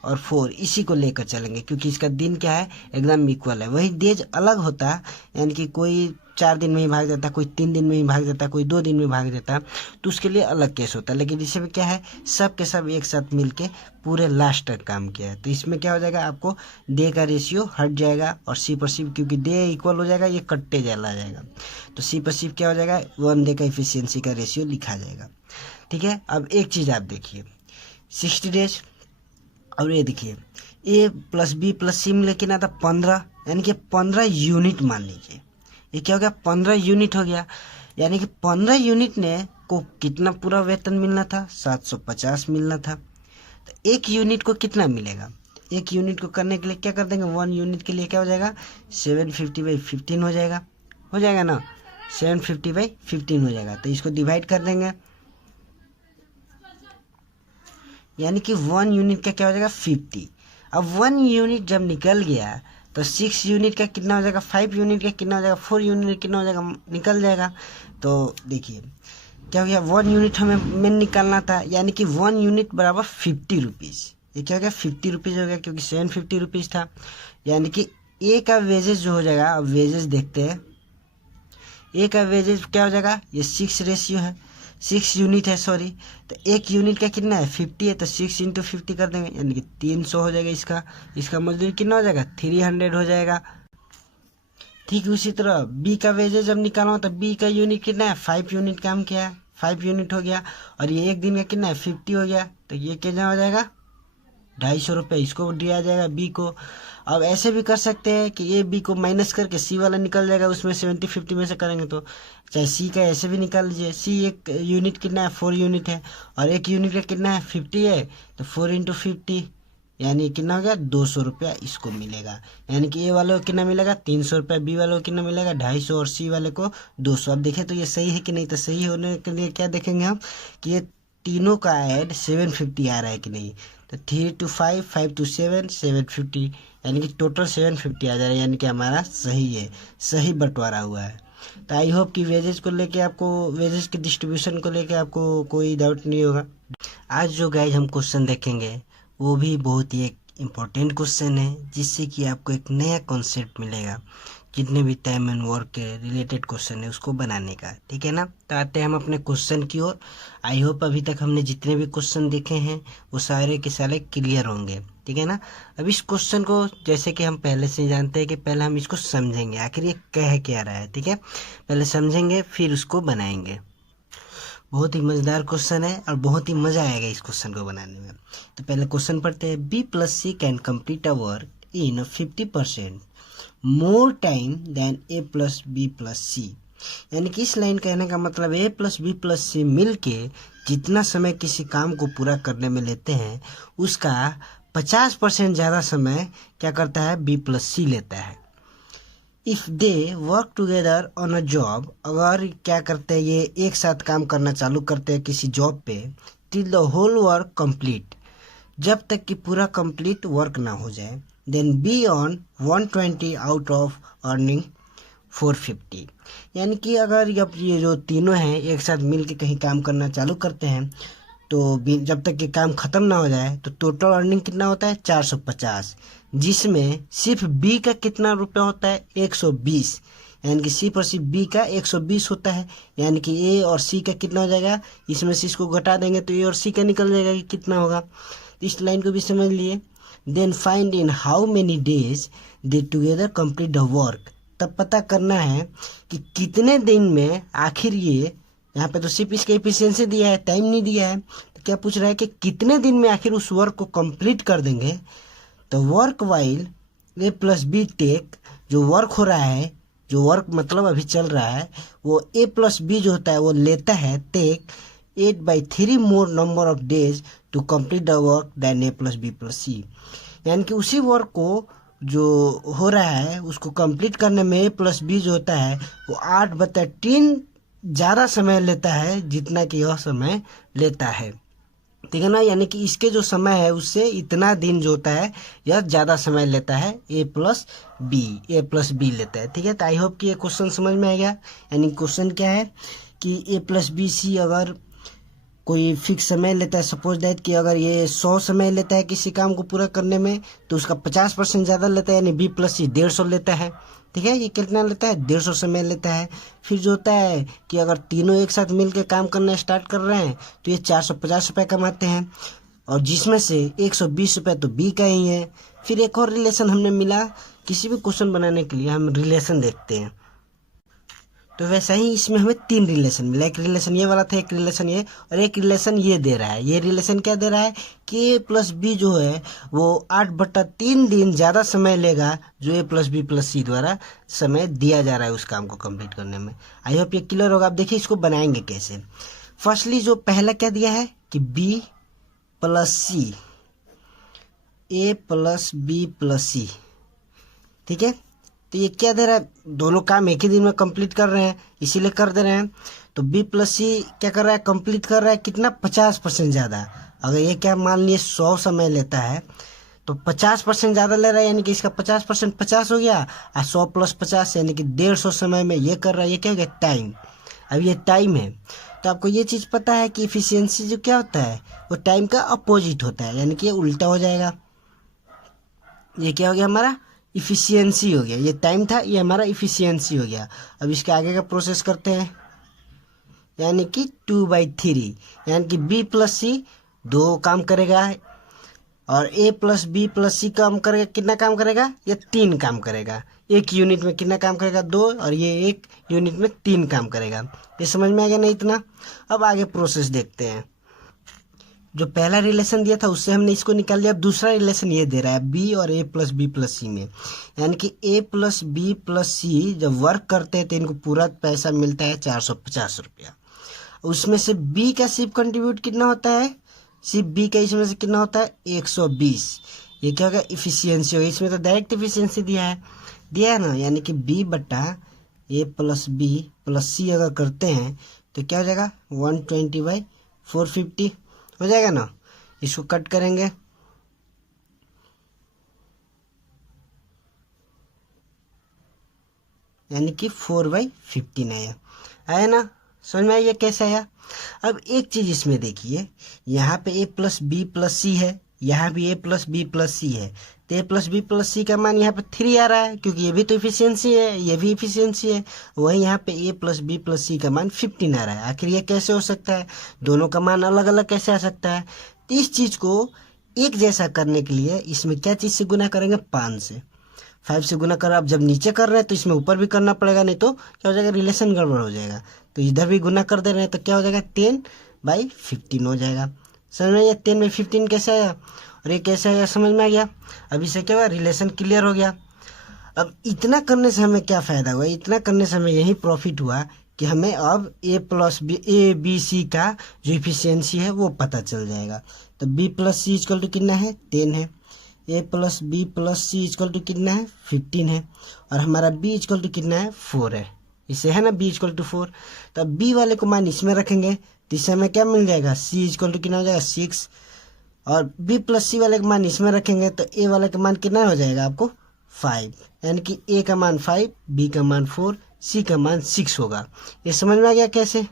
और 4 इसी को लेकर चलेंगे, क्योंकि इसका दिन क्या है, एकदम इक्वल है। वही डेज अलग होता है, यानी कि कोई 4 दिन में ही भाग जाता है, कोई 3 दिन में ही भाग जाता है, कोई 2 दिन में भाग जाता है, तो उसके लिए अलग केस होता है। लेकिन इसमें क्या है, सब के सब एक साथ मिलके पूरे लास्ट तक काम किया है। तो इसमें क्या हो जाएगा, आपको डे का रेशियो हट जाएगा और सी पर सी, क्योंकि डे इक्वल हो जाएगा, ये कट्टे चला जाएगा, तो सी पर सी क्या हो जाएगा, 1 डे का इफिशियंसी का रेशियो लिखा जाएगा। ठीक है, अब एक चीज़ आप देखिए, 60 डेज, और ये देखिए ए प्लस बी प्लस सी में लेकिन आता 15, यानी कि 15 यूनिट मान लीजिए। ये क्या हो गया, 15 यूनिट हो गया, यानी कि 15 यूनिट ने को कितना पूरा वेतन मिलना था, 750 मिलना था। तो एक यूनिट को कितना मिलेगा, एक यूनिट को करने के लिए क्या कर देंगे, 1 यूनिट के लिए क्या हो जाएगा, 750/15 हो जाएगा ना, 750/15 हो जाएगा। तो इसको डिवाइड कर देंगे, यानी कि 1 यूनिट का क्या हो जाएगा, 50। अब 1 यूनिट जब निकल गया तो 6 यूनिट का कितना हो जाएगा, 5 यूनिट का कितना हो जाएगा, 4 यूनिट कितना हो जाएगा, निकल जाएगा। तो देखिए क्या हो गया, 1 यूनिट हमें मेन निकालना था, यानी कि 1 यूनिट बराबर 50 रुपीज़। ये क्या हो गया, 50 रुपीज़ हो गया, क्योंकि 750 रुपीज़ था। यानी कि ए का वेजेस जो हो जाएगा, अब वेजेस देखते हैं, ए का वेजेस क्या हो जाएगा, ये 6 रेशियो है, 6 यूनिट है सॉरी, तो एक यूनिट का कितना है, 50 है, तो 6 × 50 कर देंगे, यानी कि 300 हो जाएगा। इसका मजदूरी कितना हो जाएगा, 300 हो जाएगा। ठीक उसी तरह बी का वेजेज जब निकालना, तो बी का यूनिट कितना है, 5 यूनिट काम किया है, 5 यूनिट हो गया, और ये एक दिन का कितना है, 50 हो गया, तो ये कितना हो जाएगा, 250 रुपये इसको दिया जाएगा बी को। अब ऐसे भी कर सकते हैं कि ए बी को माइनस करके सी वाला निकल जाएगा, उसमें 70-50 में से करेंगे तो चाहे सी का ऐसे भी निकाल लीजिए। सी एक यूनिट कितना है, 4 यूनिट है, और एक यूनिट का कितना है, 50 है, तो 4 × 50 यानी कितना हो गया, 200 रुपया इसको मिलेगा। यानी कि ए वाले को कितना मिलेगा, 300 रुपया, बी वाले को कितना मिलेगा, 250, और सी वाले को 200। अब देखें तो ये सही है कि नहीं, तो सही होने के लिए क्या देखेंगे हम, कि ये तीनों का ऐड 750 आ रहा है कि नहीं। तो 3 × 5, 5 × 7, 750, यानी कि टोटल 750 आ जा रहा है, यानी कि हमारा सही है, सही बंटवारा हुआ है। तो आई होप कि वेजेस को लेके आपको, वेजेस के डिस्ट्रीब्यूशन को लेके आपको कोई डाउट नहीं होगा। आज जो गाइज हम क्वेश्चन देखेंगे वो भी बहुत ही एक इम्पोर्टेंट क्वेश्चन है, जिससे कि आपको एक नया कॉन्सेप्ट मिलेगा जितने भी टाइम एंड वर्क के रिलेटेड क्वेश्चन है उसको बनाने का। ठीक है ना, तो आते हैं हम अपने क्वेश्चन की ओर। आई होप अभी तक हमने जितने भी क्वेश्चन देखे हैं वो सारे के सारे क्लियर होंगे। ठीक है ना, अब इस क्वेश्चन को जैसे कि हम पहले से जानते हैं कि पहले हम इसको समझेंगे आखिर ये कह क्या रहा है। ठीक है, पहले समझेंगे फिर उसको बनाएंगे। बहुत ही मज़ेदार क्वेश्चन है और बहुत ही मज़ा आएगा इस क्वेश्चन को बनाने में। तो पहले क्वेश्चन पढ़ते हैं, B plus C can complete a work in 50% more time than A plus B plus C. यानी कि इस लाइन कहने का मतलब A plus B plus C मिल के जितना समय किसी काम को पूरा करने में लेते हैं उसका 50% ज़्यादा समय क्या करता है, बी प्लस सी लेता है। If they work together on a job, अगर क्या करते हैं ये एक साथ काम करना चालू करते हैं किसी जॉब पे, till the whole work complete, जब तक कि पूरा कंप्लीट वर्क ना हो जाए, then B on 120 out of earning 450। यानी कि अगर जब ये जो तीनों हैं एक साथ मिल के कहीं काम करना चालू करते हैं तो जब तक ये काम ख़त्म ना हो जाए तो टोटल अर्निंग कितना होता है, 450, जिसमें सिर्फ बी का कितना रुपया होता है, 120। यानी कि सी पर सिर्फ बी का 120 होता है। यानी कि ए और सी का कितना हो जाएगा, इसमें से इसको घटा देंगे तो ए और सी का निकल जाएगा कि कितना होगा। तो इस लाइन को भी समझ लिए। Then find in how many days they together complete the work, तब पता करना है कि कितने दिन में आखिर ये, यहाँ पे तो सिर्फ इसका एफिशिएंसी दिया है, टाइम नहीं दिया है, तो क्या पूछ रहा है कि कितने दिन में आखिर उस वर्क को कंप्लीट कर देंगे। तो work while a plus B take, जो वर्क हो रहा है, जो वर्क मतलब अभी चल रहा है, वो ए प्लस बी जो होता है वो लेता है take 8/3 more number of days to complete the work than A plus B plus C. यानी कि उसी वर्क को जो हो रहा है उसको कंप्लीट करने में ए प्लस बी जो होता है वो 8/3 ज़्यादा समय लेता है जितना कि यह समय लेता है। ठीक है ना, यानी कि इसके जो समय है उससे इतना दिन जो होता है यह ज़्यादा समय लेता है, ए प्लस बी लेता है। ठीक है, तो आई होप कि ये क्वेश्चन समझ में आ गया। यानी क्वेश्चन क्या है कि ए प्लस बी सी अगर कोई फिक्स समय लेता है, सपोज दैट कि अगर ये 100 समय लेता है किसी काम को पूरा करने में, तो उसका 50% ज़्यादा लेता है, यानी बी प्लस सी 150 लेता है। ठीक है, ये कितना लेता है, 150 समय लेता है। फिर जो होता है कि अगर तीनों एक साथ मिल के काम करना स्टार्ट कर रहे हैं तो ये 450 रुपये कमाते हैं, और जिसमें से 120 रुपये तो बी का ही है। फिर एक और रिलेशन हमने मिला, किसी भी क्वेश्चन बनाने के लिए हम रिलेशन देखते हैं, तो वैसा ही इसमें हमें 3 रिलेशन मिला। एक रिलेशन ये वाला था, एक रिलेशन ये, और एक रिलेशन ये दे रहा है। ये रिलेशन क्या दे रहा है कि ए प्लस बी जो है वो 8/3 दिन ज़्यादा समय लेगा जो ए प्लस बी प्लस सी द्वारा समय दिया जा रहा है उस काम को कंप्लीट करने में। आई होप ये क्लियर होगा। आप देखिए इसको बनाएंगे कैसे। फर्स्टली जो पहला क्या दिया है कि बी प्लस सी, ए प्लस बी प्लस सी। ठीक है, तो ये क्या दे रहा है, दोनों काम एक ही दिन में कंप्लीट कर रहे हैं इसीलिए कर दे रहे हैं। तो बी प्लस सी क्या कर रहा है, कंप्लीट कर रहा है कितना, 50% ज़्यादा। अगर ये क्या मान लिए 100 समय लेता है तो 50% ज़्यादा ले रहा है, यानी कि इसका 50% 50 हो गया, और 100 + 50 यानी कि 150 समय में ये कर रहा है। ये क्या हो गया, टाइम। अब ये टाइम है, तो आपको ये चीज़ पता है कि इफिशियंसी जो क्या होता है वो टाइम का अपोजिट होता है, यानी कि ये उल्टा हो जाएगा। ये क्या हो गया, हमारा इफिशियंसी हो गया। ये टाइम था, ये हमारा इफिशियंसी हो गया। अब इसके आगे का प्रोसेस करते हैं, यानी कि 2/3, यानी कि बी प्लस सी 2 काम करेगा, और ए प्लस बी प्लस सी काम करेगा, कितना काम करेगा, ये 3 काम करेगा। एक यूनिट में कितना काम करेगा, 2, और ये एक यूनिट में 3 काम करेगा। ये समझ में आ गया ना इतना। अब आगे प्रोसेस देखते हैं। जो पहला रिलेशन दिया था उससे हमने इसको निकाल लिया। अब दूसरा रिलेशन ये दे रहा है बी और ए प्लस बी प्लस सी में, यानी कि ए प्लस बी प्लस सी जब वर्क करते हैं तो इनको पूरा पैसा मिलता है 450 रुपया। उसमें से बी का सिर्फ कंट्रीब्यूट कितना होता है, सिर्फ बी का इसमें से कितना होता है, 120। ये क्या होगा, इफिशियंसी होगी। इसमें तो डायरेक्ट इफिशियंसी दिया है ना, यानी कि बी बटा ए प्लस बी प्लस सी अगर करते हैं तो क्या हो जाएगा, 120/450 हो जाएगा ना। इसको कट करेंगे, यानी कि 4/15 आया ना। समझ में आइए कैसे आया। अब एक चीज इसमें देखिए, यहाँ पे ए प्लस बी प्लस सी है, यहाँ भी ए प्लस बी प्लस सी है, तो ए प्लस बी प्लस सी का मान यहाँ पे 3 आ रहा है, क्योंकि ये भी तो इफिशियंसी है, ये भी इफिशियंसी है। वही यहाँ पे ए प्लस बी प्लस सी का मान 15 आ रहा है। आखिर ये कैसे हो सकता है, दोनों का मान अलग अलग कैसे आ सकता है। तो इस चीज को एक जैसा करने के लिए इसमें क्या चीज से गुना करेंगे, 5 से। 5 से गुना कर, आप जब नीचे कर रहे हैं तो इसमें ऊपर भी करना पड़ेगा, नहीं तो क्या हो जाएगा, रिलेशन गड़बड़ हो जाएगा। तो इधर भी गुना कर दे रहे हैं तो क्या हो जाएगा, 10/15 हो जाएगा। समझ में आया 10/15 कैसे आया, और ये कैसे आया, समझ में आ गया। अब इससे क्या हुआ, रिलेशन क्लियर हो गया। अब इतना करने से हमें क्या फ़ायदा हुआ, इतना करने से हमें यही प्रॉफिट हुआ कि हमें अब A plus B A B C का जो इफिशियंसी है वो पता चल जाएगा। तो B plus C equal to कितना है, 10 है। A plus B plus C equal to कितना है, 15 है। और हमारा बी इक्वल टू कितना है, 4 है। इसे है ना बी इक्वल टू 4। तो अब बी वाले को मान इसमें रखेंगे तो इससे हमें क्या मिल जाएगा, सी इक्वल टू कितना हो जाएगा, 6। और बी प्लस सी वाले का मान इसमें रखेंगे तो ए वाले का मान कितना हो जाएगा आपको, 5। यानी कि ए का मान 5, बी का मान 4, सी का मान 6 होगा। ये समझ में आ गया कैसे।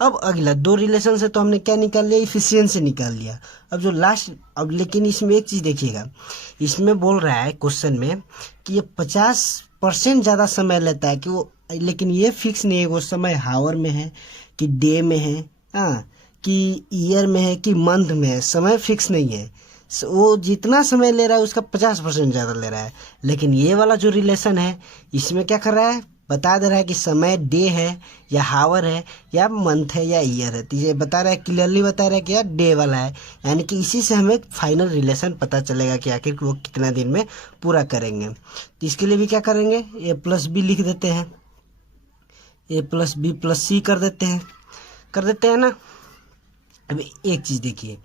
अब अगला 2 रिलेशन से तो हमने क्या निकाल लिया, इफिशियंसी निकाल लिया। अब जो लास्ट, अब लेकिन इसमें एक चीज़ देखिएगा, इसमें बोल रहा है क्वेश्चन में कि ये 50% ज़्यादा समय लेता है कि वो, लेकिन ये फिक्स नहीं है वो समय हावर में है कि डे में है, हाँ, कि ईयर में है कि मंथ में है, समय फिक्स नहीं है। वो जितना समय ले रहा है उसका 50% ज़्यादा ले रहा है। लेकिन ये वाला जो रिलेशन है इसमें क्या कर रहा है, बता दे रहा है कि समय डे है या हावर है या मंथ है या ईयर है। तो ये बता रहा है, क्लियरली बता रहा है कि यार डे वाला है, यानी कि इसी से हमें फाइनल रिलेशन पता चलेगा कि आखिर वो कितना दिन में पूरा करेंगे। तो इसके लिए भी क्या करेंगे, ए प्लस बी लिख देते हैं, ए प्लस बी प्लस सी कर देते हैं ना। अभी एक चीज़ देखिए,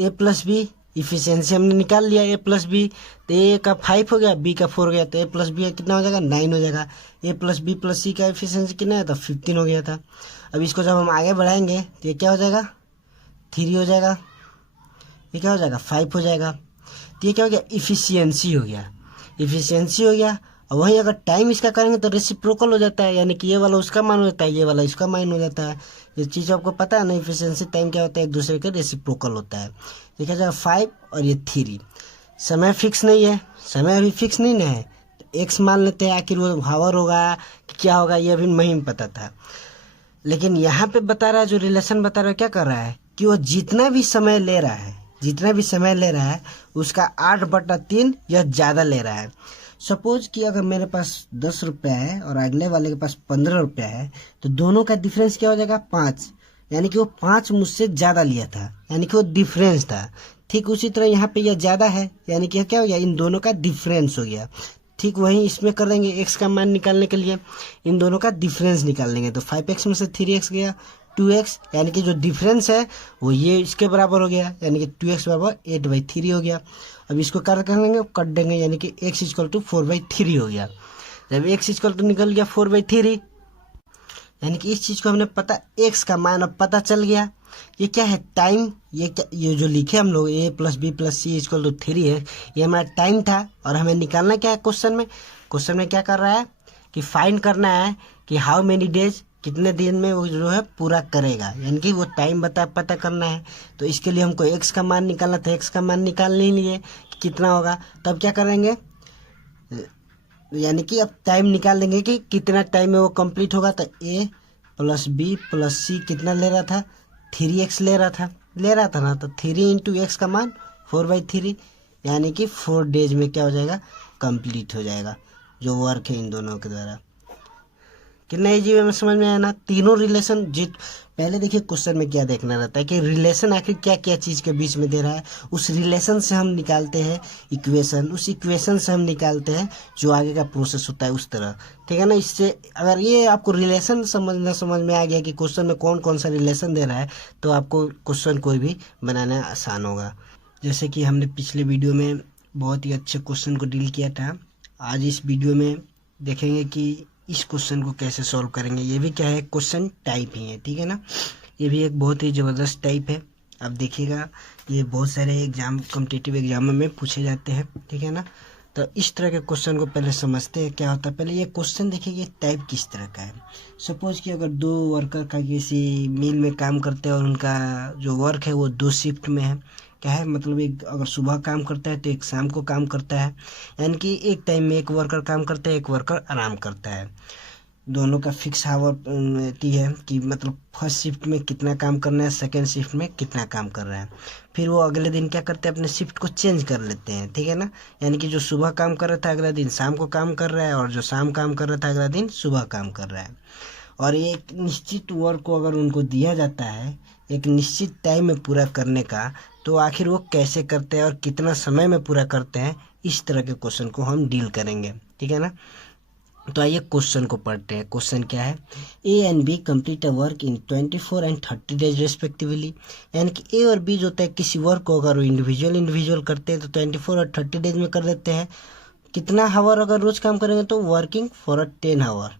ए प्लस बी इफिशियंसी हमने निकाल लिया, ए प्लस बी, तो ए का 5 हो गया, बी का 4 हो गया, तो ए प्लस बी कितना हो जाएगा, 9 हो जाएगा। ए प्लस बी प्लस सी का इफिशियंसी कितना है, तो 15 हो गया था। अब इसको जब हम आगे बढ़ाएंगे तो ये क्या हो जाएगा, 3 हो जाएगा, ये क्या हो जाएगा, 5 हो जाएगा। तो ये क्या हो गया, इफिशियंसी हो गया, इफिशियंसी हो गया। और वहीं अगर टाइम इसका करेंगे तो रेसिप्रोकल हो जाता है, यानी कि ये वाला उसका मान हो जाता है, ये वाला इसका मान हो जाता है। ये चीज़ आपको पता है ना, इफिशियंसी टाइम क्या होता है, एक दूसरे के रेसिप्रोकल होता है। देखा जाएगा 5 और ये 3। समय फिक्स नहीं है, समय अभी फिक्स नहीं ना है, तो एक्स मान लेते हैं। आखिर वो हावर होगा कि क्या होगा ये अभी नहीं पता था, लेकिन यहाँ पे बता रहा है, जो रिलेशन बता रहा है क्या कर रहा है कि वो जितना भी समय ले रहा है, जितना भी समय ले रहा है उसका 8/3 या ज़्यादा ले रहा है। सपोज कि अगर मेरे पास 10 रुपया है और अगले वाले के पास 15 रुपया है, तो दोनों का डिफरेंस क्या हो जाएगा, 5। यानी कि वो 5 मुझसे ज़्यादा लिया था, यानी कि वो डिफरेंस था। ठीक उसी तरह यहाँ पे यह ज़्यादा है, यानी कि क्या हो गया, इन दोनों का डिफरेंस हो गया। ठीक वहीं इसमें कर देंगे, एक्स का मान निकालने के लिए इन दोनों का डिफरेंस निकाल लेंगे। तो 5x में से 3x गया, 2x, यानी कि जो डिफरेंस है वो ये इसके बराबर हो गया, यानी कि 2x बराबर 8/3 हो गया। अब इसको कर लेंगे, कट देंगे, यानी कि x = 4/3 हो गया। जब x = निकल गया 4/3, यानी कि इस चीज़ को हमने पता, x का मान अब पता चल गया। ये क्या है, टाइम। ये क्या, ये जो लिखे हम लोग a + b + c = 3 है, ये हमारा टाइम था। और हमें निकालना क्या है, क्वेश्चन में क्या कर रहा है कि फाइंड करना है कि हाउ मेनी डेज, कितने दिन में वो जो है पूरा करेगा, यानी कि वो टाइम पता करना है। तो इसके लिए हमको x का मान निकालना था, x का मान निकाल नहीं लिए कि कितना होगा। तब क्या करेंगे, यानी कि अब टाइम निकाल देंगे कि कितना टाइम में वो कंप्लीट होगा। तो a + b + c कितना ले रहा था, 3x ले रहा था ना, तो 3 × x का मान 4/3, यानी कि 4 डेज में क्या हो जाएगा, कंप्लीट हो जाएगा जो वर्क है इन दोनों के द्वारा। कितना इजी वे में समझ में आया ना। तीनों रिलेशन जित पहले देखिए क्वेश्चन में क्या देखना रहता है कि रिलेशन आखिर क्या क्या चीज़ के बीच में दे रहा है, उस रिलेशन से हम निकालते हैं इक्वेशन, उस इक्वेशन से हम निकालते हैं जो आगे का प्रोसेस होता है उस तरह। ठीक है ना। इससे अगर ये आपको रिलेशन समझ में आ गया कि क्वेश्चन में कौन कौन सा रिलेशन दे रहा है, तो आपको क्वेश्चन कोई भी बनाना आसान होगा। जैसे कि हमने पिछले वीडियो में बहुत ही अच्छे क्वेश्चन को डील किया था, आज इस वीडियो में देखेंगे कि इस क्वेश्चन को कैसे सॉल्व करेंगे। ये भी क्या है, क्वेश्चन टाइप ही है, ठीक है ना। ये भी एक बहुत ही ज़बरदस्त टाइप है। अब देखिएगा, ये बहुत सारे एग्जाम, कॉम्पिटिटिव एग्जामों में पूछे जाते हैं, ठीक है ना। तो इस तरह के क्वेश्चन को पहले समझते हैं क्या होता है। पहले ये क्वेश्चन देखिए ये टाइप किस तरह का है। सपोज कि अगर 2 वर्कर का किसी मिल में काम करते हैं और उनका जो वर्क है वो 2 शिफ्ट में है। क्या है मतलब, एक अगर सुबह काम करता है तो एक शाम को काम करता है, यानी कि एक टाइम में एक वर्कर काम करता है, एक वर्कर आराम करता है। दोनों का फिक्स आवर है कि मतलब फर्स्ट शिफ्ट में कितना काम करना है, सेकेंड शिफ्ट में कितना काम कर रहा है। फिर वो अगले दिन क्या करते हैं, अपने शिफ्ट को चेंज कर लेते हैं, ठीक है ना। यानी कि जो सुबह काम कर रहा था अगला दिन शाम को काम कर रहा है, और जो शाम काम कर रहा था अगला दिन सुबह काम कर रहा है। और एक निश्चित वर्क को अगर उनको दिया जाता है एक निश्चित टाइम में पूरा करने का, तो आखिर वो कैसे करते हैं और कितना समय में पूरा करते हैं, इस तरह के क्वेश्चन को हम डील करेंगे, ठीक है ना। तो आइए क्वेश्चन को पढ़ते हैं। क्वेश्चन क्या है, A and B complete a work in 24 and 30 days respectively. यानी कि ए और बी जो होता है किसी वर्क को अगर वो इंडिविजुअल करते हैं तो 24 और 30 डेज में कर देते हैं। कितना हावर अगर रोज काम करेंगे तो वर्किंग फॉर 10 आवर,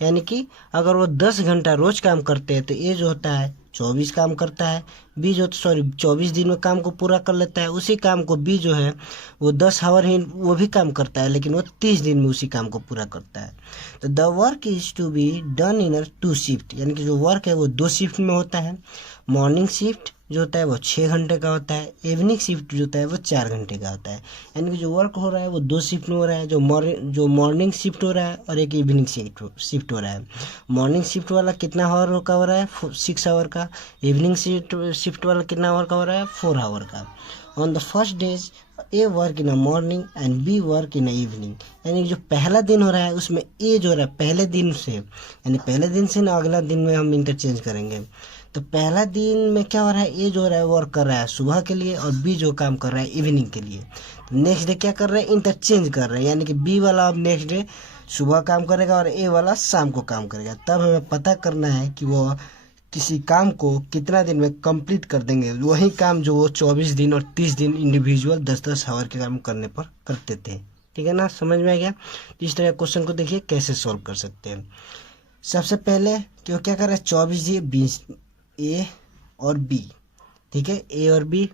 यानी कि अगर वो 10 घंटा रोज काम करते हैं तो ए जो होता है 24 काम करता है, बी जो 24 दिन में काम को पूरा कर लेता है। उसी काम को बी जो है वो 10 आवर ही वो भी काम करता है, लेकिन वो 30 दिन में उसी काम को पूरा करता है। तो the work is to be done in a 2 shift, यानी कि जो वर्क है वो 2 शिफ्ट में होता है। मॉर्निंग शिफ्ट जो होता है वो 6 घंटे का होता है, इवनिंग शिफ्ट जो होता है वो 4 घंटे का होता है। यानी कि जो वर्क हो रहा है वो 2 शिफ्ट में हो रहा है, जो मॉर्निंग शिफ्ट हो रहा है और एक इवनिंग शिफ्ट हो रहा है। मॉर्निंग शिफ्ट वाला कितना आवर का हो रहा है, 6 आवर का। इवनिंग शिफ्ट वाला कितना आवर का हो रहा है, 4 आवर का। On the first days A work in a morning and B work in a evening, यानी जो पहला दिन हो रहा है उसमें ए जो हो रहा है पहले दिन से, यानी पहले दिन से ना अगला दिन में हम इंटरचेंज करेंगे। तो पहला दिन में क्या हो रहा है, ए जो हो रहा है वर्क कर रहा है सुबह के लिए और बी जो काम कर रहा है इवनिंग के लिए। तो नेक्स्ट डे क्या कर रहे हैं, इंटरचेंज कर रहे हैं, यानी कि बी वाला अब नेक्स्ट डे सुबह काम करेगा और ए वाला शाम को काम करेगा। तब हमें पता करना है कि वो किसी काम को कितना दिन में कंप्लीट कर देंगे, वही काम जो वो 24 दिन और 30 दिन इंडिविजुअल 10-10 आवर के काम करने पर करते थे, ठीक है ना। समझ में आ गया। इस तरह क्वेश्चन को देखिए कैसे सॉल्व कर सकते हैं। सबसे पहले क्यों क्या कर रहा है, 24 दिए 20 ए और बी, ठीक है, ए और बी,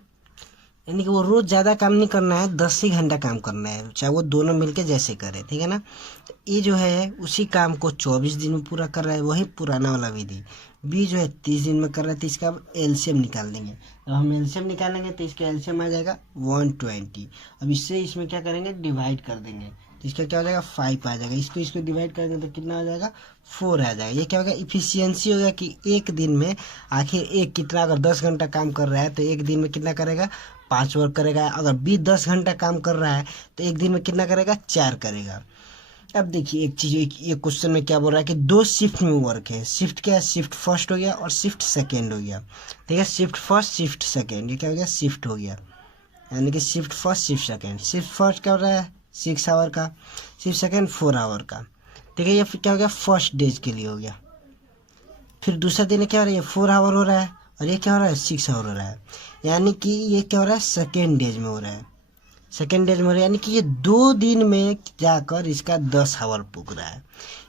यानी कि वो रोज़ ज़्यादा काम नहीं करना है, 10 ही घंटा काम करना है, चाहे वो दोनों मिलके जैसे करे, ठीक है ना। तो ए जो है उसी काम को 24 दिन में पूरा कर रहा है, वही पुराना वाला विधि। बी जो है 30 दिन में कर रहा है, तो इसका अब एलसीएम निकाल देंगे। अब हम एलसीएम निकालेंगे तो इसका एलसीएम आ जाएगा 120। अब इससे इसमें क्या करेंगे, डिवाइड कर देंगे, तो इसका क्या हो जाएगा 5 आ जाएगा। इसको डिवाइड करेंगे तो कितना हो जाएगा 4 आ जाएगा। ये क्या होगा, इफिशियंसी होगा कि एक दिन में आखिर एक कितना, अगर 10 घंटा काम कर रहा है तो एक दिन में कितना करेगा, 5 वर्क करेगा। अगर बी 10 घंटा काम कर रहा है तो एक दिन में कितना करेगा, 4 करेगा। अब देखिए एक चीज, ये क्वेश्चन में क्या बोल रहा है कि 2 शिफ्ट में वर्क है। शिफ्ट क्या है, शिफ्ट फर्स्ट हो गया और शिफ्ट सेकेंड हो गया, ठीक है। शिफ्ट फर्स्ट शिफ्ट सेकेंड, ये क्या हो गया, शिफ्ट हो गया, यानी कि shift first shift second. Shift first क्या हो रहा है 6 आवर का, शिफ्ट सेकेंड 4 आवर का, ठीक है। ये फिर क्या हो गया, फर्स्ट डेज के लिए हो गया। फिर दूसरा दिन क्या हो रहा है, ये 4 आवर हो रहा है और ये क्या हो रहा है 6 आवर हो रहा है, यानी कि ये क्या हो रहा है सेकेंड डेज में हो रहा है, सेकेंड डेज में हो रहा है, यानी कि ये 2 दिन में जाकर इसका 10 आवर पुग रहा है।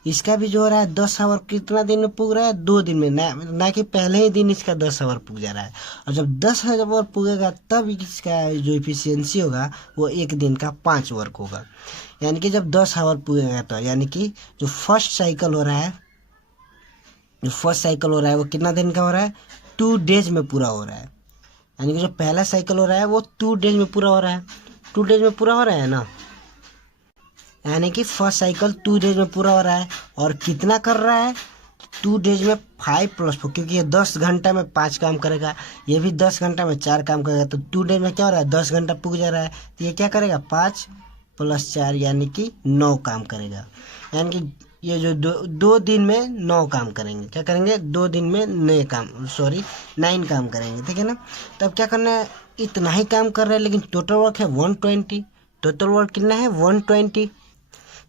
इसका भी जो हो रहा है 10 आवर कितना दिन में पुग रहा है, 2 दिन में, ना कि पहले ही दिन इसका 10 आवर पुग जा रहा है। और जब 10 आवर पुगेगा तब इसका जो इफिशियंसी होगा वो एक दिन का 5 वर्क होगा। यानी कि जब 10 आवर पुगेगा तो यानी कि जो फर्स्ट साइकिल हो रहा है, वो कितना दिन का हो रहा है, 2 डेज में पूरा हो रहा है। यानी कि जो पहला साइकिल हो रहा है वो 2 डेज में पूरा हो रहा है, 2 डेज में पूरा हो रहा है ना, यानी कि फर्स्ट साइकिल 2 डेज में पूरा हो रहा है। और कितना कर रहा है, 2 डेज में 5 + 4, क्योंकि ये 10 घंटा में 5 काम करेगा, ये भी 10 घंटा में 4 काम करेगा, तो 2 डेज में क्या हो रहा है 10 घंटा पुग जा रहा है, तो ये क्या करेगा 5 + 4 यानी कि 9 काम करेगा। यानी कि ये जो दो दिन में 9 काम करेंगे, क्या करेंगे 2 दिन में 9 काम करेंगे, ठीक है ना। तब क्या करना है, इतना ही काम कर रहे हैं लेकिन टोटल वर्क है 120, टोटल वर्क कितना है 120,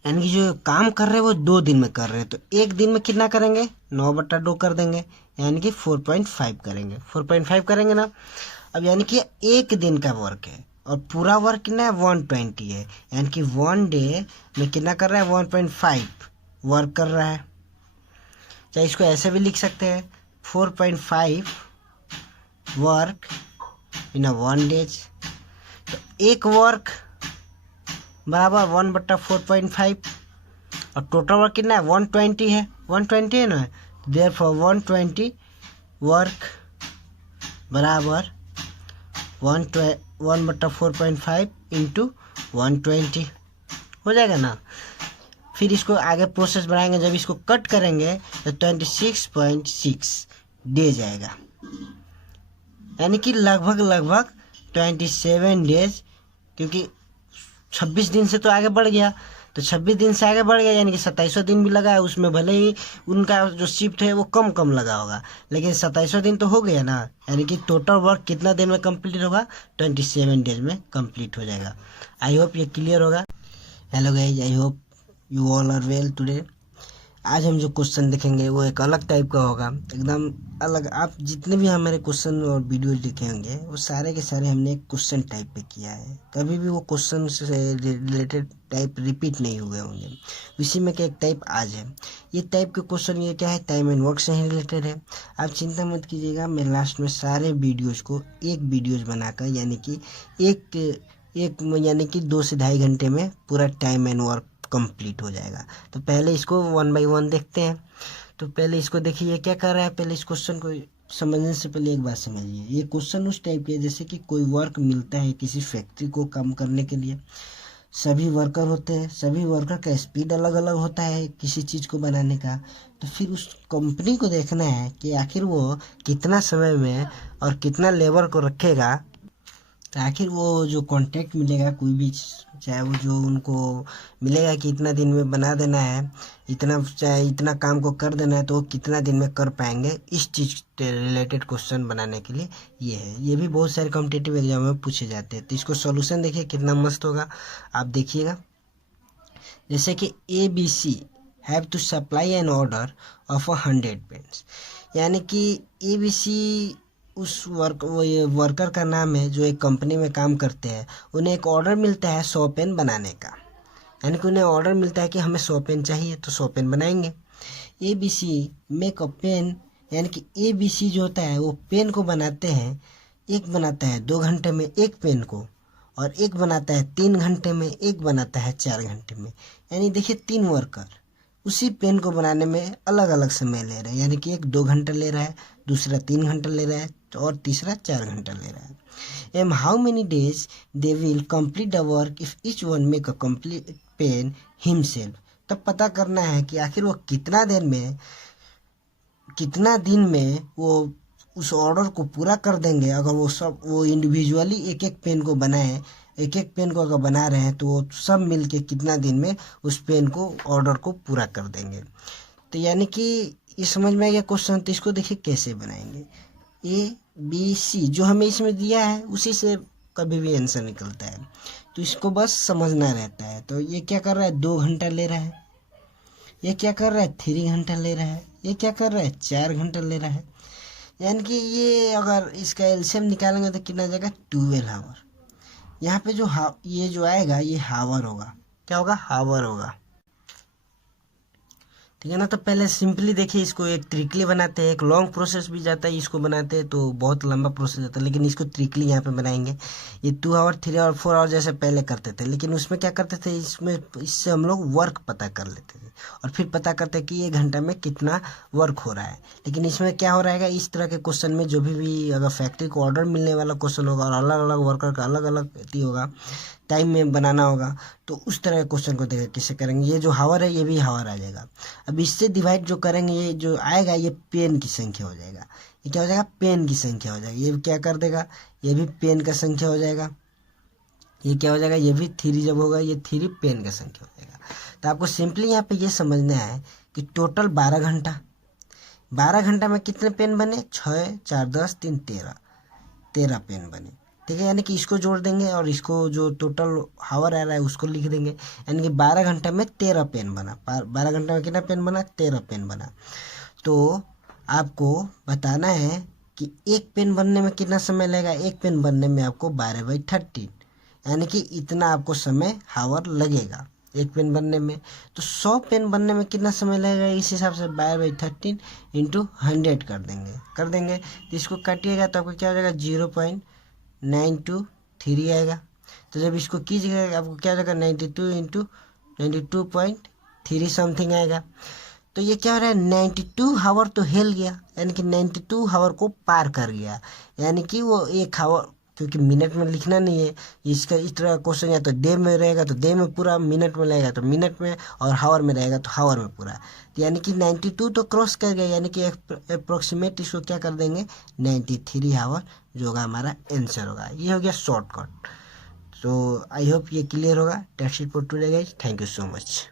यानी कि जो काम कर रहे हैं वो 2 दिन में कर रहे हैं, तो एक दिन में कितना करेंगे 9/2 कर देंगे, यानी कि 4.5 करेंगे, 4.5 करेंगे ना। अब यानी कि एक दिन का वर्क है और पूरा वर्क कितना है 120 है, यानी कि 1 डे में कितना कर रहा है 1.5 वर्क कर रहा है। चाहे इसको ऐसे भी लिख सकते हैं 4.5 वर्क इन 1 डेज। तो एक वर्क बराबर 1/4.5 और टोटल वर्क कितना है 120 है, 120 है ना, देयरफॉर 120 वर्क बराबर 1/4.5 × 120 हो जाएगा ना। फिर इसको आगे प्रोसेस बढ़ाएंगे, जब इसको कट करेंगे तो 26.6 डेज आएगा, यानी कि लगभग 27 डेज, क्योंकि 26 दिन से तो आगे बढ़ गया, तो 26 दिन से आगे बढ़ गया यानी कि 27 दिन भी लगा है। उसमें भले ही उनका जो शिफ्ट है वो कम लगा होगा, लेकिन 27 दिन तो हो गया ना, यानी कि टोटल वर्क कितना दिन में कंप्लीट होगा 27 डेज में कंप्लीट हो जाएगा। आई होप ये क्लियर होगा। Hello guys, I hope you all are well today. आज हम जो क्वेश्चन देखेंगे वो एक अलग टाइप का होगा, एकदम अलग। आप जितने भी हमारे क्वेश्चन और वीडियो देखे होंगे वो सारे के सारे हमने एक क्वेश्चन टाइप पे किया है, कभी भी वो क्वेश्चन से रिलेटेड टाइप रिपीट नहीं हुए होंगे। इसी में का एक टाइप आज है। ये टाइप के क्वेश्चन ये क्या है, टाइम एंड वर्क से ही रिलेटेड है। आप चिंता मत कीजिएगा, मैं लास्ट में सारे वीडियोज़ को एक वीडियोज़ बनाकर यानी कि यानी कि 2 से 2.5 घंटे में पूरा टाइम एंड वर्क कंप्लीट हो जाएगा। तो पहले इसको 1 बाय 1 देखते हैं। तो पहले इसको देखिए क्या कर रहा है। पहले इस क्वेश्चन को समझने से पहले एक बात समझिए, ये क्वेश्चन उस टाइप के जैसे कि कोई वर्क मिलता है किसी फैक्ट्री को काम करने के लिए। सभी वर्कर होते हैं, सभी वर्कर का स्पीड अलग अलग होता है किसी चीज़ को बनाने का। तो फिर उस कंपनी को देखना है कि आखिर वो कितना समय में और कितना लेबर को रखेगा, तो आखिर वो जो कॉन्ट्रैक्ट मिलेगा कोई भी, चाहे वो जो उनको मिलेगा कि इतना दिन में बना देना है, चाहे इतना काम को कर देना है, तो वो कितना दिन में कर पाएंगे, इस चीज़ से रिलेटेड क्वेश्चन बनाने के लिए ये है। ये भी बहुत सारे कॉम्पिटिटिव एग्जाम में पूछे जाते हैं। तो इसको सॉल्यूशन देखिए कितना मस्त होगा, आप देखिएगा। जैसे कि ABC have to supply an order of 100 pens, यानी कि ABC उस वर्कर का नाम है जो एक कंपनी में काम करते हैं। उन्हें एक ऑर्डर मिलता है 100 पेन बनाने का, यानी कि उन्हें ऑर्डर मिलता है कि हमें 100 पेन चाहिए, तो 100 पेन बनाएंगे। ABC मेक अ पेन, यानी कि ABC जो होता है वो पेन को बनाते हैं एक बनाता है 2 घंटे में एक पेन को, और एक बनाता है 3 घंटे में, एक बनाता है 4 घंटे में। यानी देखिए 3 वर्कर उसी पेन को बनाने में अलग अलग समय ले रहे हैं, यानी कि एक 2 घंटा ले रहा है, दूसरा 3 घंटा ले रहा है, और तीसरा 4 घंटा ले रहा है। Um how many days they will complete the work if each one make a complete pen himself. तब पता करना है कि आखिर वो कितना दिन में वो उस ऑर्डर को पूरा कर देंगे। अगर वो इंडिविजुअली एक एक पेन को बनाए, एक एक पेन को अगर बना रहे हैं, तो वो सब मिलके कितना दिन में उस पेन को ऑर्डर को पूरा कर देंगे। तो यानी कि ये समझ में आ गया क्वेश्चन। तो इसको देखिए कैसे बनाएंगे। ABC जो हमें इसमें दिया है उसी से कभी भी आंसर निकलता है, तो इसको बस समझना रहता है। तो ये क्या कर रहा है, 2 घंटा ले रहा है। ये क्या कर रहा है, 3 घंटा ले रहा है। ये क्या कर रहा है, 4 घंटा ले रहा है। यानी कि ये अगर इसका एलसीएम निकालेंगे तो कितना जाएगा, 12 आवर। यहाँ पे ये जो आएगा ये हावर होगा। क्या होगा, हावर होगा। ठीक है ना। तो पहले सिंपली देखिए, इसको एक त्रिकली बनाते हैं। एक लॉन्ग प्रोसेस भी जाता है, इसको बनाते हैं तो बहुत लंबा प्रोसेस जाता है, लेकिन इसको त्रिकली यहाँ पे बनाएंगे। ये 2 आवर 3 आवर 4 आवर जैसे पहले करते थे, लेकिन उसमें क्या करते थे, इससे हम लोग वर्क पता कर लेते थे और फिर पता करते कि 1 घंटा में कितना वर्क हो रहा है। लेकिन इसमें क्या हो रहेगा, इस तरह के क्वेश्चन में जो भी अगर फैक्ट्री को ऑर्डर मिलने वाला क्वेश्चन होगा और अलग अलग वर्कर का अलग अलग होगा, टाइम में बनाना होगा, तो उस तरह के क्वेश्चन को देखा कैसे करेंगे। ये जो हावर है ये भी हावर आ जाएगा। अब इससे डिवाइड जो करेंगे, ये जो आएगा ये पेन की संख्या हो जाएगा। ये क्या हो जाएगा, पेन की संख्या हो जाएगी। ये क्या कर देगा, ये भी पेन का संख्या हो जाएगा। ये क्या हो जाएगा, ये भी 3 जब होगा, ये 3 पेन का संख्या हो जाएगा। तो आपको सिंपली यहाँ पे ये समझना है कि टोटल 12 घंटा, 12 घंटा में कितने पेन बने, 6 4 10 3 13 पेन बने। ठीक है, यानी कि इसको जोड़ देंगे और इसको जो टोटल हावर आ रहा है उसको लिख देंगे। यानी कि 12 घंटे में 13 पेन बना। 12 घंटे में कितना पेन बना, 13 पेन बना। तो आपको बताना है कि एक पेन बनने में कितना समय लगेगा। एक पेन बनने में आपको 12/13, यानी कि इतना आपको समय हावर लगेगा एक पेन बनने में। तो 100 पेन बनने में कितना समय लगेगा, इस हिसाब से 12/13 इंटू 100 कर देंगे। तो इसको काटिएगा तो आपको क्या हो जाएगा, 0.923 आएगा। तो जब इसको कीजिएगा आपको क्या हो जाएगा, 92 इंटू 92.3 समथिंग आएगा। तो ये क्या हो रहा है, 92 हावर तो हिल गया, यानी कि 92 हावर को पार कर गया। यानी कि वो 1 हावर, क्योंकि मिनट में लिखना नहीं है इसका, इस तरह क्वेश्चन या तो डे में रहेगा तो डे में पूरा, मिनट में रहेगा तो मिनट में, और हावर में रहेगा तो हावर में पूरा। तो यानी कि 92 तो क्रॉस कर गया, यानी कि अप्रोक्सीमेट इसको क्या कर देंगे, 93 हावर, जो होगा हमारा आंसर होगा। ये हो गया शॉर्टकट। तो आई होप ये क्लियर होगा। That's it for today guys, thank you so much.